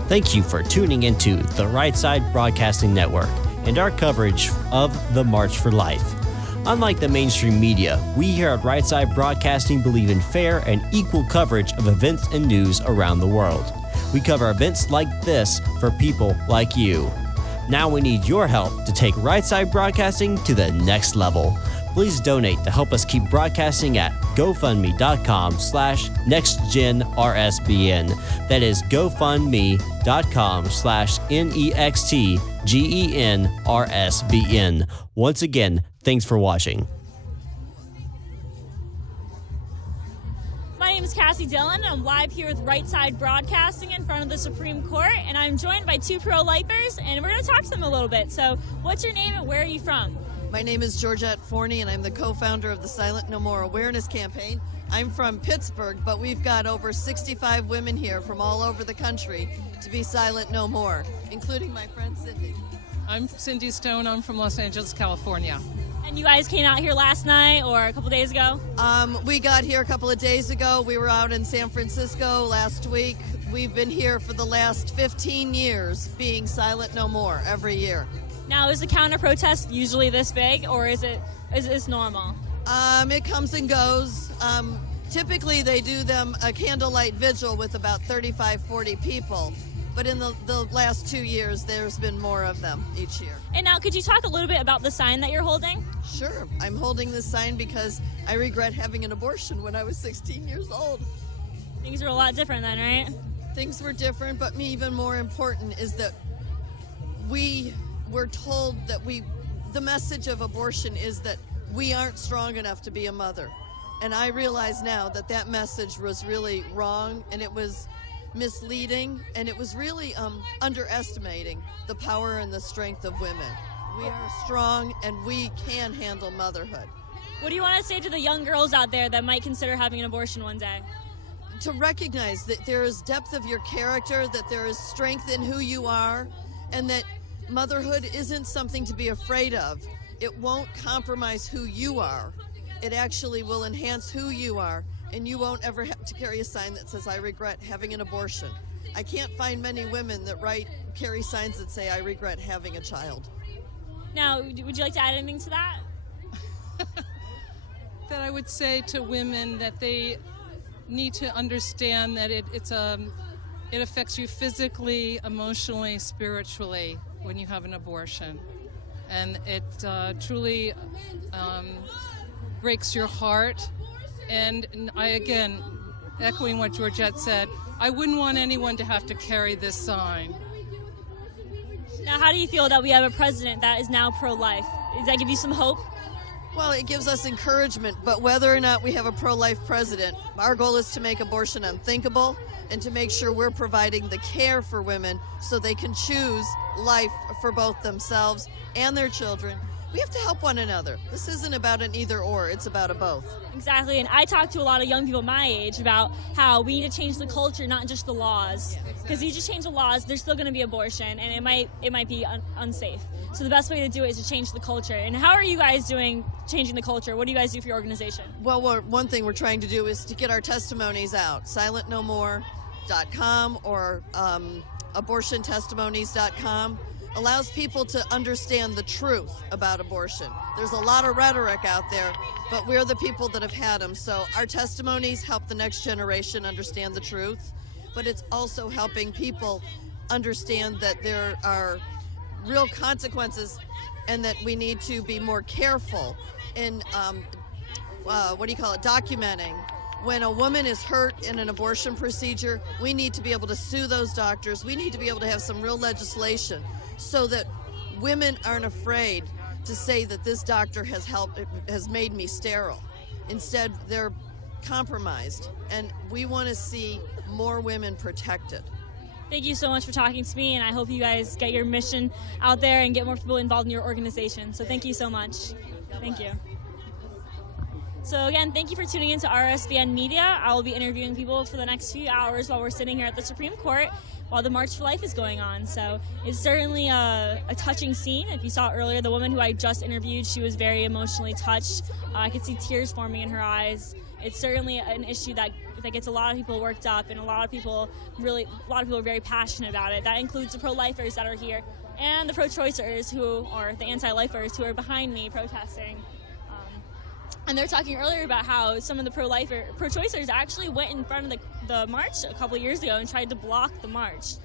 Thank you for tuning into the Right Side Broadcasting Network and our coverage of the March for Life. Unlike the mainstream media, we here at Right Side Broadcasting believe in fair and equal coverage of events and news around the world. We cover events like this for people like you. Now we need your help to take Right Side Broadcasting to the next level. Please donate to help us keep broadcasting at GoFundMe.com/NextGenRSBN. That is GoFundMe.com/NextGenRSBN. Once again, thanks for watching. name is Cassie Dillon, and I'm live here with Right Side Broadcasting in front of the Supreme Court, and I'm joined by two pro-lifers, and we're going to talk to them a little bit. So, what's your name and where are you from? My name is Georgette Forney, and I'm the co-founder of the Silent No More Awareness Campaign. I'm from Pittsburgh, but we've got over 65 women here from all over the country to be silent no more, including my friend Cindy. I'm Cindy Stone. I'm from Los Angeles, California. And you guys came out here last night or a couple days ago? We got here a couple of days ago. We were out in San Francisco last week. We've been here for the last 15 years being silent no more every year. Now, is the counter protest usually this big, or is it normal? It comes and goes. Typically, they do them a candlelight vigil with about 35, 40 people. But in the last 2 years, there's been more of them each year. And now, could you talk a little bit about the sign that you're holding? Sure. I'm holding this sign because I regret having an abortion when I was 16 years old. Things were a lot different then, right? Things were different, but even more important is that we were told that the message of abortion is that we aren't strong enough to be a mother. And I realize now that that message was really wrong, and it was misleading, and it was really underestimating the power and the strength of women. We are strong, and we can handle motherhood. What do you want to say to the young girls out there that might consider having an abortion one day? To recognize that there is depth of your character, that there is strength in who you are, and that motherhood isn't something to be afraid of. It won't compromise who you are. It actually will enhance who you are, and you won't ever have to carry a sign that says, I regret having an abortion. I can't find many women that carry signs that say, I regret having a child. Now, would you like to add anything to that? That I would say to women that they need to understand that it affects you physically, emotionally, spiritually when you have an abortion. And it truly breaks your heart. And I, again, echoing what Georgette said, I wouldn't want anyone to have to carry this sign. Now, how do you feel that we have a president that is now pro-life? Does that give you some hope? Well, it gives us encouragement, but whether or not we have a pro-life president, our goal is to make abortion unthinkable and to make sure we're providing the care for women so they can choose life for both themselves and their children. We have to help one another. This isn't about an either or, it's about a both. Exactly, and I talk to a lot of young people my age about how we need to change the culture, not just the laws. Because you just change the laws, there's still going to be abortion, and it might be unsafe. So the best way to do it is to change the culture. And how are you guys doing changing the culture? What do you guys do for your organization? Well, one thing we're trying to do is to get our testimonies out. silentnomore.com or abortiontestimonies.com allows people to understand the truth about abortion. There's a lot of rhetoric out there, but we're the people that have had them. So our testimonies help the next generation understand the truth, but it's also helping people understand that there are real consequences and that we need to be more careful in, documenting. When a woman is hurt in an abortion procedure, we need to be able to sue those doctors. We need to be able to have some real legislation so that women aren't afraid to say that this doctor has made me sterile. Instead, they're compromised, and we want to see more women protected. Thank you so much for talking to me, and I hope you guys get your mission out there and get more people involved in your organization. So thank you so much. Thank you. So again, thank you for tuning in to RSBN Media. I will be interviewing people for the next few hours while we're sitting here at the Supreme Court while the March for Life is going on. So it's certainly a touching scene. If you saw earlier, the woman who I just interviewed, she was very emotionally touched. I could see tears forming in her eyes. It's certainly an issue that gets a lot of people worked up, and a lot of people are very passionate about it. That includes the pro-lifers that are here and the pro-choicers or the anti-lifers who are behind me protesting. And they're talking earlier about how some of the pro-choicers actually went in front of the march a couple of years ago and tried to block the march.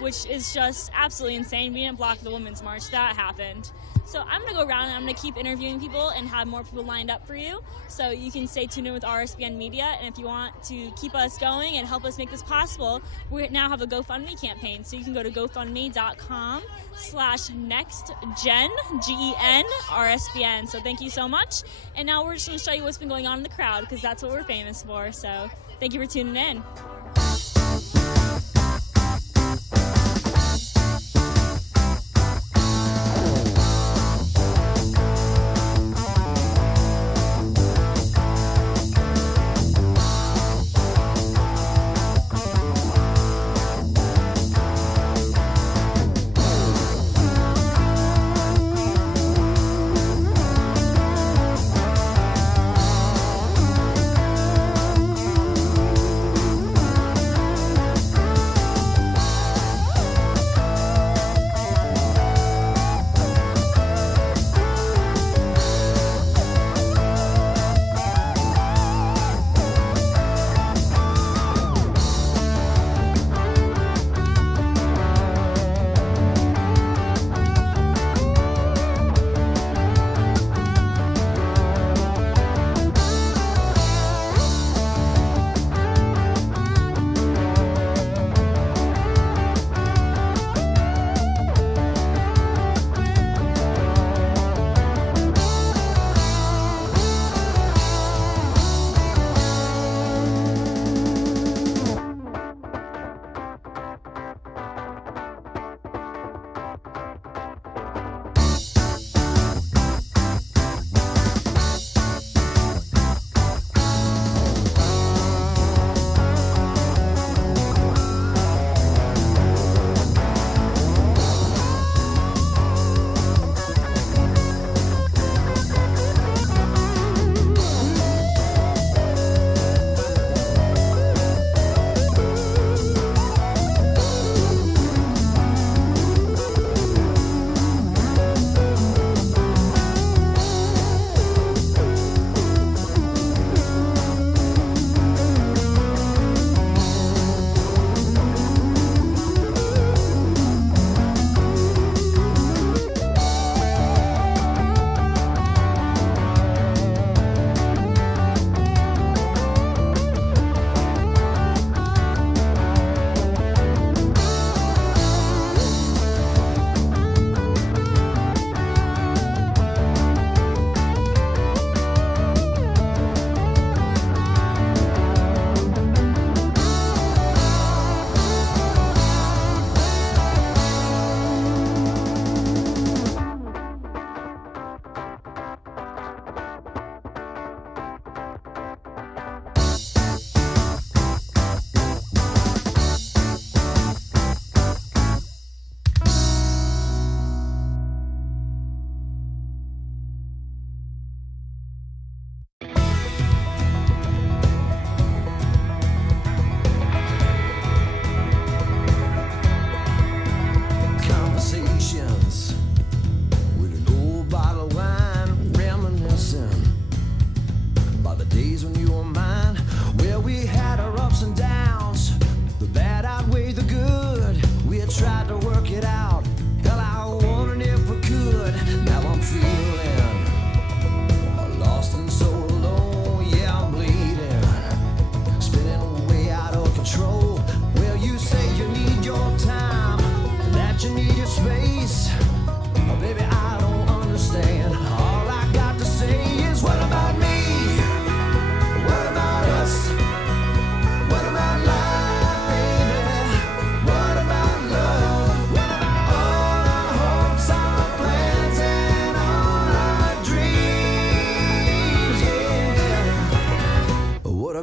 which is just absolutely insane. We didn't block the Women's March. That happened. So I'm going to go around and I'm going to keep interviewing people and have more people lined up for you. So you can stay tuned in with RSBN Media. And if you want to keep us going and help us make this possible, we now have a GoFundMe campaign. So you can go to gofundme.com/nextgen, GEN, RSBN. So thank you so much. And now we're just going to show you what's been going on in the crowd, because that's what we're famous for. So thank you for tuning in.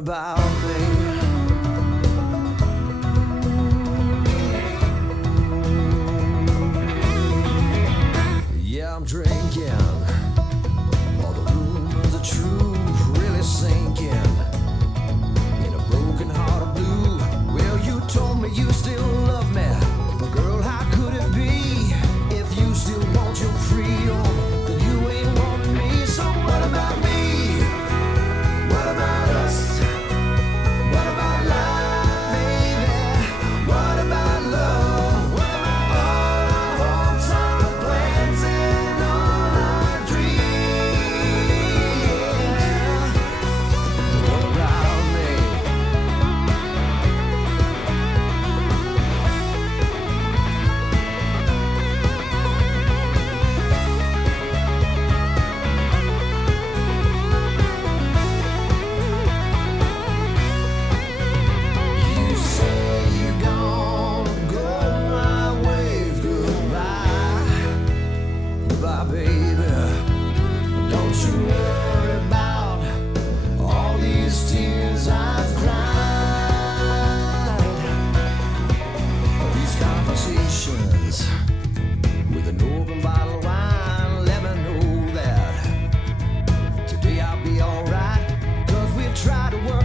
about me. Yeah, I'm drinking. All the rumors are true, really sinking. In a broken heart of blue. Well, you told me you still love me. But girl, how could it be? If you still want your freedom, then you ain't wanting me. So what about me? What about us?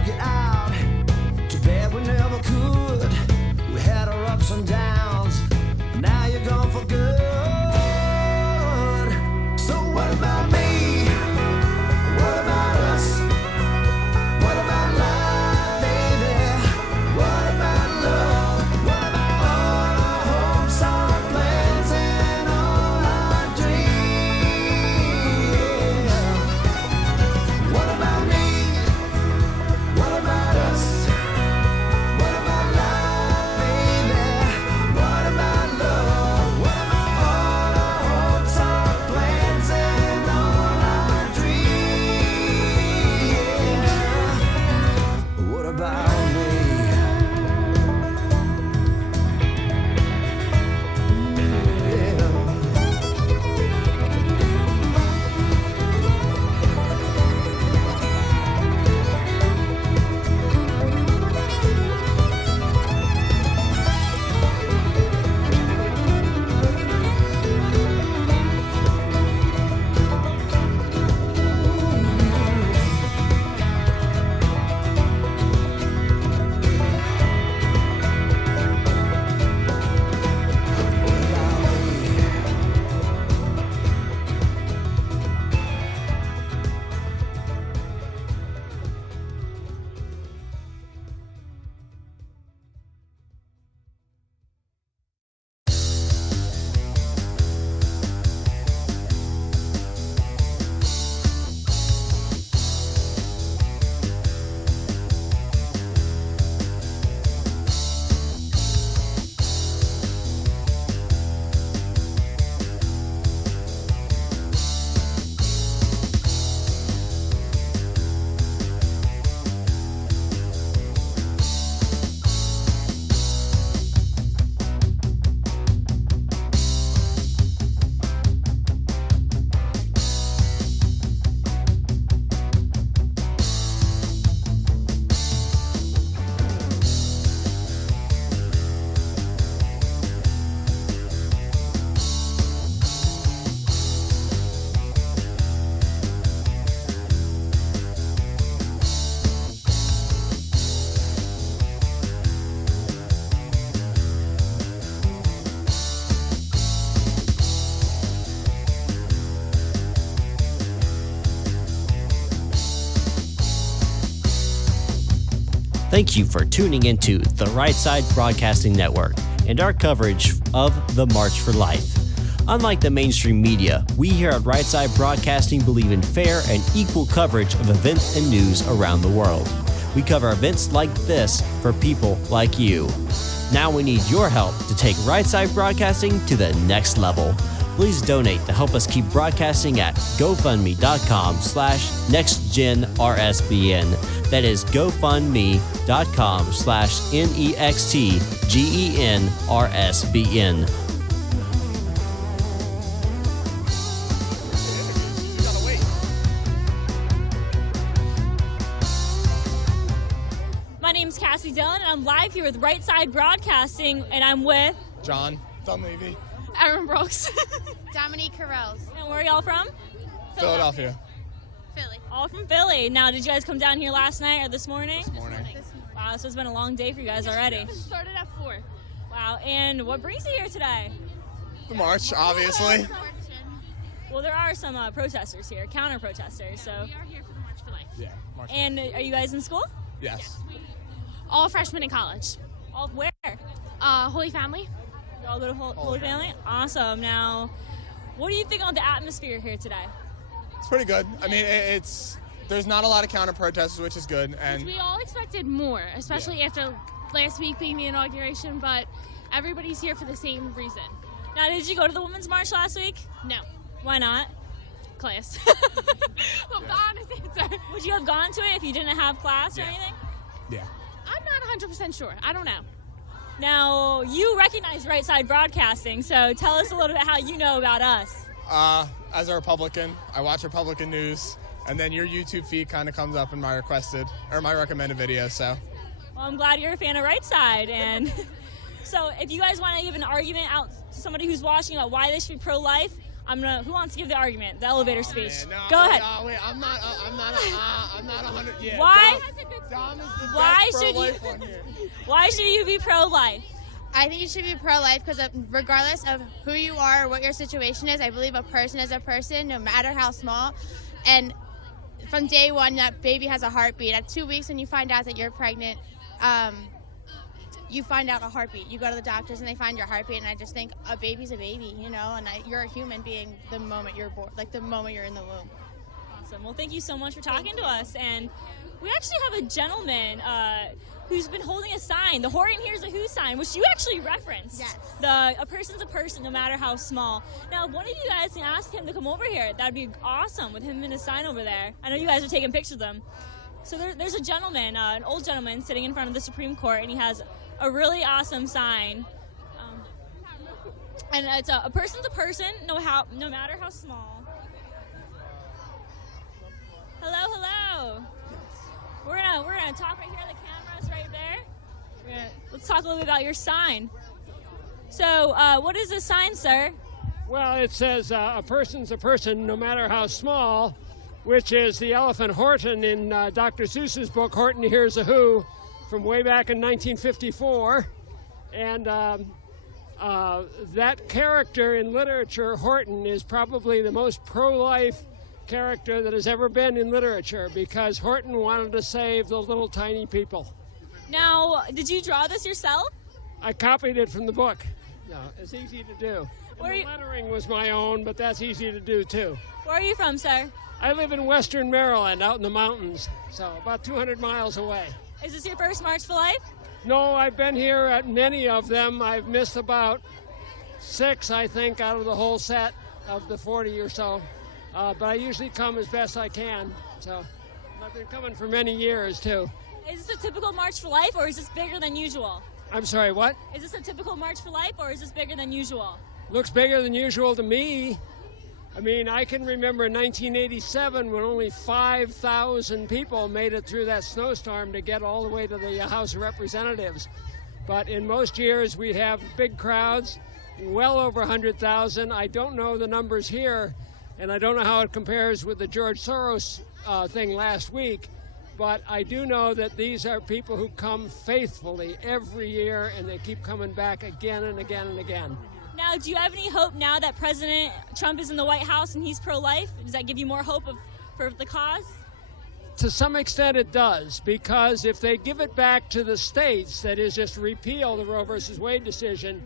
get out. Too bad we never could. We had our ups and downs. Now you're gone for good. So what about me? What about us? What about life, baby? What about love? What about all our hopes, all our plans, and all our dreams? What about me? What about us? What about life, baby? What about love? What about all our hopes, all our plans, and all our dreams? What about me? Thank you for tuning into the Right Side Broadcasting Network and our coverage of the March for Life. Unlike the mainstream media, we here at Right Side Broadcasting believe in fair and equal coverage of events and news around the world. We cover events like this for people like you. Now we need your help to take Right Side Broadcasting to the next level. Please donate to help us keep broadcasting at GoFundMe.com/NextGenRSBN. That is GoFundMe.com/NextGenRSBN. My name's Cassie Dillon, and I'm live here with Right Side Broadcasting, and I'm with John Levy, Aaron Brooks, Dominique Carrells. And where are y'all from? Philadelphia. Philly. All from Philly. Now, did you guys come down here last night or this morning? This morning. Wow, so it's been a long day for you guys already. Started at 4. Wow, and what brings you here today? The march, obviously. Well, there are some protesters here, counter-protesters, so. We are here for the March for Life. Yeah, March. And are you guys in school? Yes. All freshmen in college. All where? Holy Family. You all go to Holy Family? Awesome. Now, what do you think of the atmosphere here today? It's pretty good. I mean, there's not a lot of counter-protesters, which is good. And We all expected more, especially after last week being the inauguration, but everybody's here for the same reason. Now, did you go to the Women's March last week? No. Why not? Class. The honest answer. Would you have gone to it if you didn't have class or Yeah. anything? yeah. I'm not 100% sure. I don't know. Now, you recognize Right Side Broadcasting, so tell us a little bit how you know about us. As a Republican, I watch Republican news, and then your YouTube feed kind of comes up in my recommended videos, so. Well, I'm glad you're a fan of Right Side, and so if you guys want to give an argument out to somebody who's watching about why they should be pro-life, Who wants to give the argument, the elevator speech? Man, no, Go ahead. Wait, I'm not 100. Yeah, Why? Dom is the Why best should pro-life you? one here. Why should you be pro-life? I think you should be pro-life because regardless of who you are or what your situation is, I believe a person is a person, no matter how small. And from day one, that baby has a heartbeat. At 2 weeks, when you find out that you're pregnant, you find out a heartbeat. You go to the doctors and they find your heartbeat, and I just think a baby's a baby, you know, and you're a human being the moment you're born, like the moment you're in the womb. Awesome. Well, thank you so much for talking to us. And we actually have a gentleman who's been holding a sign, the Horton Hears a Who sign, which you actually referenced. Yes. A person's a person, no matter how small. Now, if one of you guys can ask him to come over here, that'd be awesome with him and his sign over there. I know you guys are taking pictures of them. So there's a gentleman, an old gentleman, sitting in front of the Supreme Court, and he has a really awesome sign. And it's a person's a person, no matter how small. Hello. We're gonna talk right here. The camera's right there. Let's talk a little bit about your sign. So, what is this sign, sir? Well, it says a person's a person, no matter how small, which is the elephant Horton in Dr. Seuss's book, Horton Hears a Who, from way back in 1954. And that character in literature, Horton, is probably the most pro-life character that has ever been in literature, because Horton wanted to save the little tiny people. Now, did you draw this yourself? I copied it from the book. No, it's easy to do. And the lettering was my own, but that's easy to do too. Where are you from, sir? I live in western Maryland, out in the mountains, so about 200 miles away. Is this your first March for Life? No, I've been here at many of them. I've missed about 6, I think, out of the whole set of the 40 or so. But I usually come as best I can, so I've been coming for many years, too. Is this a typical March for Life, or is this bigger than usual? I'm sorry, what? Is this a typical March for Life, or is this bigger than usual? Looks bigger than usual to me. I mean, I can remember in 1987 when only 5,000 people made it through that snowstorm to get all the way to the House of Representatives. But in most years, we have big crowds, well over 100,000. I don't know the numbers here, and I don't know how it compares with the George Soros thing last week, but I do know that these are people who come faithfully every year, and they keep coming back again and again and again. Now, do you have any hope now that President Trump is in the White House and he's pro-life? Does that give you more hope for the cause? To some extent it does, because if they give it back to the states, that is, just repeal the Roe versus Wade decision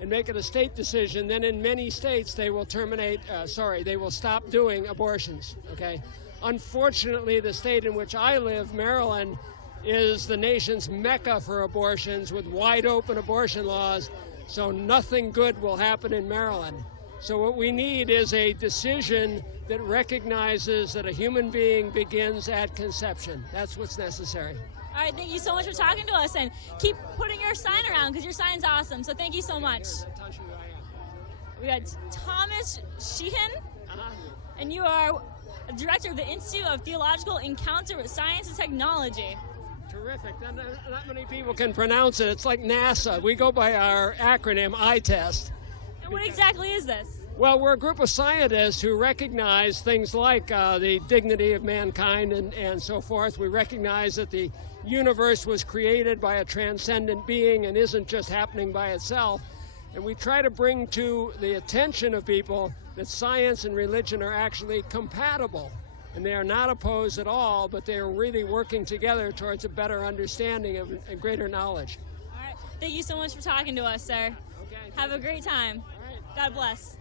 and make it a state decision, then in many states they will they will stop doing abortions, okay? Unfortunately, the state in which I live, Maryland, is the nation's mecca for abortions with wide open abortion laws, so nothing good will happen in Maryland. So what we need is a decision that recognizes that a human being begins at conception. That's what's necessary. All right, thank you so much for talking to us, and keep putting your sign around because your sign's awesome. So thank you so much. We got Thomas Sheehan, and you are a director of the Institute of Theological Encounter with Science and Technology. Terrific. Not many people can pronounce it. It's like NASA. We go by our acronym ITEST. And what exactly is this? Well, we're a group of scientists who recognize things like the dignity of mankind and so forth. We recognize that the universe was created by a transcendent being and isn't just happening by itself. And we try to bring to the attention of people that science and religion are actually compatible. And they are not opposed at all, but they are really working together towards a better understanding of and greater knowledge. All right. Thank you so much for talking to us, sir. Okay. Have a great time. All right. God bless.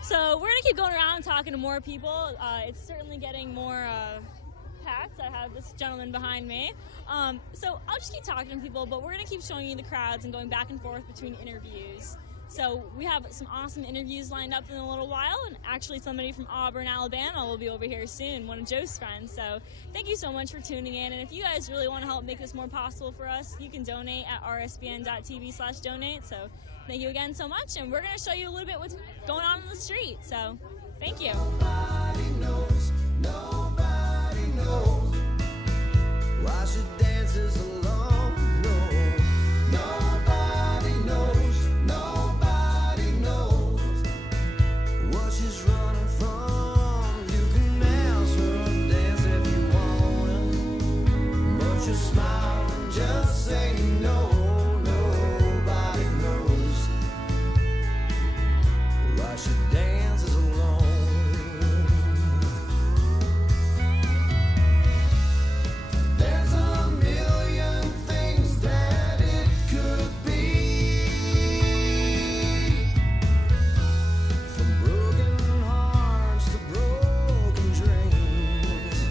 So we're going to keep going around and talking to more people. It's certainly getting more packed. I have this gentleman behind me. So I'll just keep talking to people, but we're going to keep showing you the crowds and going back and forth between interviews. So we have some awesome interviews lined up in a little while, and actually somebody from Auburn, Alabama will be over here soon, one of Joe's friends. So thank you so much for tuning in, and if you guys really want to help make this more possible for us, you can donate at rsbn.tv/donate. So thank you again so much, and we're going to show you a little bit what's going on in the street. So thank you. Nobody knows why she dances alone. No, nobody knows you smile and just say no? Nobody knows why she dances alone. There's a million things that it could be, from broken hearts to broken dreams,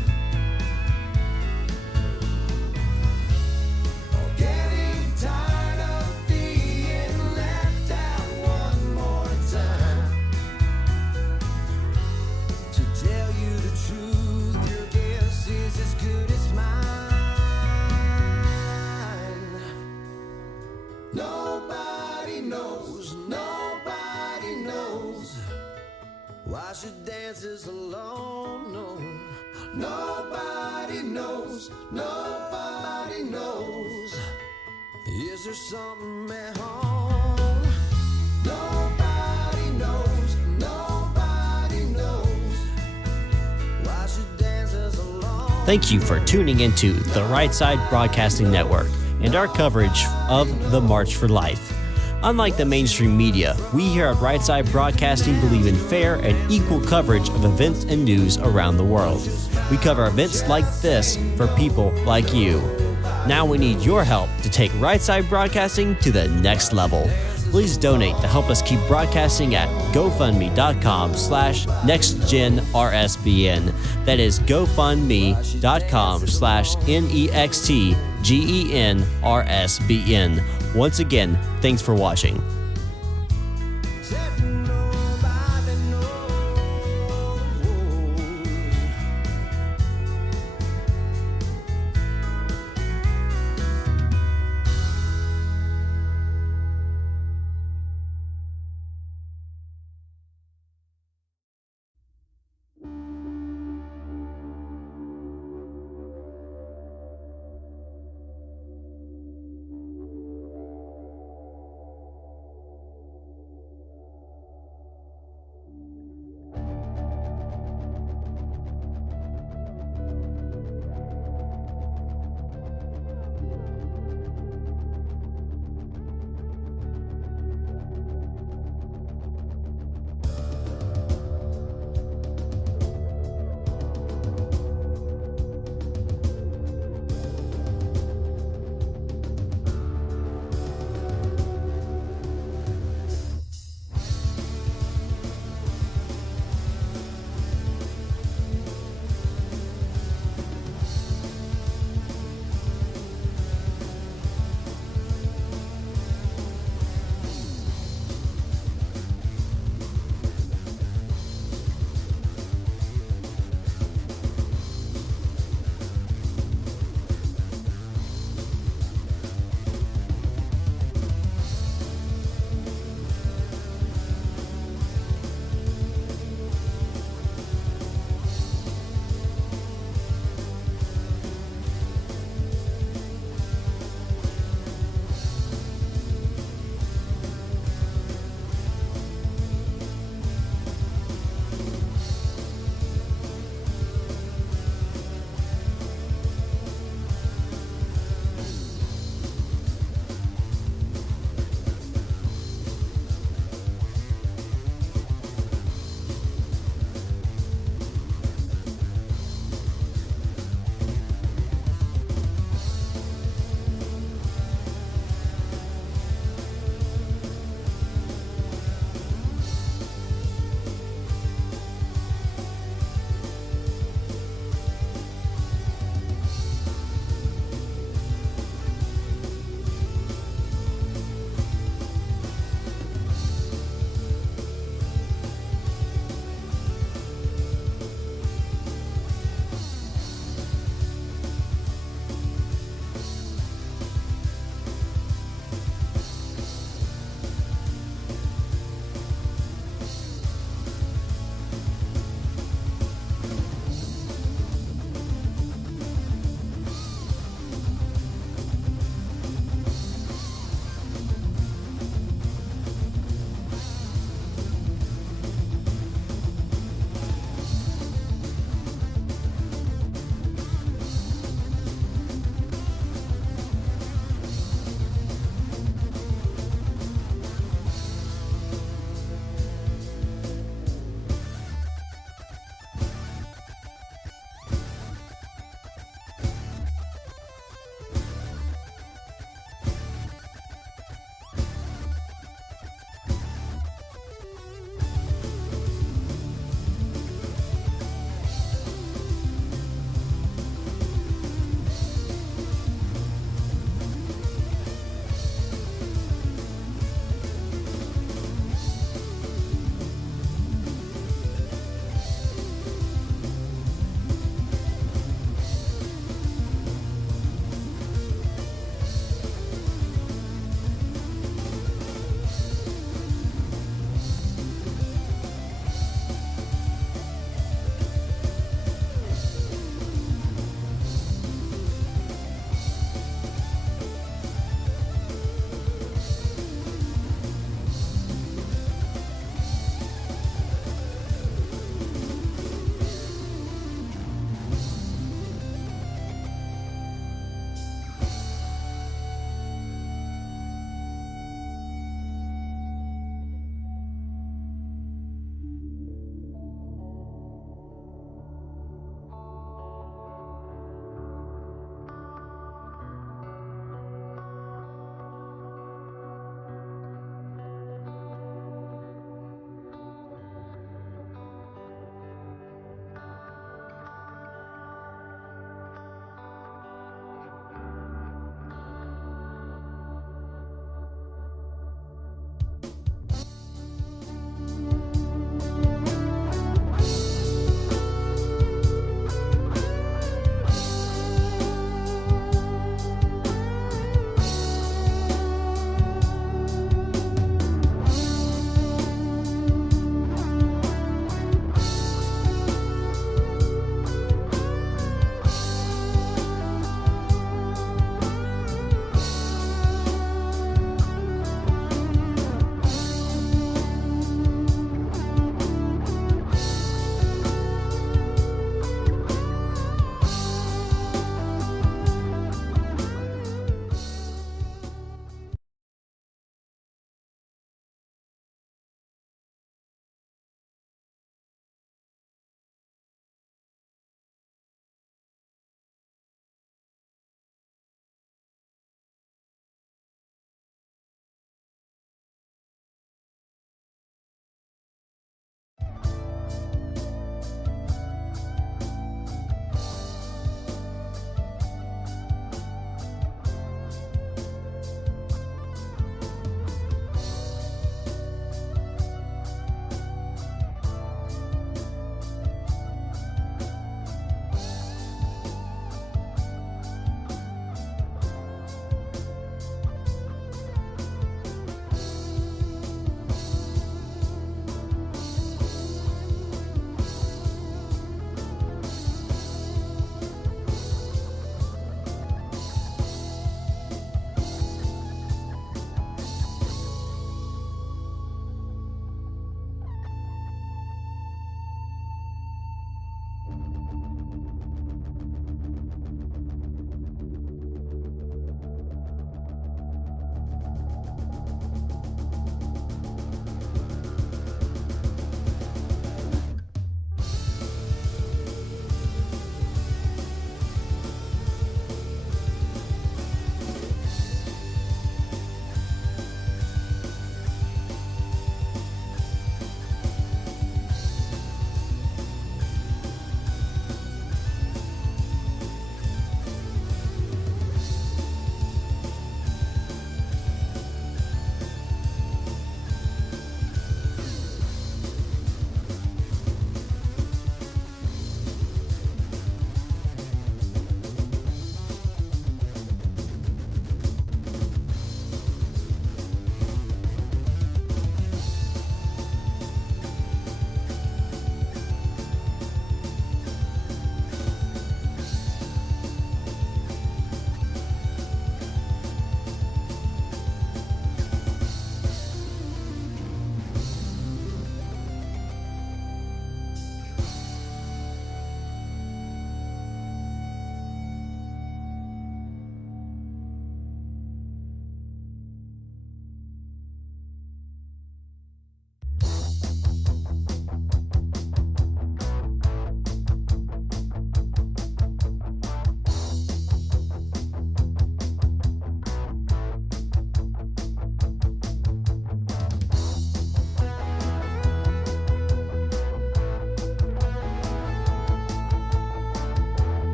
or getting tired of being left out one more time. To tell you the truth, your guess is as good as mine. Nobody knows why she dances alone. No, nobody knows. Is there something at home? Nobody knows why she dances alone. Thank you for tuning into the Right Side Broadcasting Network and our coverage of the March for Life. Unlike the mainstream media, we here at Right Side Broadcasting believe in fair and equal coverage of events and news around the world. We cover events like this for people like you. Now we need your help to take Right Side Broadcasting to the next level. Please donate to help us keep broadcasting at GoFundMe.com/NextGenRSBN. That is GoFundMe.com/NextGenRSBN. Once again, thanks for watching.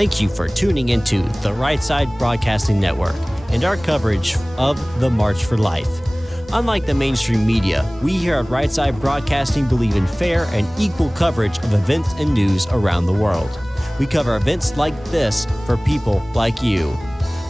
Thank you for tuning into the Right Side Broadcasting Network and our coverage of the March for Life. Unlike the mainstream media, we here at Right Side Broadcasting believe in fair and equal coverage of events and news around the world. We cover events like this for people like you.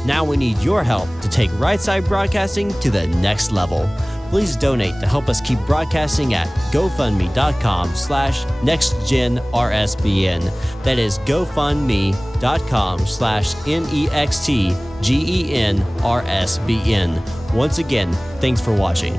Now we need your help to take Right Side Broadcasting to the next level. Please donate to help us keep broadcasting at GoFundMe.com/NextGenRSBN. That is GoFundMe.com/NEXTGENRSBN. Once again, thanks for watching.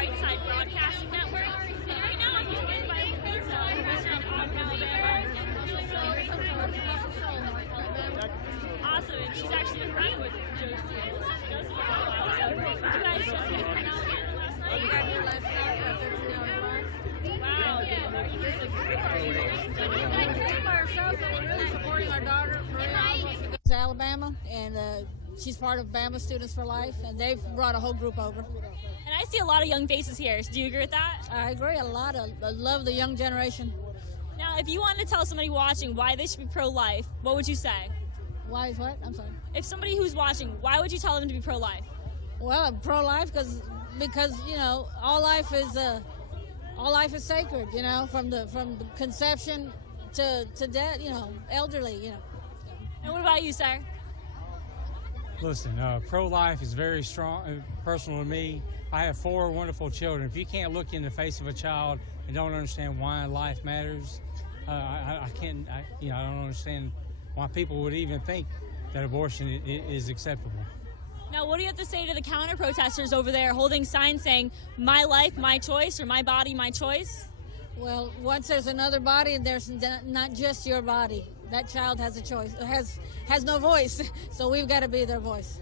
Right Side Broadcasting Network. And right now I'm joined by Lisa, who's from Alabama. Awesome, and she's actually a friend with Josie. So, you guys just came from Alabama last night? Wow. By herself, and we're really supporting our daughter. It's Alabama, and she's part of Bama Students for Life, and they've brought a whole group over. And I see a lot of young faces here. So do you agree with that? I agree a lot. I love the young generation. Now, if you wanted to tell somebody watching why they should be pro-life, what would you say? Why is what? I'm sorry. If somebody who's watching, why would you tell them to be pro-life? Well, I'm pro-life because you know all life is sacred. You know, from the conception to death. You know, elderly. You know. And what about you, sir? Listen, pro-life is very strong, personal to me. I have 4 wonderful children. If you can't look in the face of a child and don't understand why life matters, I don't understand why people would even think that abortion is acceptable. Now, what do you have to say to the counter-protesters over there holding signs saying, "My life, my choice," or "My body, my choice"? Well, once there's another body, there's not just your body. That child has a choice, has no voice, so we've got to be their voice.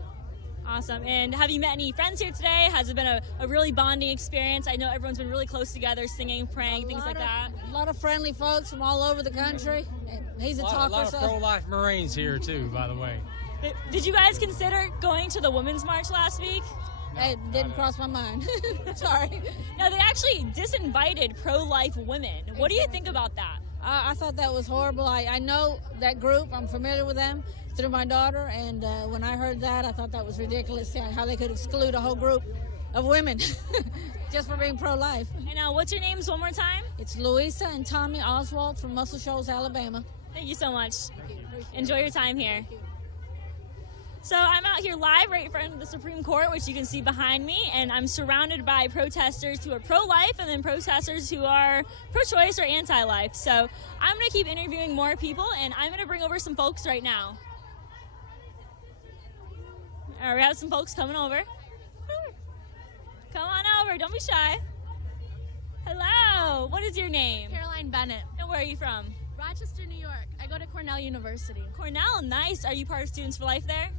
Awesome. And have you met any friends here today? Has it been a really bonding experience? I know everyone's been really close together, singing, praying, things like that. A lot of friendly folks from all over the country. He's a talker. A lot of pro-life Marines here, too, by the way. Did you guys consider going to the Women's March last week? It didn't cross my mind. Sorry. No, they actually disinvited pro-life women. What do you think about that? I thought that was horrible. I know that group. I'm familiar with them through my daughter, and when I heard that, I thought that was ridiculous, how they could exclude a whole group of women just for being pro-life. And now, what's your names one more time? It's Louisa and Tommy Oswald from Muscle Shoals, Alabama. Thank you so much. Enjoy your time here. So I'm out here live right in front of the Supreme Court, which you can see behind me, and I'm surrounded by protesters who are pro-life and then protesters who are pro-choice or anti-life. So I'm going to keep interviewing more people, and I'm going to bring over some folks right now. All right, we have some folks coming over. Come on over, don't be shy. Hello, what is your name? Caroline Bennett. And where are you from? Rochester, New York. I go to Cornell University. Cornell, nice. Are you part of Students for Life there?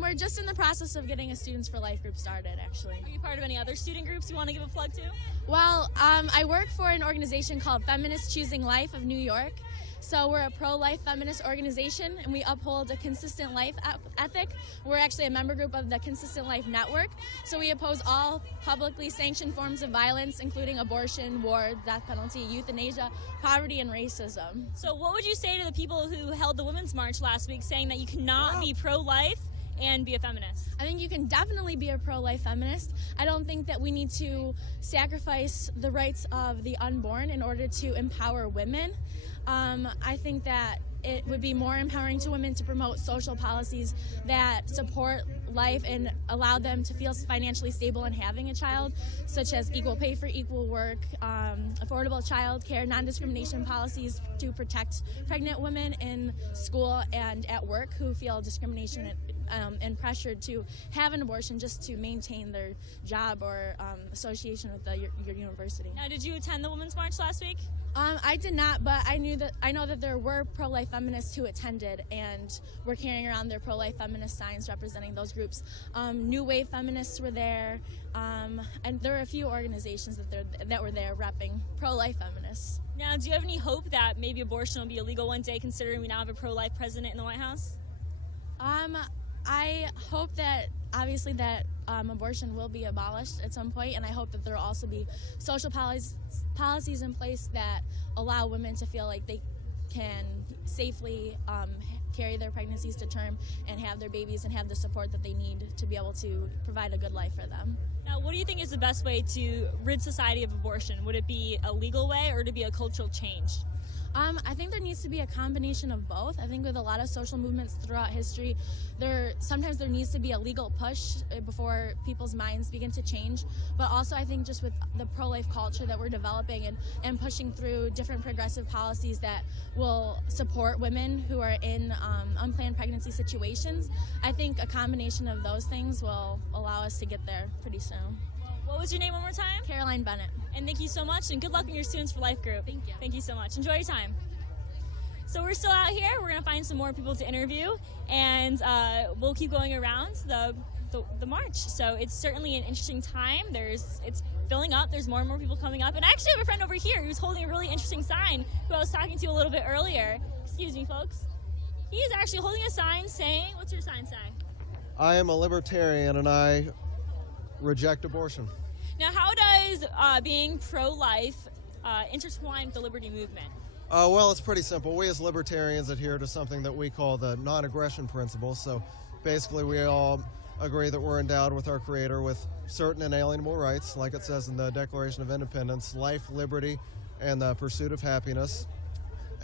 We're just in the process of getting a Students for Life group started, actually. Are you part of any other student groups you want to give a plug to? Well, I work for an organization called Feminists Choosing Life of New York. So we're a pro-life feminist organization, and we uphold a consistent life ethic. We're actually a member group of the Consistent Life Network. So we oppose all publicly sanctioned forms of violence, including abortion, war, death penalty, euthanasia, poverty, and racism. So what would you say to the people who held the Women's March last week saying that you cannot be pro-life and be a feminist? I think you can definitely be a pro-life feminist. I don't think that we need to sacrifice the rights of the unborn in order to empower women. I think that it would be more empowering to women to promote social policies that support life and allow them to feel financially stable in having a child, such as equal pay for equal work, affordable child care, non-discrimination policies to protect pregnant women in school and at work who feel discrimination and pressured to have an abortion just to maintain their job or association with your university. Now, did you attend the Women's March last week? I did not, but I know that there were pro-life feminists who attended and were carrying around their pro-life feminist signs representing those groups. New Wave feminists were there, and there were a few organizations that were there repping pro-life feminists. Now, do you have any hope that maybe abortion will be illegal one day, considering we now have a pro-life president in the White House? I hope that, obviously, that abortion will be abolished at some point, and I hope that there will also be social policies in place that allow women to feel like they can safely carry their pregnancies to term and have their babies and have the support that they need to be able to provide a good life for them. Now, what do you think is the best way to rid society of abortion? Would it be a legal way, or would it be a cultural change? I think there needs to be a combination of both. I think with a lot of social movements throughout history, sometimes there needs to be a legal push before people's minds begin to change. But also I think just with the pro-life culture that we're developing and pushing through different progressive policies that will support women who are in unplanned pregnancy situations, I think a combination of those things will allow us to get there pretty soon. What was your name one more time? Caroline Bennett. And thank you so much, and good luck in your Students for Life group. Thank you. Thank you so much. Enjoy your time. So we're still out here. We're going to find some more people to interview, and we'll keep going around the march. So it's certainly an interesting time. It's filling up. There's more and more people coming up. And I actually have a friend over here who's holding a really interesting sign who I was talking to a little bit earlier. Excuse me, folks. He's actually holding a sign saying, what's your sign say? I am a libertarian and I reject abortion. Now, how does being pro-life intertwine with the liberty movement? Well, it's pretty simple. We as libertarians adhere to something that we call the non-aggression principle. So basically we all agree that we're endowed with our Creator with certain inalienable rights, like it says in the Declaration of Independence: life, liberty, and the pursuit of happiness.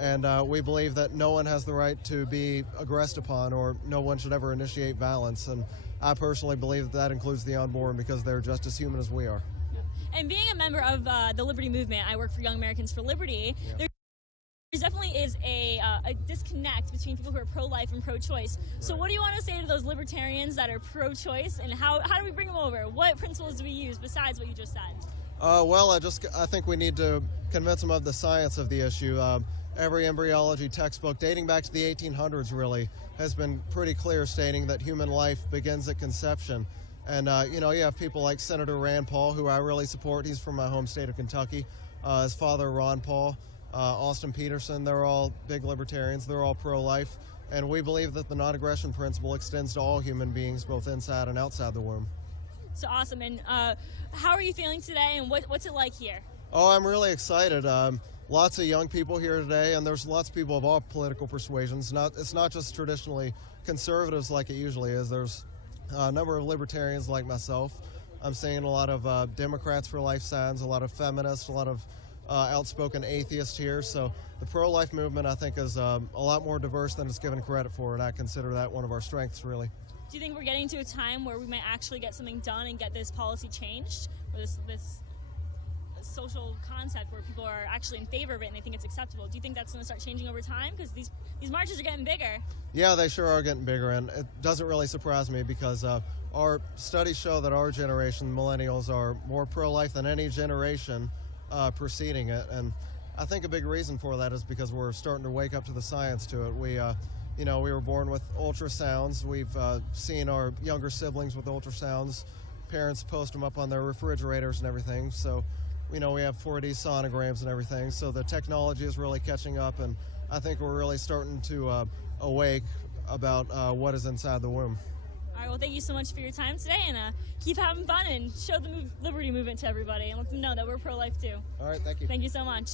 And we believe that no one has the right to be aggressed upon, or no one should ever initiate violence. And I personally believe that includes the unborn, because they're just as human as we are. And being a member of the Liberty Movement, I work for Young Americans for Liberty. Yeah. There definitely is a disconnect between people who are pro-life and pro-choice. So what do you want to say to those libertarians that are pro-choice, and how do we bring them over? What principles do we use besides what you just said? Well, I think we need to convince them of the science of the issue. Every embryology textbook dating back to the 1800s really has been pretty clear, stating that human life begins at conception. And you have people like Senator Rand Paul, who I really support. He's from my home state of Kentucky. His father, Ron Paul, Austin Peterson, they're all big libertarians. They're all pro-life. And we believe that the non-aggression principle extends to all human beings, both inside and outside the womb. So awesome. And how are you feeling today, and what's it like here? Oh, I'm really excited. Lots of young people here today, and there's lots of people of all political persuasions. It's not just traditionally conservatives like it usually is. There's a number of libertarians like myself. I'm seeing a lot of Democrats for Life signs, a lot of feminists, a lot of outspoken atheists here. So the pro-life movement, I think, is a lot more diverse than it's given credit for, and I consider that one of our strengths, really. Do you think we're getting to a time where we might actually get something done and get this policy changed, or this social concept where people are actually in favor of it and they think it's acceptable? Do you think that's going to start changing over time? Because these marches are getting bigger. Yeah, they sure are getting bigger, and it doesn't really surprise me, because our studies show that our generation, millennials, are more pro-life than any generation preceding it. And I think a big reason for that is because we're starting to wake up to the science to it. We were born with ultrasounds. We've seen our younger siblings with ultrasounds. Parents post them up on their refrigerators and everything. So, we have 4D sonograms and everything. So the technology is really catching up, and I think we're really starting to awake about what is inside the womb. All right, well, thank you so much for your time today, and keep having fun and show the Liberty Movement to everybody and let them know that we're pro-life too. All right, thank you. Thank you so much.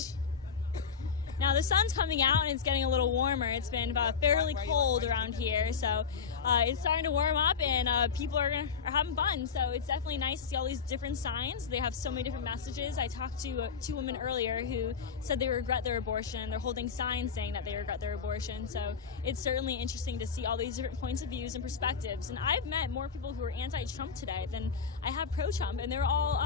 Now the sun's coming out and it's getting a little warmer. It's been fairly cold around here, so it's starting to warm up, and people are having fun. So it's definitely nice to see all these different signs. They have so many different messages. I talked to two women earlier who said they regret their abortion. They're holding signs saying that they regret their abortion. So it's certainly interesting to see all these different points of views and perspectives. And I've met more people who are anti-Trump today than I have pro-Trump, and they're all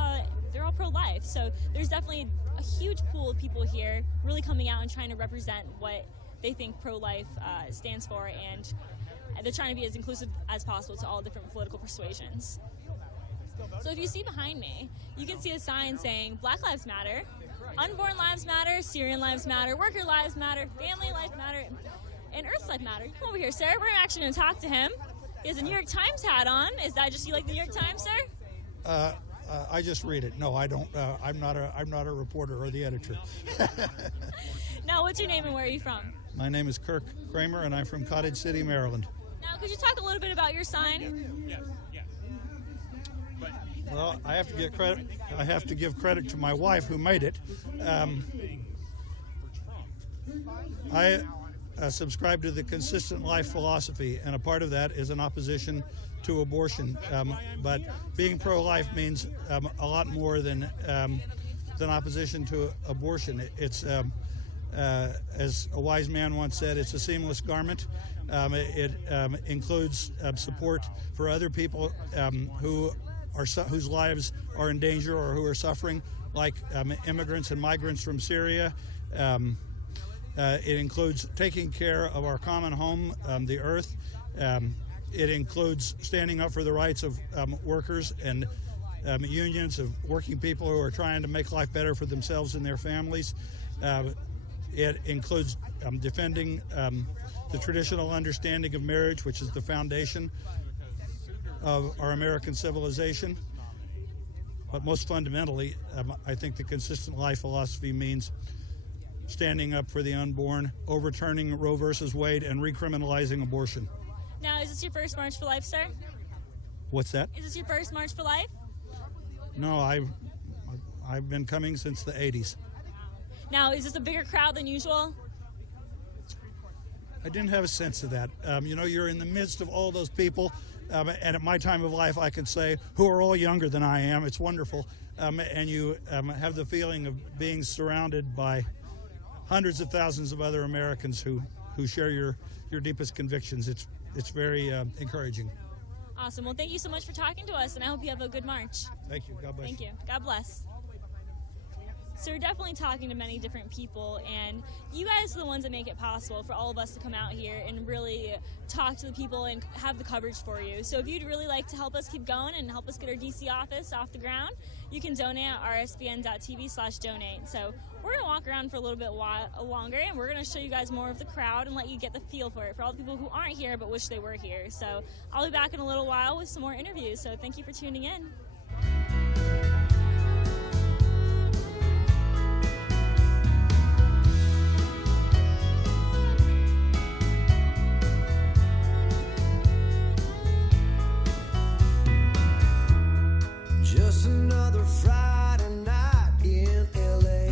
pro-life. So there's definitely a huge pool of people here really coming out and trying to represent what they think pro-life stands for, and they're trying to be as inclusive as possible to all different political persuasions. So if you see behind me, you can see a sign saying Black Lives Matter, Unborn Lives Matter, Syrian Lives Matter, Worker Lives Matter, Family Life Matter, and Earth's Life Matter. Come over here, sir. We're actually going to talk to him. He has a New York Times hat on. Is that just you like the New York Times, sir? I just read it. No, I don't. I'm not a reporter or the editor. Now, what's your name and where are you from? My name is Kirk Kramer, and I'm from Cottage City, Maryland. Now, could you talk a little bit about your sign? Yeah. Well, I have to get credit. I have to give credit to my wife who made it. I subscribe to the consistent life philosophy, and a part of that is an opposition to abortion. But being pro-life means a lot more than opposition to abortion. It's as a wise man once said, it's a seamless garment. It includes support for other people whose lives are in danger or who are suffering, like immigrants and migrants from Syria. It includes taking care of our common home, the earth. It includes standing up for the rights of workers and unions of working people who are trying to make life better for themselves and their families. It includes defending the traditional understanding of marriage, which is the foundation of our American civilization. But most fundamentally, I think the consistent life philosophy means standing up for the unborn, overturning Roe versus Wade, and recriminalizing abortion. Now, is this your first March for Life, sir? What's that? Is this your first March for Life? No, I've been coming since the 80s. Now, is this a bigger crowd than usual? I didn't have a sense of that. You're in the midst of all those people, and at my time of life, I can say, who are all younger than I am. It's wonderful. And you have the feeling of being surrounded by hundreds of thousands of other Americans who share your deepest convictions. It's very encouraging. Awesome. Well, thank you so much for talking to us, and I hope you have a good March. Thank you. God bless. Thank you. God bless. So we're definitely talking to many different people, and you guys are the ones that make it possible for all of us to come out here and really talk to the people and have the coverage for you. So if you'd really like to help us keep going and help us get our DC office off the ground, you can donate at rsbn.tv/donate. So we're going to walk around for a little bit longer, and we're going to show you guys more of the crowd and let you get the feel for it, for all the people who aren't here but wish they were here. So I'll be back in a little while with some more interviews, so thank you for tuning in. Just another Friday night in LA.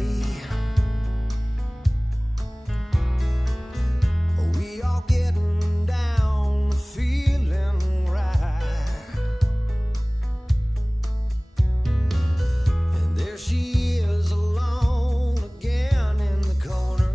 We all getting down, feeling right. And there she is alone again in the corner.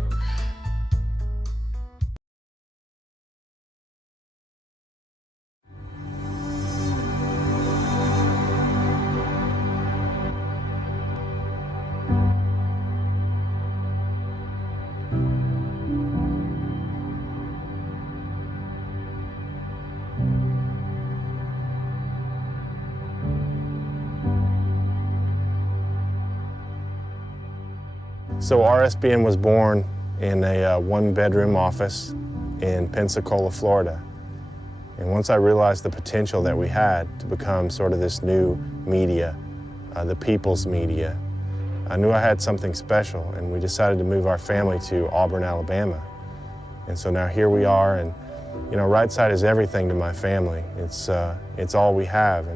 So RSBN was born in a one-bedroom office in Pensacola, Florida. And once I realized the potential that we had to become sort of this new media, the people's media, I knew I had something special, and we decided to move our family to Auburn, Alabama. And so now here we are, and Right Side is everything to my family. It's all we have.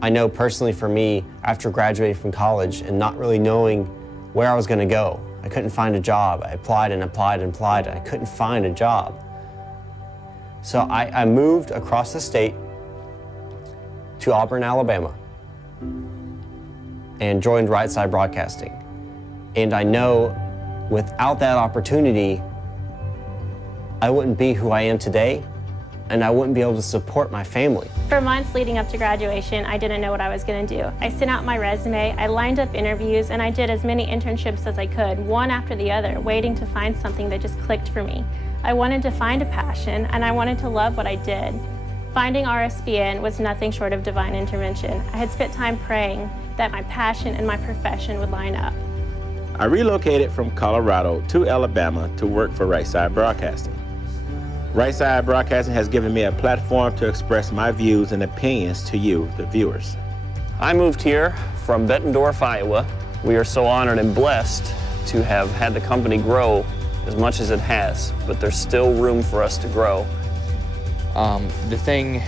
I know personally for me, after graduating from college and not really knowing where I was going to go, I couldn't find a job. I applied and applied and applied, and I couldn't find a job. So I moved across the state to Auburn, Alabama, and joined Right Side Broadcasting. And I know without that opportunity, I wouldn't be who I am today, and I wouldn't be able to support my family. For months leading up to graduation, I didn't know what I was going to do. I sent out my resume, I lined up interviews, and I did as many internships as I could, one after the other, waiting to find something that just clicked for me. I wanted to find a passion, and I wanted to love what I did. Finding RSBN was nothing short of divine intervention. I had spent time praying that my passion and my profession would line up. I relocated from Colorado to Alabama to work for Right Side Broadcasting. Right Side Broadcasting has given me a platform to express my views and opinions to you, the viewers. I moved here from Bettendorf, Iowa. We are so honored and blessed to have had the company grow as much as it has, but there's still room for us to grow. The thing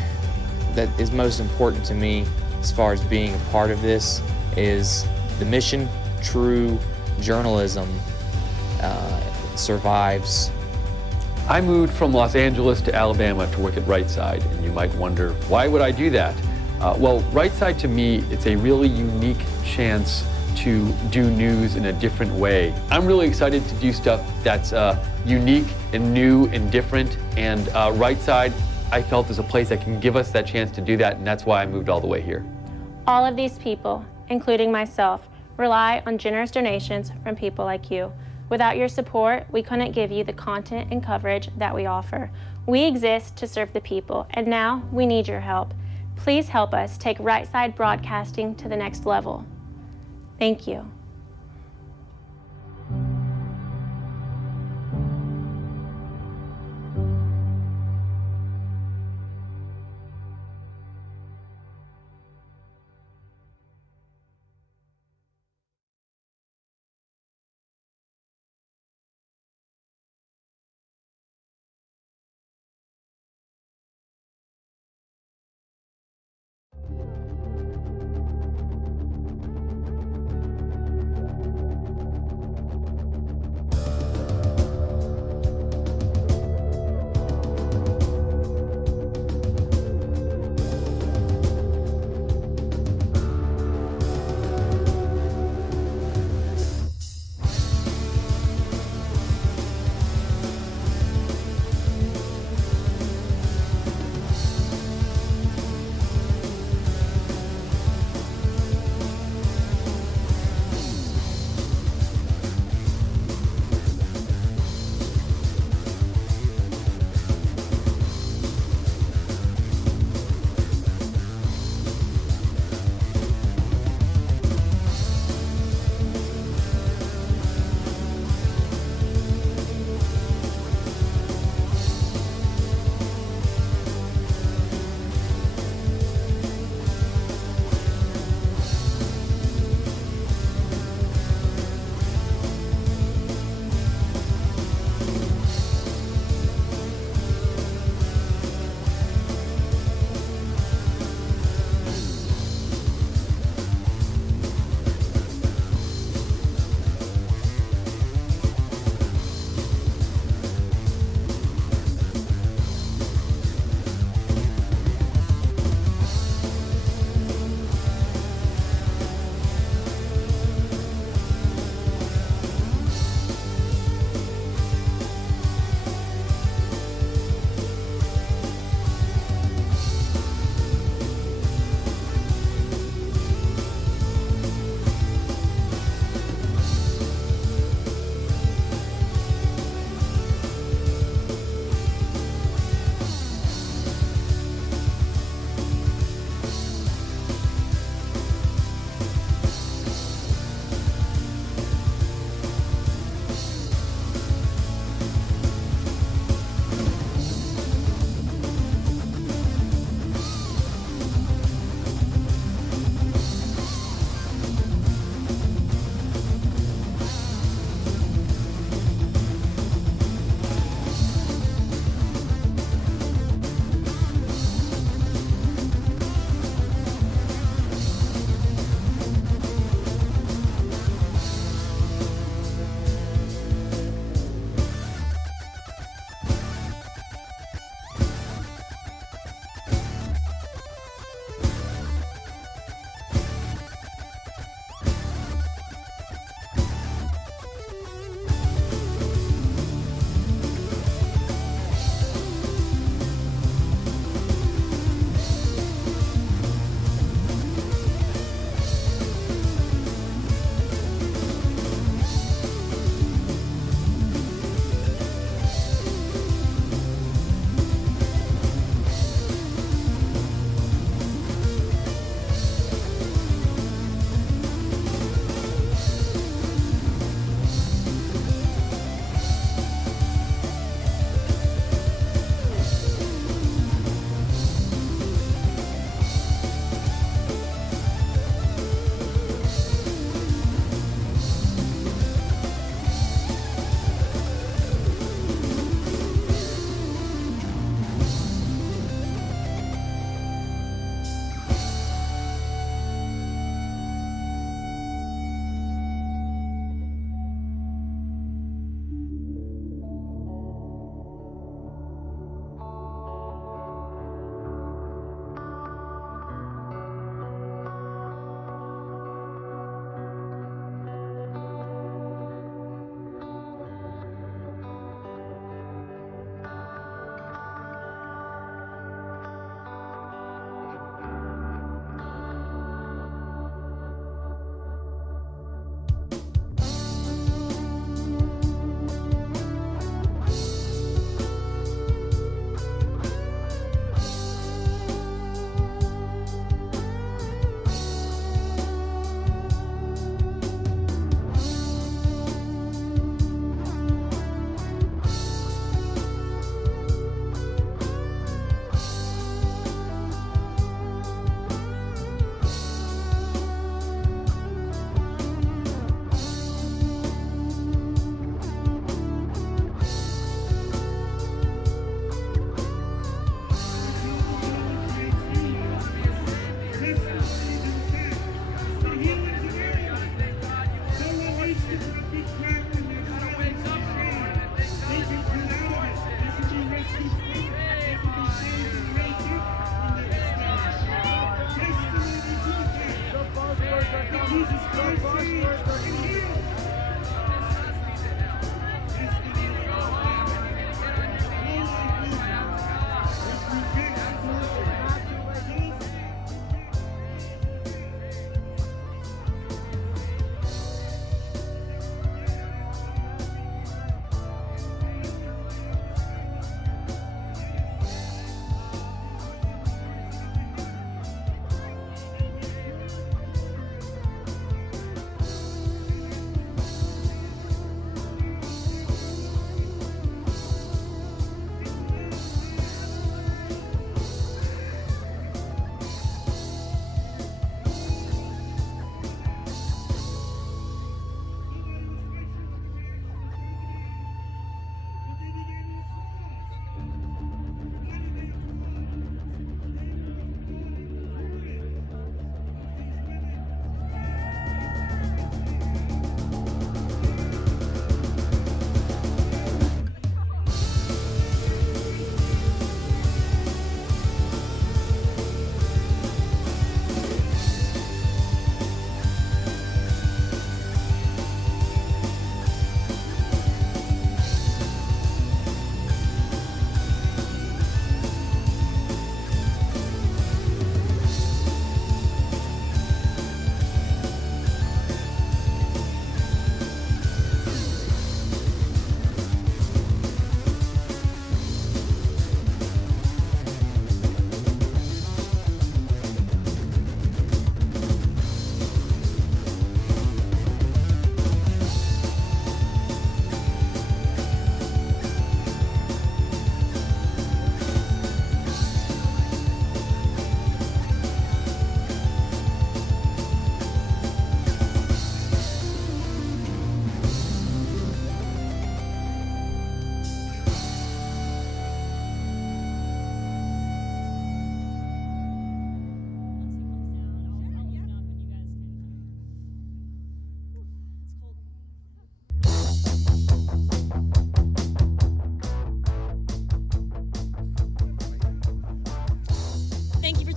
that is most important to me as far as being a part of this is the mission. True journalism survives. I moved from Los Angeles to Alabama to work at Right Side, and you might wonder, why would I do that? Well, Right Side to me, it's a really unique chance to do news in a different way. I'm really excited to do stuff that's unique and new and different, and Right Side, I felt, is a place that can give us that chance to do that, and that's why I moved all the way here. All of these people, including myself, rely on generous donations from people like you. Without your support, we couldn't give you the content and coverage that we offer. We exist to serve the people, and now we need your help. Please help us take Right Side Broadcasting to the next level. Thank you.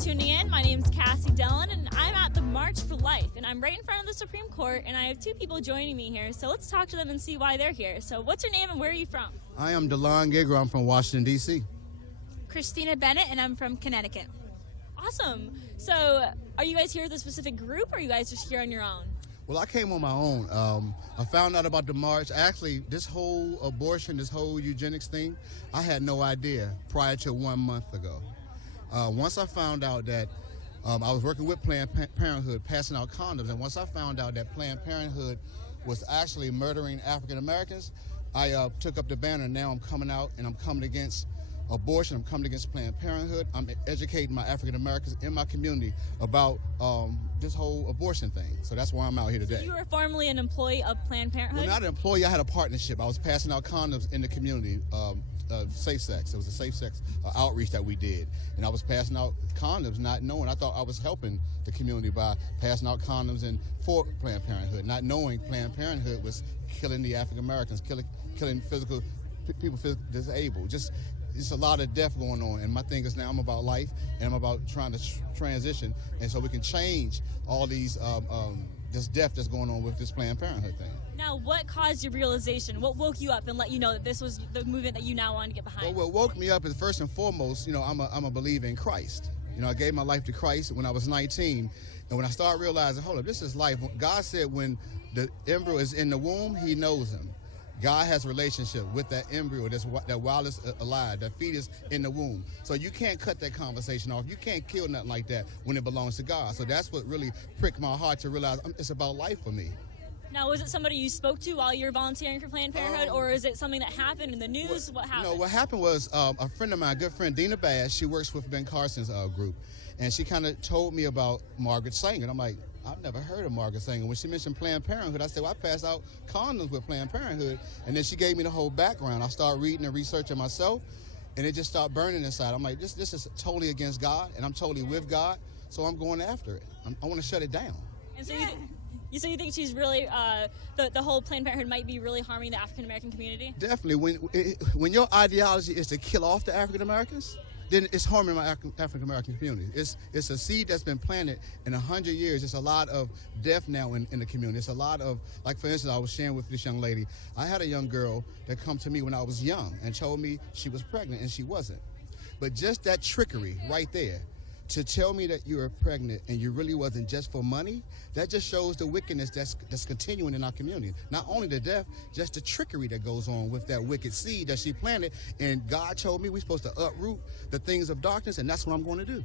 tuning in. My name is Cassie Dillon, and I'm at the March for Life, and I'm right in front of the Supreme Court, and I have two people joining me here, so let's talk to them and see why they're here. So what's your name and where are you from? I am DeLon Gigger. I'm from Washington, D.C. Christina Bennett, and I'm from Connecticut. Awesome. So are you guys here with a specific group, or are you guys just here on your own? Well, I came on my own. I found out about the march. Actually, this whole abortion, this whole eugenics thing, I had no idea prior to 1 month ago. Once I found out that I was working with Planned Parenthood, passing out condoms, and once I found out that Planned Parenthood was actually murdering African Americans, I took up the banner. Now I'm coming out and I'm coming against abortion. I'm coming against Planned Parenthood. I'm educating my African Americans in my community about this whole abortion thing. So that's why I'm out here today. So you were formerly an employee of Planned Parenthood? Well, not an employee. I had a partnership. I was passing out condoms in the community. Safe sex. It was a safe sex outreach that we did. And I was passing out condoms not knowing. I thought I was helping the community by passing out condoms for Planned Parenthood, not knowing Planned Parenthood was killing the African Americans, killing people physically disabled. Just a lot of death going on. And my thing is now I'm about life and I'm about trying to transition. And so we can change all these this death that's going on with this Planned Parenthood thing. Now, what caused your realization? What woke you up and let you know that this was the movement that you now want to get behind? Well, what woke me up is first and foremost, I'm a believer in Christ. I gave my life to Christ when I was 19. And when I started realizing, hold up, this is life. God said when the embryo is in the womb, he knows him. God has a relationship with that embryo, that while it's alive, that fetus in the womb. So you can't cut that conversation off. You can't kill nothing like that when it belongs to God. So that's what really pricked my heart to realize it's about life for me. Now, was it somebody you spoke to while you were volunteering for Planned Parenthood, or is it something that happened in the news? What happened? No, what happened was a friend of mine, a good friend, Dina Bass, she works with Ben Carson's group, and she kind of told me about Margaret Sanger. I'm like, I've never heard of Margaret Sanger. When she mentioned Planned Parenthood, I said, well, I passed out condoms with Planned Parenthood. And then she gave me the whole background. I started reading and researching myself, and it just started burning inside. I'm like, this is totally against God, and I'm totally with God, so I'm going after it. I want to shut it down. And so you think she's really, the whole Planned Parenthood might be really harming the African American community? Definitely. When your ideology is to kill off the African Americans, then it's harming my African American community. It's a seed that's been planted in 100 years. It's a lot of death now in the community. It's a lot of, like for instance, I was sharing with this young lady. I had a young girl that come to me when I was young and told me she was pregnant and she wasn't. But just that trickery right there, to tell me that you were pregnant and you really wasn't just for money, that just shows the wickedness that's continuing in our community. Not only the death, just the trickery that goes on with that wicked seed that she planted. And God told me we're supposed to uproot the things of darkness, and that's what I'm going to do.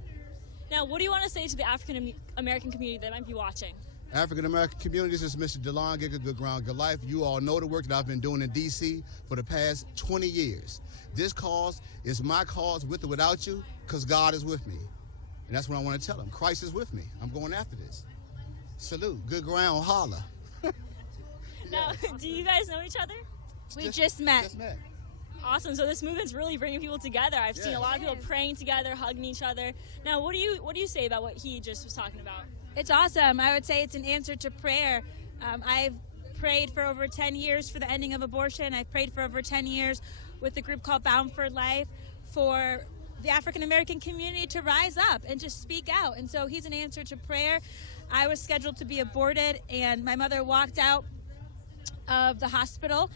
Now, what do you want to say to the African American community that might be watching? African American community, this is Mr. DeLon Giga, Good Ground, Good Life. You all know the work that I've been doing in D.C. for the past 20 years. This cause is my cause, with or without you, because God is with me. And that's what I want to tell them. Christ is with me. I'm going after this. Salute. Good ground. Holla. Now, do you guys know each other? We just met. Awesome. So this movement's really bringing people together. I've seen a lot of people praying together, hugging each other. Now, what do you say about what he just was talking about? It's awesome. I would say it's an answer to prayer. I've prayed for over 10 years for the ending of abortion. I've prayed for over 10 years with a group called Bound for Life for the African American community to rise up and to speak out. And so he's an answer to prayer. I was scheduled to be aborted, and my mother walked out of the hospital,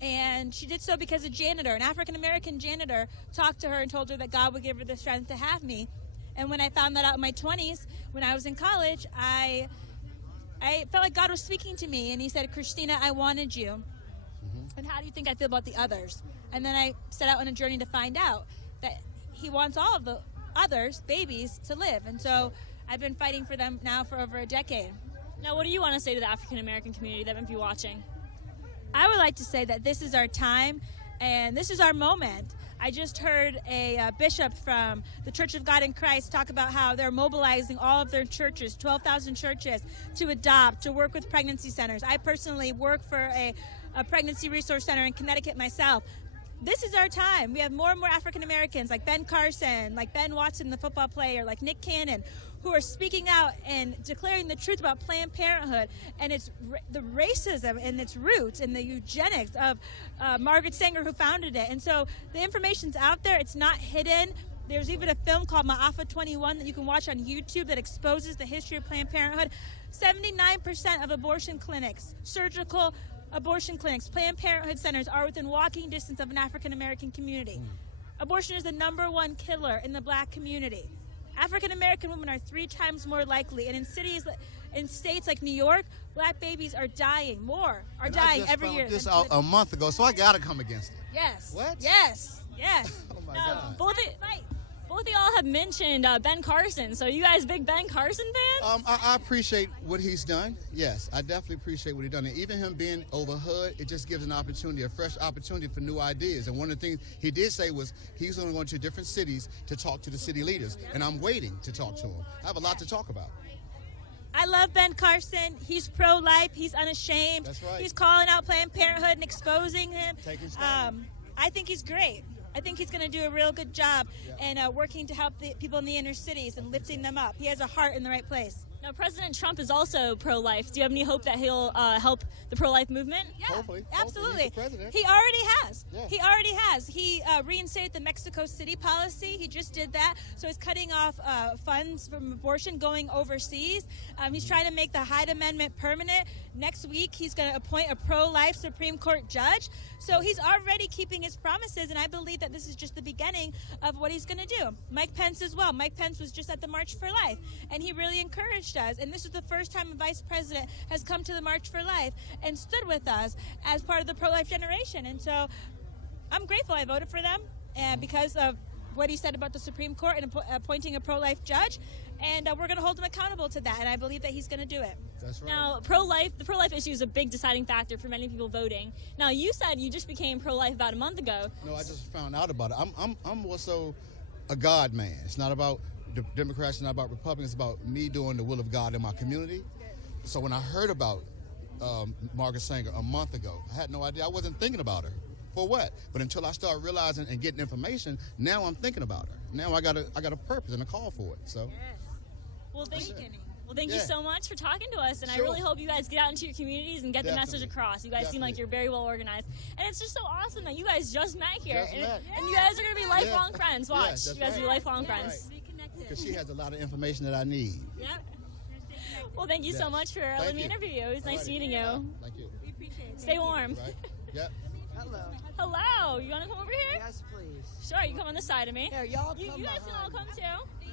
and she did so because a janitor, an African American janitor, talked to her and told her that God would give her the strength to have me. And when I found that out in my 20s, when I was in college, I felt like God was speaking to me, and he said, Christina, I wanted you. And how do you think I feel about the others? And then I set out on a journey to find out that he wants all of the others, babies, to live. And so I've been fighting for them now for over a decade. Now, what do you want to say to the African American community that might be watching? I would like to say that this is our time and this is our moment. I just heard a bishop from the Church of God in Christ talk about how they're mobilizing all of their churches, 12,000 churches, to adopt, to work with pregnancy centers. I personally work for a pregnancy resource center in Connecticut myself. This is our time. We have more and more African Americans like Ben Carson, like Ben Watson, the football player, like Nick Cannon, who are speaking out and declaring the truth about Planned Parenthood and its the racism and its roots and the eugenics of Margaret Sanger, who founded it. And so the information's out there. It's not hidden. There's even a film called Ma'afa 21 that you can watch on YouTube that exposes the history of Planned Parenthood. 79% of abortion clinics, surgical abortion clinics, Planned Parenthood centers are within walking distance of an African American community. Abortion is the #1 killer in the black community. African American women are 3 times more likely, and in states like New York, black babies are dying every year. This out a month ago, so I gotta come against it. Yes. What? Yes. Oh my God. Both of y'all have mentioned Ben Carson. So you guys big Ben Carson fans? I appreciate what he's done. Yes, I definitely appreciate what he's done. And even him being over hood, it just gives an opportunity, a fresh opportunity for new ideas. And one of the things he did say was he's going to go into different cities to talk to the city leaders. And I'm waiting to talk to him. I have a lot to talk about. I love Ben Carson. He's pro-life. He's unashamed. That's right. He's calling out Planned Parenthood and exposing him. Taking stand. I think he's great. I think he's going to do a real good job in working to help the people in the inner cities and lifting them up. He has a heart in the right place. Now, President Trump is also pro-life. Do you have any hope that he'll help the pro-life movement? Yeah, Hopefully. absolutely. He's the president. He already has. Yeah. He already has. He reinstated the Mexico City policy. He just did that. So he's cutting off funds from abortion going overseas. He's trying to make the Hyde Amendment permanent. Next week, he's going to appoint a pro-life Supreme Court judge. So he's already keeping his promises, and I believe that this is just the beginning of what he's going to do. Mike Pence as well. Mike Pence was just at the March for Life, and he really encouraged us. And this is the first time a vice president has come to the March for Life and stood with us as part of the pro-life generation. And so I'm grateful I voted for them because of what he said about the Supreme Court and appointing a pro-life judge. And we're going to hold him accountable to that, and I believe that he's going to do it. That's right. Now, the pro-life issue is a big deciding factor for many people voting. Now, you said you just became pro-life about a month ago. No, I just found out about it. I'm also a God man. It's not about the Democrats, it's not about Republicans. It's about me doing the will of God in my community. So when I heard about Margaret Sanger a month ago, I had no idea. I wasn't thinking about her. For what? But until I start realizing and getting information, now I'm thinking about her. Now I got a purpose and a call for it. So. Well, Well, thank you so much for talking to us, and I Sure. really hope you guys get out into your communities and get the message Definitely. across. You guys seem like you're very well organized, and it's just so awesome that you guys just met here, Just and, met. and you guys are going to be lifelong friends. Yeah, Watch, that's you guys will be right. lifelong That's friends. Because she has a lot of information that I need. Well, thank you so Yes. much for Thank letting me you. interview you. It was nice Alrighty. meeting you. Thank you. We appreciate it. Stay warm. Right. Yep. Hello. Hello. You want to come over here? Yes, please. Sure. You come on this side of me. Here, y'all You come guys can all behind come too.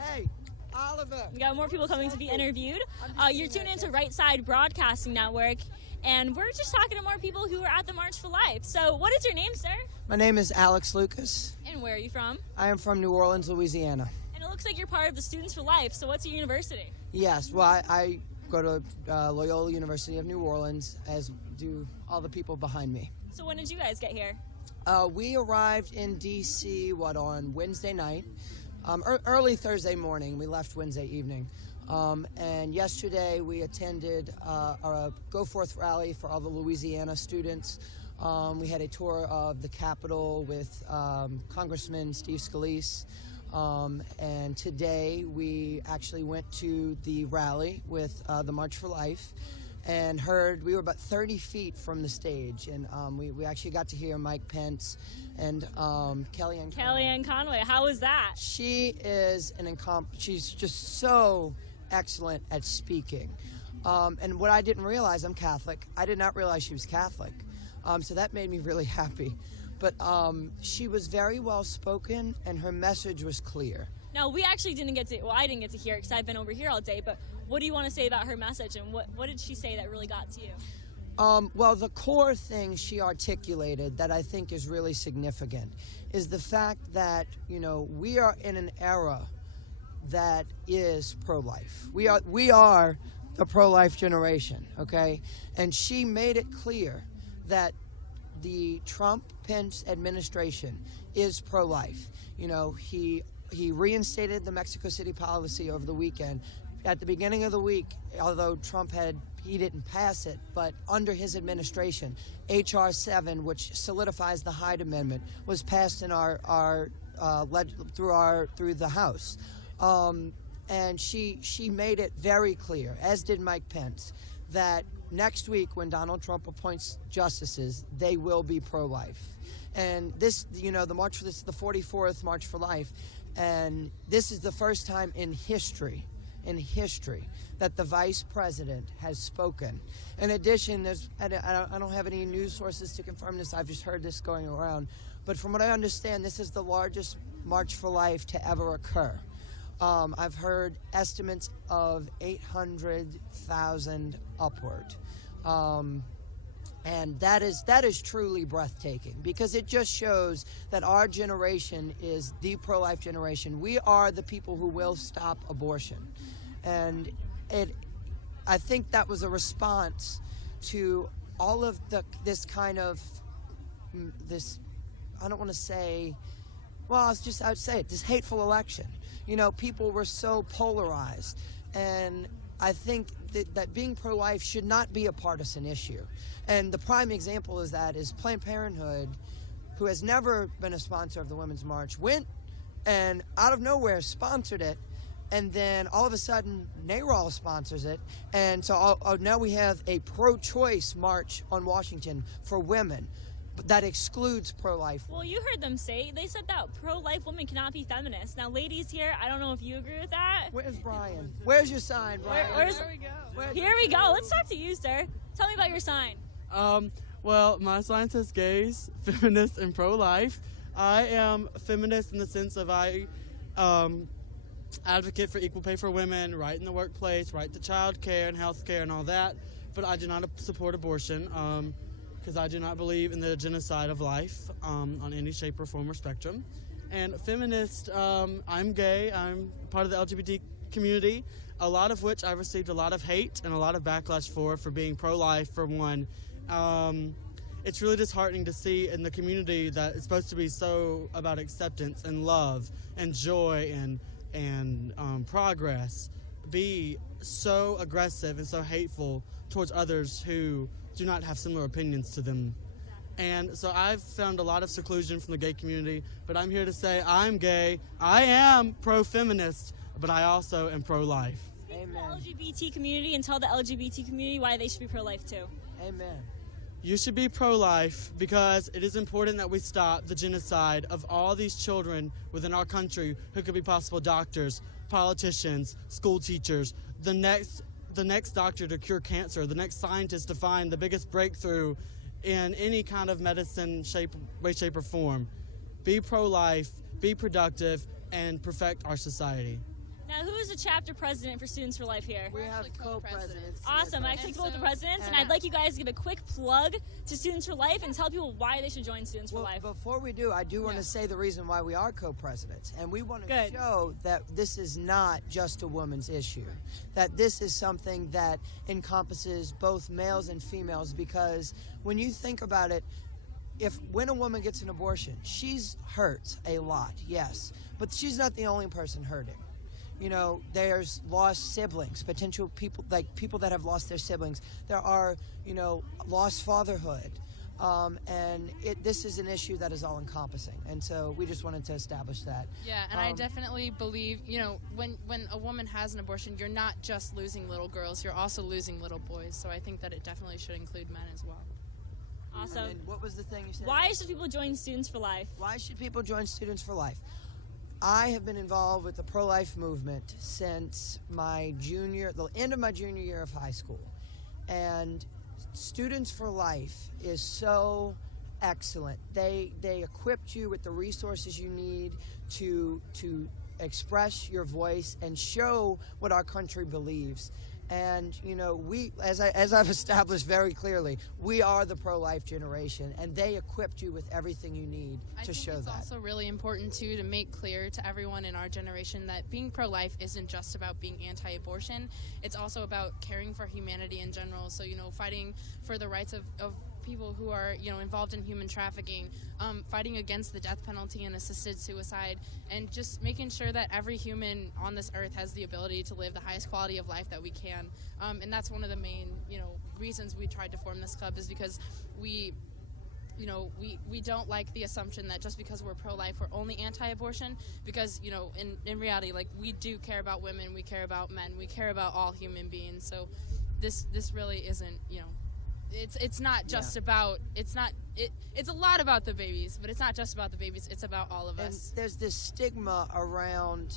Hey, Oliver. We got more people coming to be interviewed. You're tuned into Right Side Broadcasting Network, and we're just talking to more people who are at the March for Life. So, what is your name, sir? My name is Alex Lucas. And where are you from? I am from New Orleans, Louisiana. And it looks like you're part of the Students for Life. So, what's your university? Yes, well, I go to Loyola University of New Orleans, as do all the people behind me. So, when did you guys get here? We arrived in D.C., on Wednesday night. Early Thursday morning. We left Wednesday evening. And yesterday we attended a Go Forth rally for all the Louisiana students. We had a tour of the Capitol with Congressman Steve Scalise. And today we actually went to the rally with the March for Life and we were about 30 feet from the stage, and we actually got to hear Mike Pence and Kellyanne Conway. How was that? She is she's just so excellent at speaking. And what I didn't realize, I'm Catholic. I did not realize she was Catholic. So that made me really happy. But she was very well spoken, and her message was clear. Now, we actually didn't get to, I didn't get to hear it because I've been over here all day, but what do you want to say about her message, and what did she say that really got to you? Well, the core thing she articulated that I think is really significant is the fact that, we are in an era that is pro-life. We are the pro-life generation, okay? And she made it clear that the Trump-Pence administration is pro-life. He reinstated the Mexico City policy over the weekend. At the beginning of the week, although he didn't pass it, but under his administration, H.R. 7, which solidifies the Hyde Amendment, was passed in through the House. And she made it very clear, as did Mike Pence, that next week when Donald Trump appoints justices, they will be pro-life. And this, the March for this is the 44th March for Life, and this is the first time in history that the vice president has spoken. In addition, I don't have any news sources to confirm this. I've just heard this going around. But from what I understand, this is the largest March for Life to ever occur. I've heard estimates of 800,000 upward. And that is truly breathtaking, because it just shows that our generation is the pro-life generation. We are the people who will stop abortion. And I think that was a response to all of this kind of, I don't want to say, well, I would say it, this hateful election. People were so polarized. And I think that being pro-life should not be a partisan issue. And the prime example is Planned Parenthood, who has never been a sponsor of the Women's March, went and out of nowhere sponsored it. And then all of a sudden, NARAL sponsors it. And so now we have a pro-choice march on Washington for women. But that excludes pro-life. Well, you heard them say, they said that pro-life women cannot be feminists. Now, ladies here, I don't know if you agree with that. Where's Brian? Where's your sign, Brian? There we go. Here we go. Let's talk to you, sir. Tell me about your sign. Well, my sign says gays, feminists, and pro-life. I am a feminist in the sense of I advocate for equal pay for women, right in the workplace, right to child care and health care and all that. But I do not support abortion because I do not believe in the genocide of life on any shape or form or spectrum. And feminist, I'm gay. I'm part of the LGBT community, a lot of which I've received a lot of hate and a lot of backlash for being pro-life, for one. It's really disheartening to see in the community that it's supposed to be so about acceptance and love and joy and progress be so aggressive and so hateful towards others who do not have similar opinions to them. And so I've found a lot of seclusion from the gay community, but I'm here to say I'm gay, I am pro-feminist, but I also am pro-life. Amen. The LGBT community and tell the LGBT community why they should be pro-life too. Amen. You should be pro-life because it is important that we stop the genocide of all these children within our country who could be possible doctors, politicians, school teachers, the next doctor to cure cancer, the next scientist to find the biggest breakthrough in any kind of medicine, way, shape, or form. Be pro-life, be productive, and perfect our society. Now, who is the chapter president for Students for Life here? We have co-presidents. Awesome. I actually both the presidents, and I'd like you guys to give a quick plug to Students for Life and tell people why they should join Students for Life. Before we do, I do want to say the reason why we are co-presidents, and we want to show that this is not just a woman's issue, that this is something that encompasses both males and females, because when you think about it, when a woman gets an abortion, she's hurt a lot, yes, but she's not the only person hurting. You know, there's lost siblings, potential people, like people that have lost their siblings. There are, lost fatherhood. And this is an issue that is all-encompassing. And so we just wanted to establish that. Yeah, and I definitely believe, when a woman has an abortion, you're not just losing little girls, you're also losing little boys. So I think that it definitely should include men as well. Awesome. And what was the thing you said? Why should people join Students for Life? Why should people join Students for Life? I have been involved with the pro-life movement since the end of my junior year of high school. And Students for Life is so excellent. They equipped you with the resources you need to express your voice and show what our country believes. And we, as I've established very clearly, we are the pro-life generation, and they equipped you with everything you need to show that. It's also really important too to make clear to everyone in our generation that being pro-life isn't just about being anti-abortion. It's also about caring for humanity in general. So fighting for the rights of people who are involved in human trafficking, fighting against the death penalty and assisted suicide, and just making sure that every human on this earth has the ability to live the highest quality of life that we can. And that's one of the main reasons we tried to form this club, is because we don't like the assumption that just because we're pro-life we're only anti-abortion, because in reality, like, we do care about women, we care about men, we care about all human beings. So this really isn't it's not just about, it's a lot about the babies, but it's not just about the babies, it's about all of us. And there's this stigma around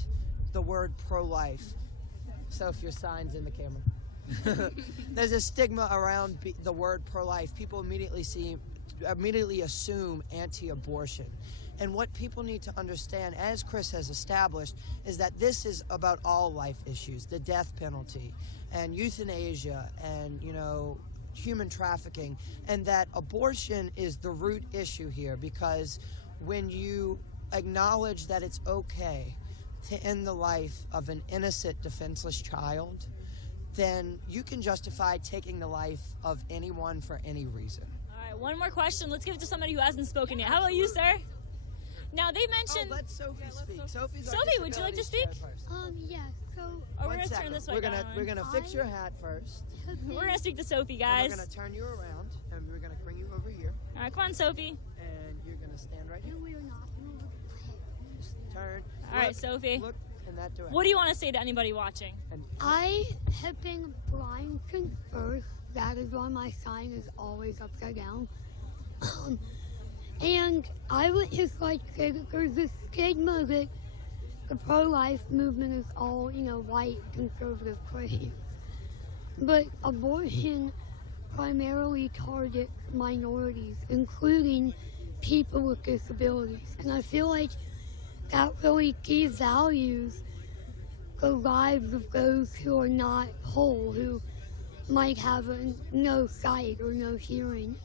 the word pro-life. Sophie, your sign's in the camera. There's a stigma around the word pro-life. People immediately assume anti-abortion. And what people need to understand, as Chris has established, is that this is about all life issues, the death penalty and euthanasia and, human trafficking, and that abortion is the root issue here, because when you acknowledge that it's okay to end the life of an innocent, defenseless child, then you can justify taking the life of anyone for any reason. All right, one more question. Let's give it to somebody who hasn't spoken yet. How about you, sir? Now, they mentioned... let Sophie speak. Sophie, would you like to speak? Yeah, so... Or we're going to turn this way. We're gonna fix your hat first. We're going to speak to Sophie, guys. And we're going to turn you around, and we're going to bring you over here. All right, come on, Sophie. And you're going to stand right here. No, we're not. Just turn. All right, Sophie. Look in that direction. What do you want to say to anybody watching? I have been blind since birth. That is why my sign is always upside down. And I would just like to say that there's this stigma that the pro-life movement is all, white, conservative, crazy. But abortion primarily targets minorities, including people with disabilities. And I feel like that really devalues the lives of those who are not whole, who might have no sight or no hearing.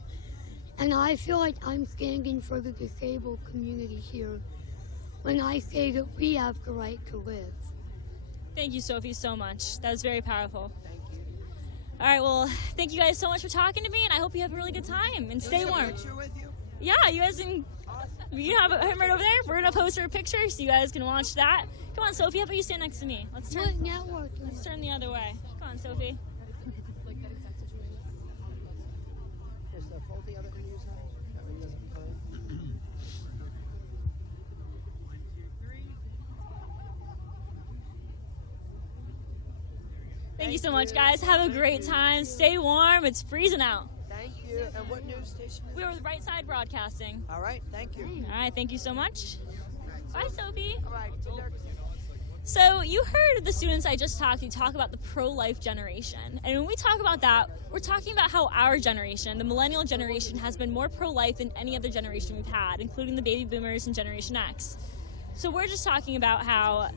And I feel like I'm standing for the disabled community here when I say that we have the right to live. Thank you, Sophie, so much. That was very powerful. Thank you. All right, well, thank you guys so much for talking to me, and I hope you have a really good time, and stay warm. Picture with you? Yeah, you guys can... You have him right over there. We're going to post her picture so you guys can watch that. Come on, Sophie, how about you stand next to me? Let's turn the other way. Come on, Sophie. Thank you so much, guys. Have a great time. Stay warm. It's freezing out. Thank you. And what news station? We were with Right Side Broadcasting. All right, thank you. All right, thank you so much. Bye, Sophie. All right. So you heard the students I just talked to talk about the pro-life generation. And when we talk about that, we're talking about how our generation, the millennial generation, has been more pro-life than any other generation we've had, including the baby boomers and Generation X. So we're just talking about how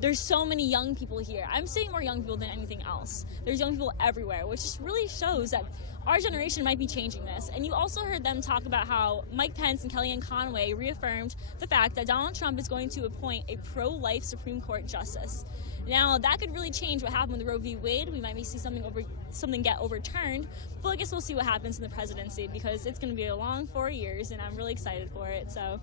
there's so many young people here. I'm seeing more young people than anything else. There's young people everywhere, which just really shows that our generation might be changing this. And you also heard them talk about how Mike Pence and Kellyanne Conway reaffirmed the fact that Donald Trump is going to appoint a pro-life Supreme Court justice. Now, that could really change what happened with Roe v. Wade. We might see something get overturned, but I guess we'll see what happens in the presidency, because it's going to be a long 4 years, and I'm really excited for it. So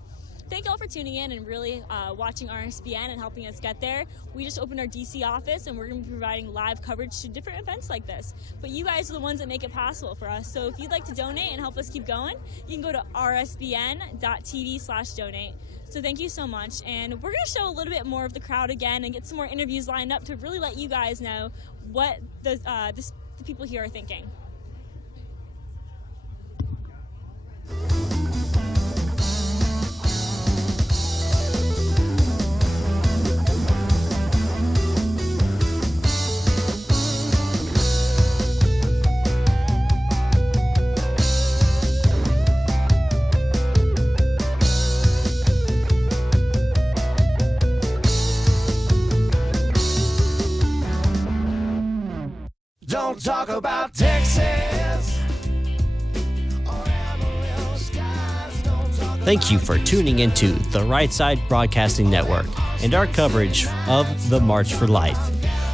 thank you all for tuning in and really watching RSBN and helping us get there. We just opened our DC office, and we're going to be providing live coverage to different events like this. But you guys are the ones that make it possible for us. So if you'd like to donate and help us keep going, you can go to rsbn.tv/donate. So thank you so much. And we're going to show a little bit more of the crowd again and get some more interviews lined up to really let you guys know what the people here are thinking. Don't talk about Texas. Thank you for tuning into the Right Side Broadcasting Network and our coverage of the March for Life.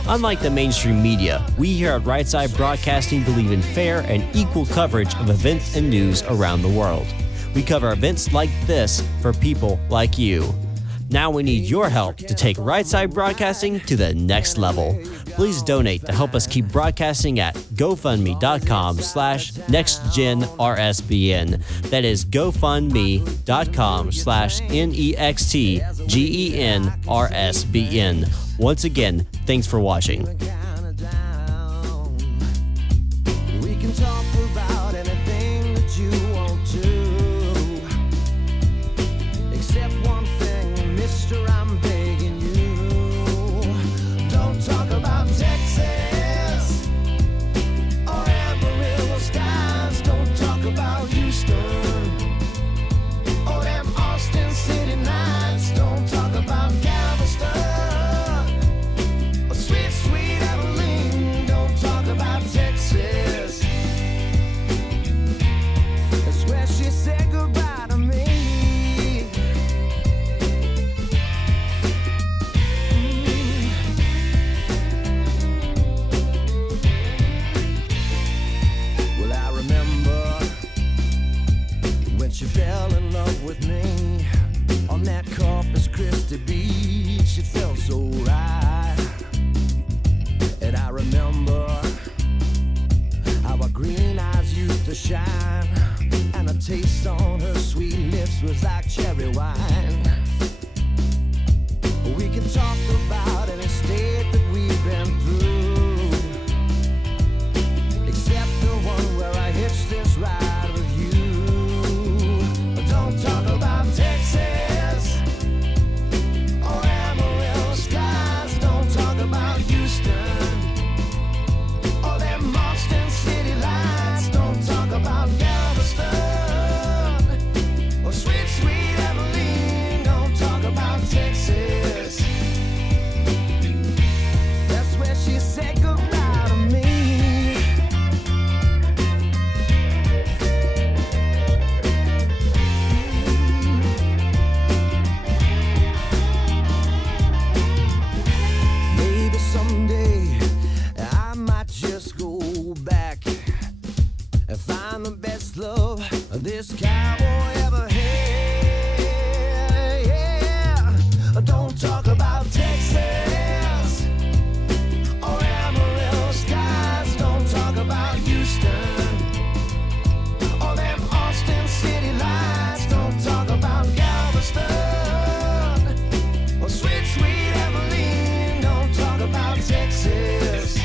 Unlike the mainstream media, we here at Right Side Broadcasting believe in fair and equal coverage of events and news around the world. We cover events like this for people like you. Now we need your help to take Right Side Broadcasting to the next level. Please donate to help us keep broadcasting at GoFundMe.com/NextGenRSBN. That is GoFundMe.com/NEXTGENRSBN. Once again, thanks for watching. We can talk about anything that you want to, except one thing, mister, I'm begging you. Don't talk about Texas or Amarillo skies. Don't talk about Houston or them Austin City nights. Don't talk about Galveston or sweet, sweet Abilene. Don't talk about Texas. That's where she said goodbye to me. Well, I remember when she fell in love with me on that Corpus Christi beach. It felt so right. And I remember how her green eyes used to shine, and a taste on her sweet lips was like cherry wine. We can talk about any state that we've been through, except the one where I hitched this ride with you. Don't talk about Texas or Amarillo skies. Don't talk about Houston or them Austin City lights. Don't talk about Galveston or sweet, sweet Abilene. Don't talk about Texas. That's where she said goodbye to me. Maybe someday I might just go back and find the best love this cowboy ever had. Yeah. Don't talk about Texas or Amarillo skies. Don't talk about Houston or them Austin City lights. Don't talk about Galveston or sweet, sweet Abilene. Don't talk about Texas.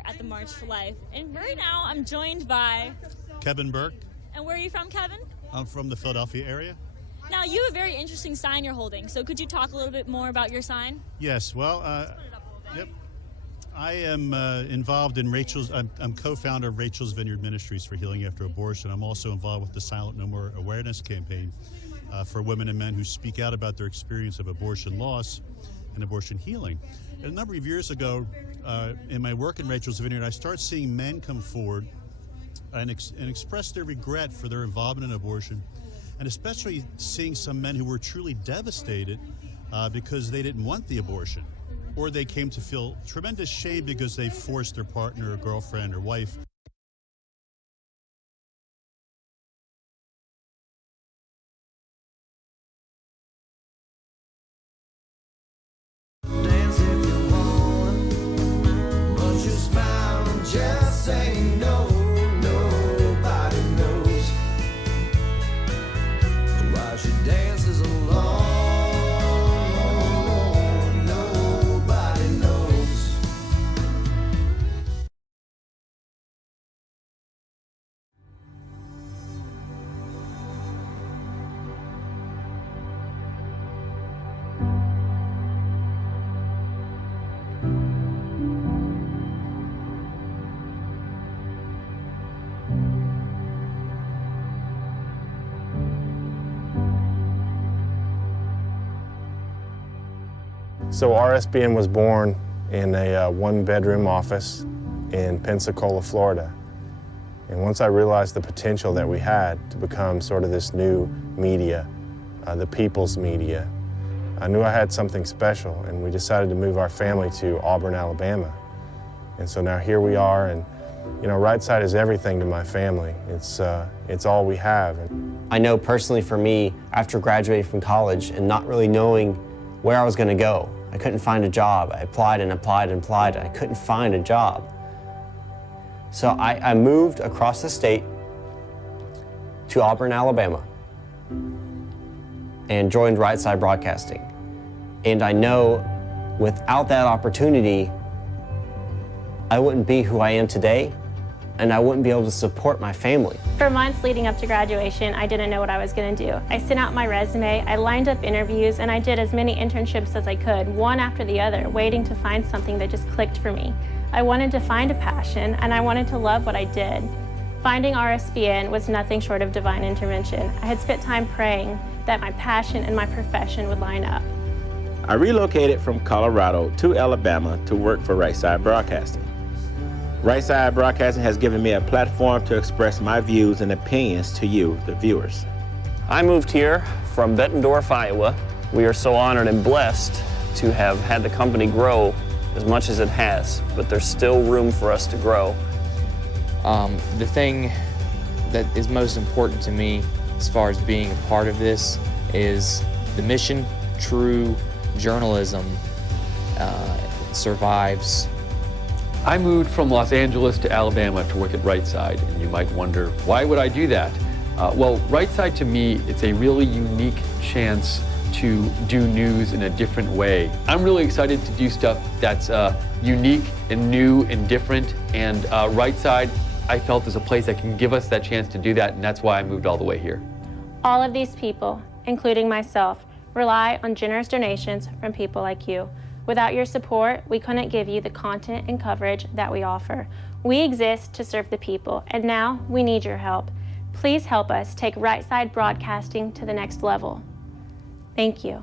Court at the March for Life. And right now I'm joined by Kevin Burke. And where are you from, Kevin? I'm from the Philadelphia area. Now you have a very interesting sign you're holding. So could you talk a little bit more about your sign? Yes, well, yep. I am involved in I'm co-founder of Rachel's Vineyard Ministries for Healing After Abortion. I'm also involved with the Silent No More awareness campaign for women and men who speak out about their experience of abortion loss and abortion healing. And a number of years ago, in my work in Rachel's Vineyard, I started seeing men come forward and express their regret for their involvement in abortion, and especially seeing some men who were truly devastated because they didn't want the abortion, or they came to feel tremendous shame because they forced their partner or girlfriend or wife. Dance if you want, but you smile and just say no. Nobody knows why she dances alone. Nobody knows. So RSBN was born in a one-bedroom office in Pensacola, Florida. And once I realized the potential that we had to become sort of this new media, the people's media, I knew I had something special, and we decided to move our family to Auburn, Alabama. And so now here we are, and you know, Right Side is everything to my family. It's all we have. I know personally for me, after graduating from college and not really knowing where I was going to go, I couldn't find a job. I applied and applied and applied, and I couldn't find a job. So I moved across the state to Auburn, Alabama, and joined Right Side Broadcasting. And I know without that opportunity, I wouldn't be who I am today, and I wouldn't be able to support my family. For months leading up to graduation, I didn't know what I was going to do. I sent out my resume, I lined up interviews, and I did as many internships as I could, one after the other, waiting to find something that just clicked for me. I wanted to find a passion, and I wanted to love what I did. Finding RSBN was nothing short of divine intervention. I had spent time praying that my passion and my profession would line up. I relocated from Colorado to Alabama to work for Right Side Broadcasting. Right Side Broadcasting has given me a platform to express my views and opinions to you, the viewers. I moved here from Bettendorf, Iowa. We are so honored and blessed to have had the company grow as much as it has, but there's still room for us to grow. The thing that is most important to me as far as being a part of this is the mission. True journalism survives. I moved from Los Angeles to Alabama to work at Right Side, and you might wonder, why would I do that? Well, Right Side to me, it's a really unique chance to do news in a different way. I'm really excited to do stuff that's unique and new and different, and Right Side, I felt, is a place that can give us that chance to do that, and that's why I moved all the way here. All of these people, including myself, rely on generous donations from people like you. Without your support, we couldn't give you the content and coverage that we offer. We exist to serve the people, and now we need your help. Please help us take Right Side Broadcasting to the next level. Thank you.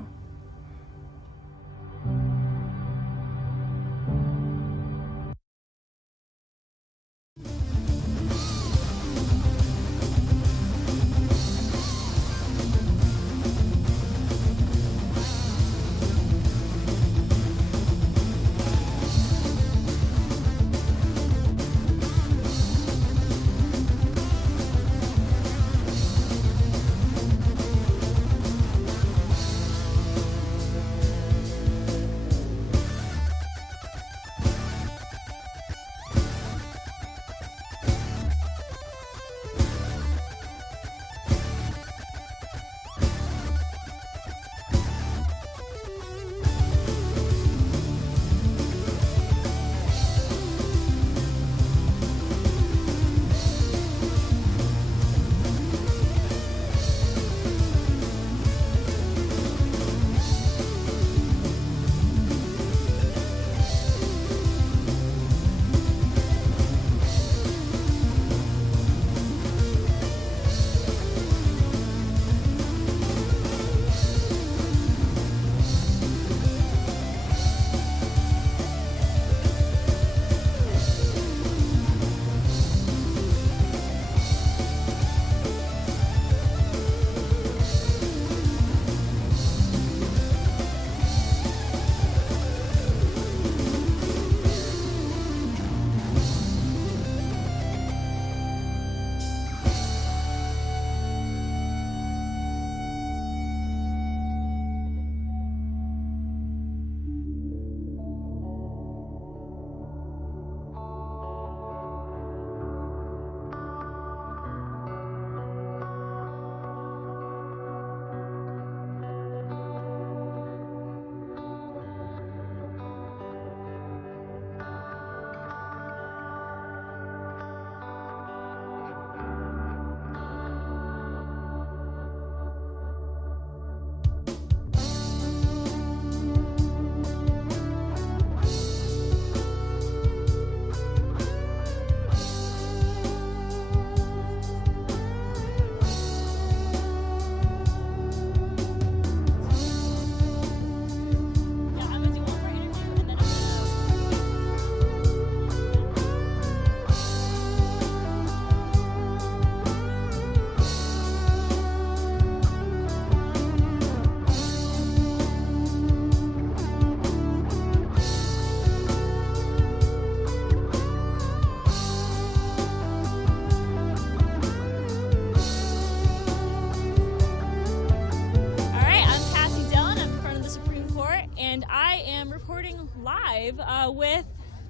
and I am reporting live with...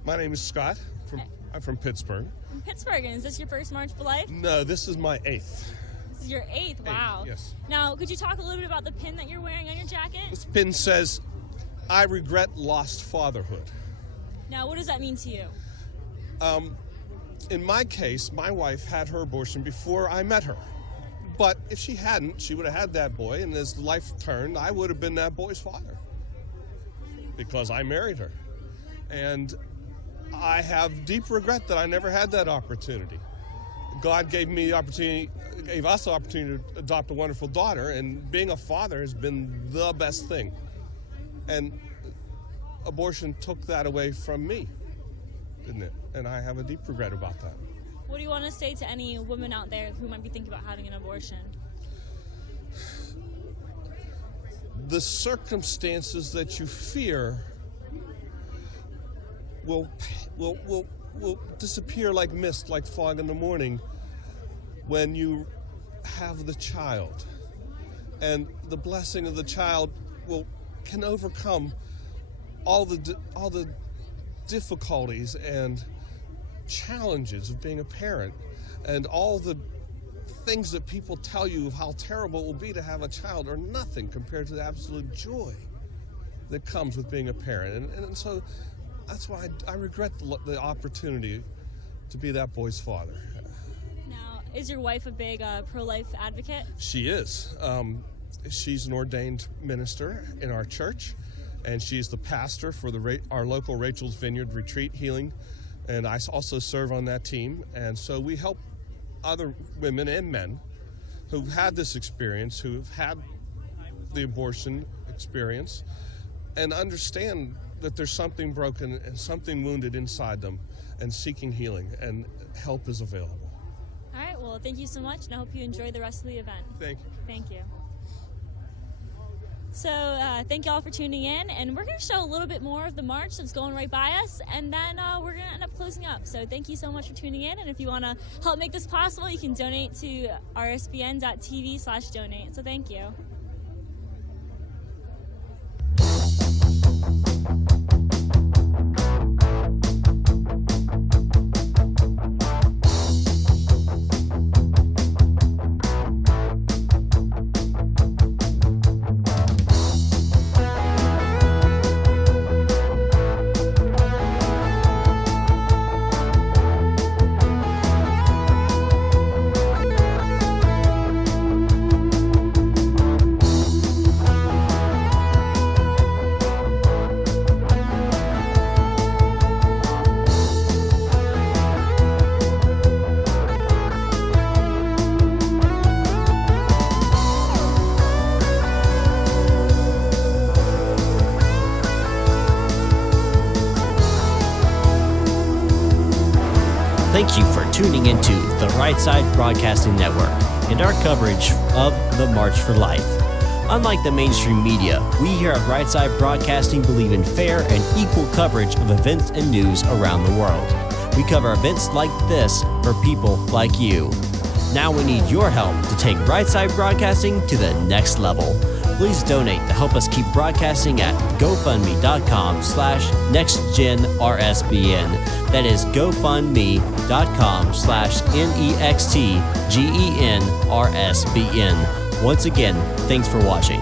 My name is Scott. I'm from Pittsburgh. From Pittsburgh, and is this your first March for Life? No, this is my 8th. This is your 8th? Wow. Yes. Now, could you talk a little bit about the pin that you're wearing on your jacket? This pin says, "I regret lost fatherhood." Now, what does that mean to you? In my case, my wife had her abortion before I met her. But if she hadn't, she would have had that boy, and as life turned, I would have been that boy's father because I married her. And I have deep regret that I never had that opportunity. God gave me the opportunity, gave us the opportunity to adopt a wonderful daughter, and being a father has been the best thing. And abortion took that away from me, didn't it? And I have a deep regret about that. What do you want to say to any women out there who might be thinking about having an abortion? The circumstances that you fear will disappear like mist, like fog in the morning when you have the child. And the blessing of the child can overcome all the difficulties and challenges of being a parent and all the things that people tell you of how terrible it will be to have a child are nothing compared to the absolute joy that comes with being a parent. And so that's why I regret the opportunity to be that boy's father. Now, is your wife a big pro-life advocate? She is. She's an ordained minister in our church, and she's the pastor for our local Rachel's Vineyard Retreat Healing, and I also serve on that team. And so we help other women and men who've had this experience, who've had the abortion experience, and understand that there's something broken and something wounded inside them, and seeking healing, and help is available. All right, well, thank you so much, and I hope you enjoy the rest of the event. Thank you. Thank you. So thank you all for tuning in, and we're going to show a little bit more of the march that's going right by us, and then we're going to end up closing up. So thank you so much for tuning in, and if you want to help make this possible, you can donate to rsbn.tv/donate. So thank you. Thank you for tuning into the Right Side Broadcasting Network and our coverage of the March for Life. Unlike the mainstream media, we here at Right Side Broadcasting believe in fair and equal coverage of events and news around the world. We cover events like this for people like you. Now we need your help to take Right Side Broadcasting to the next level. Please donate to help us keep broadcasting at GoFundMe.com/NextGenRSBN. That is GoFundMe.com/NextGenRSBN. Once again, thanks for watching.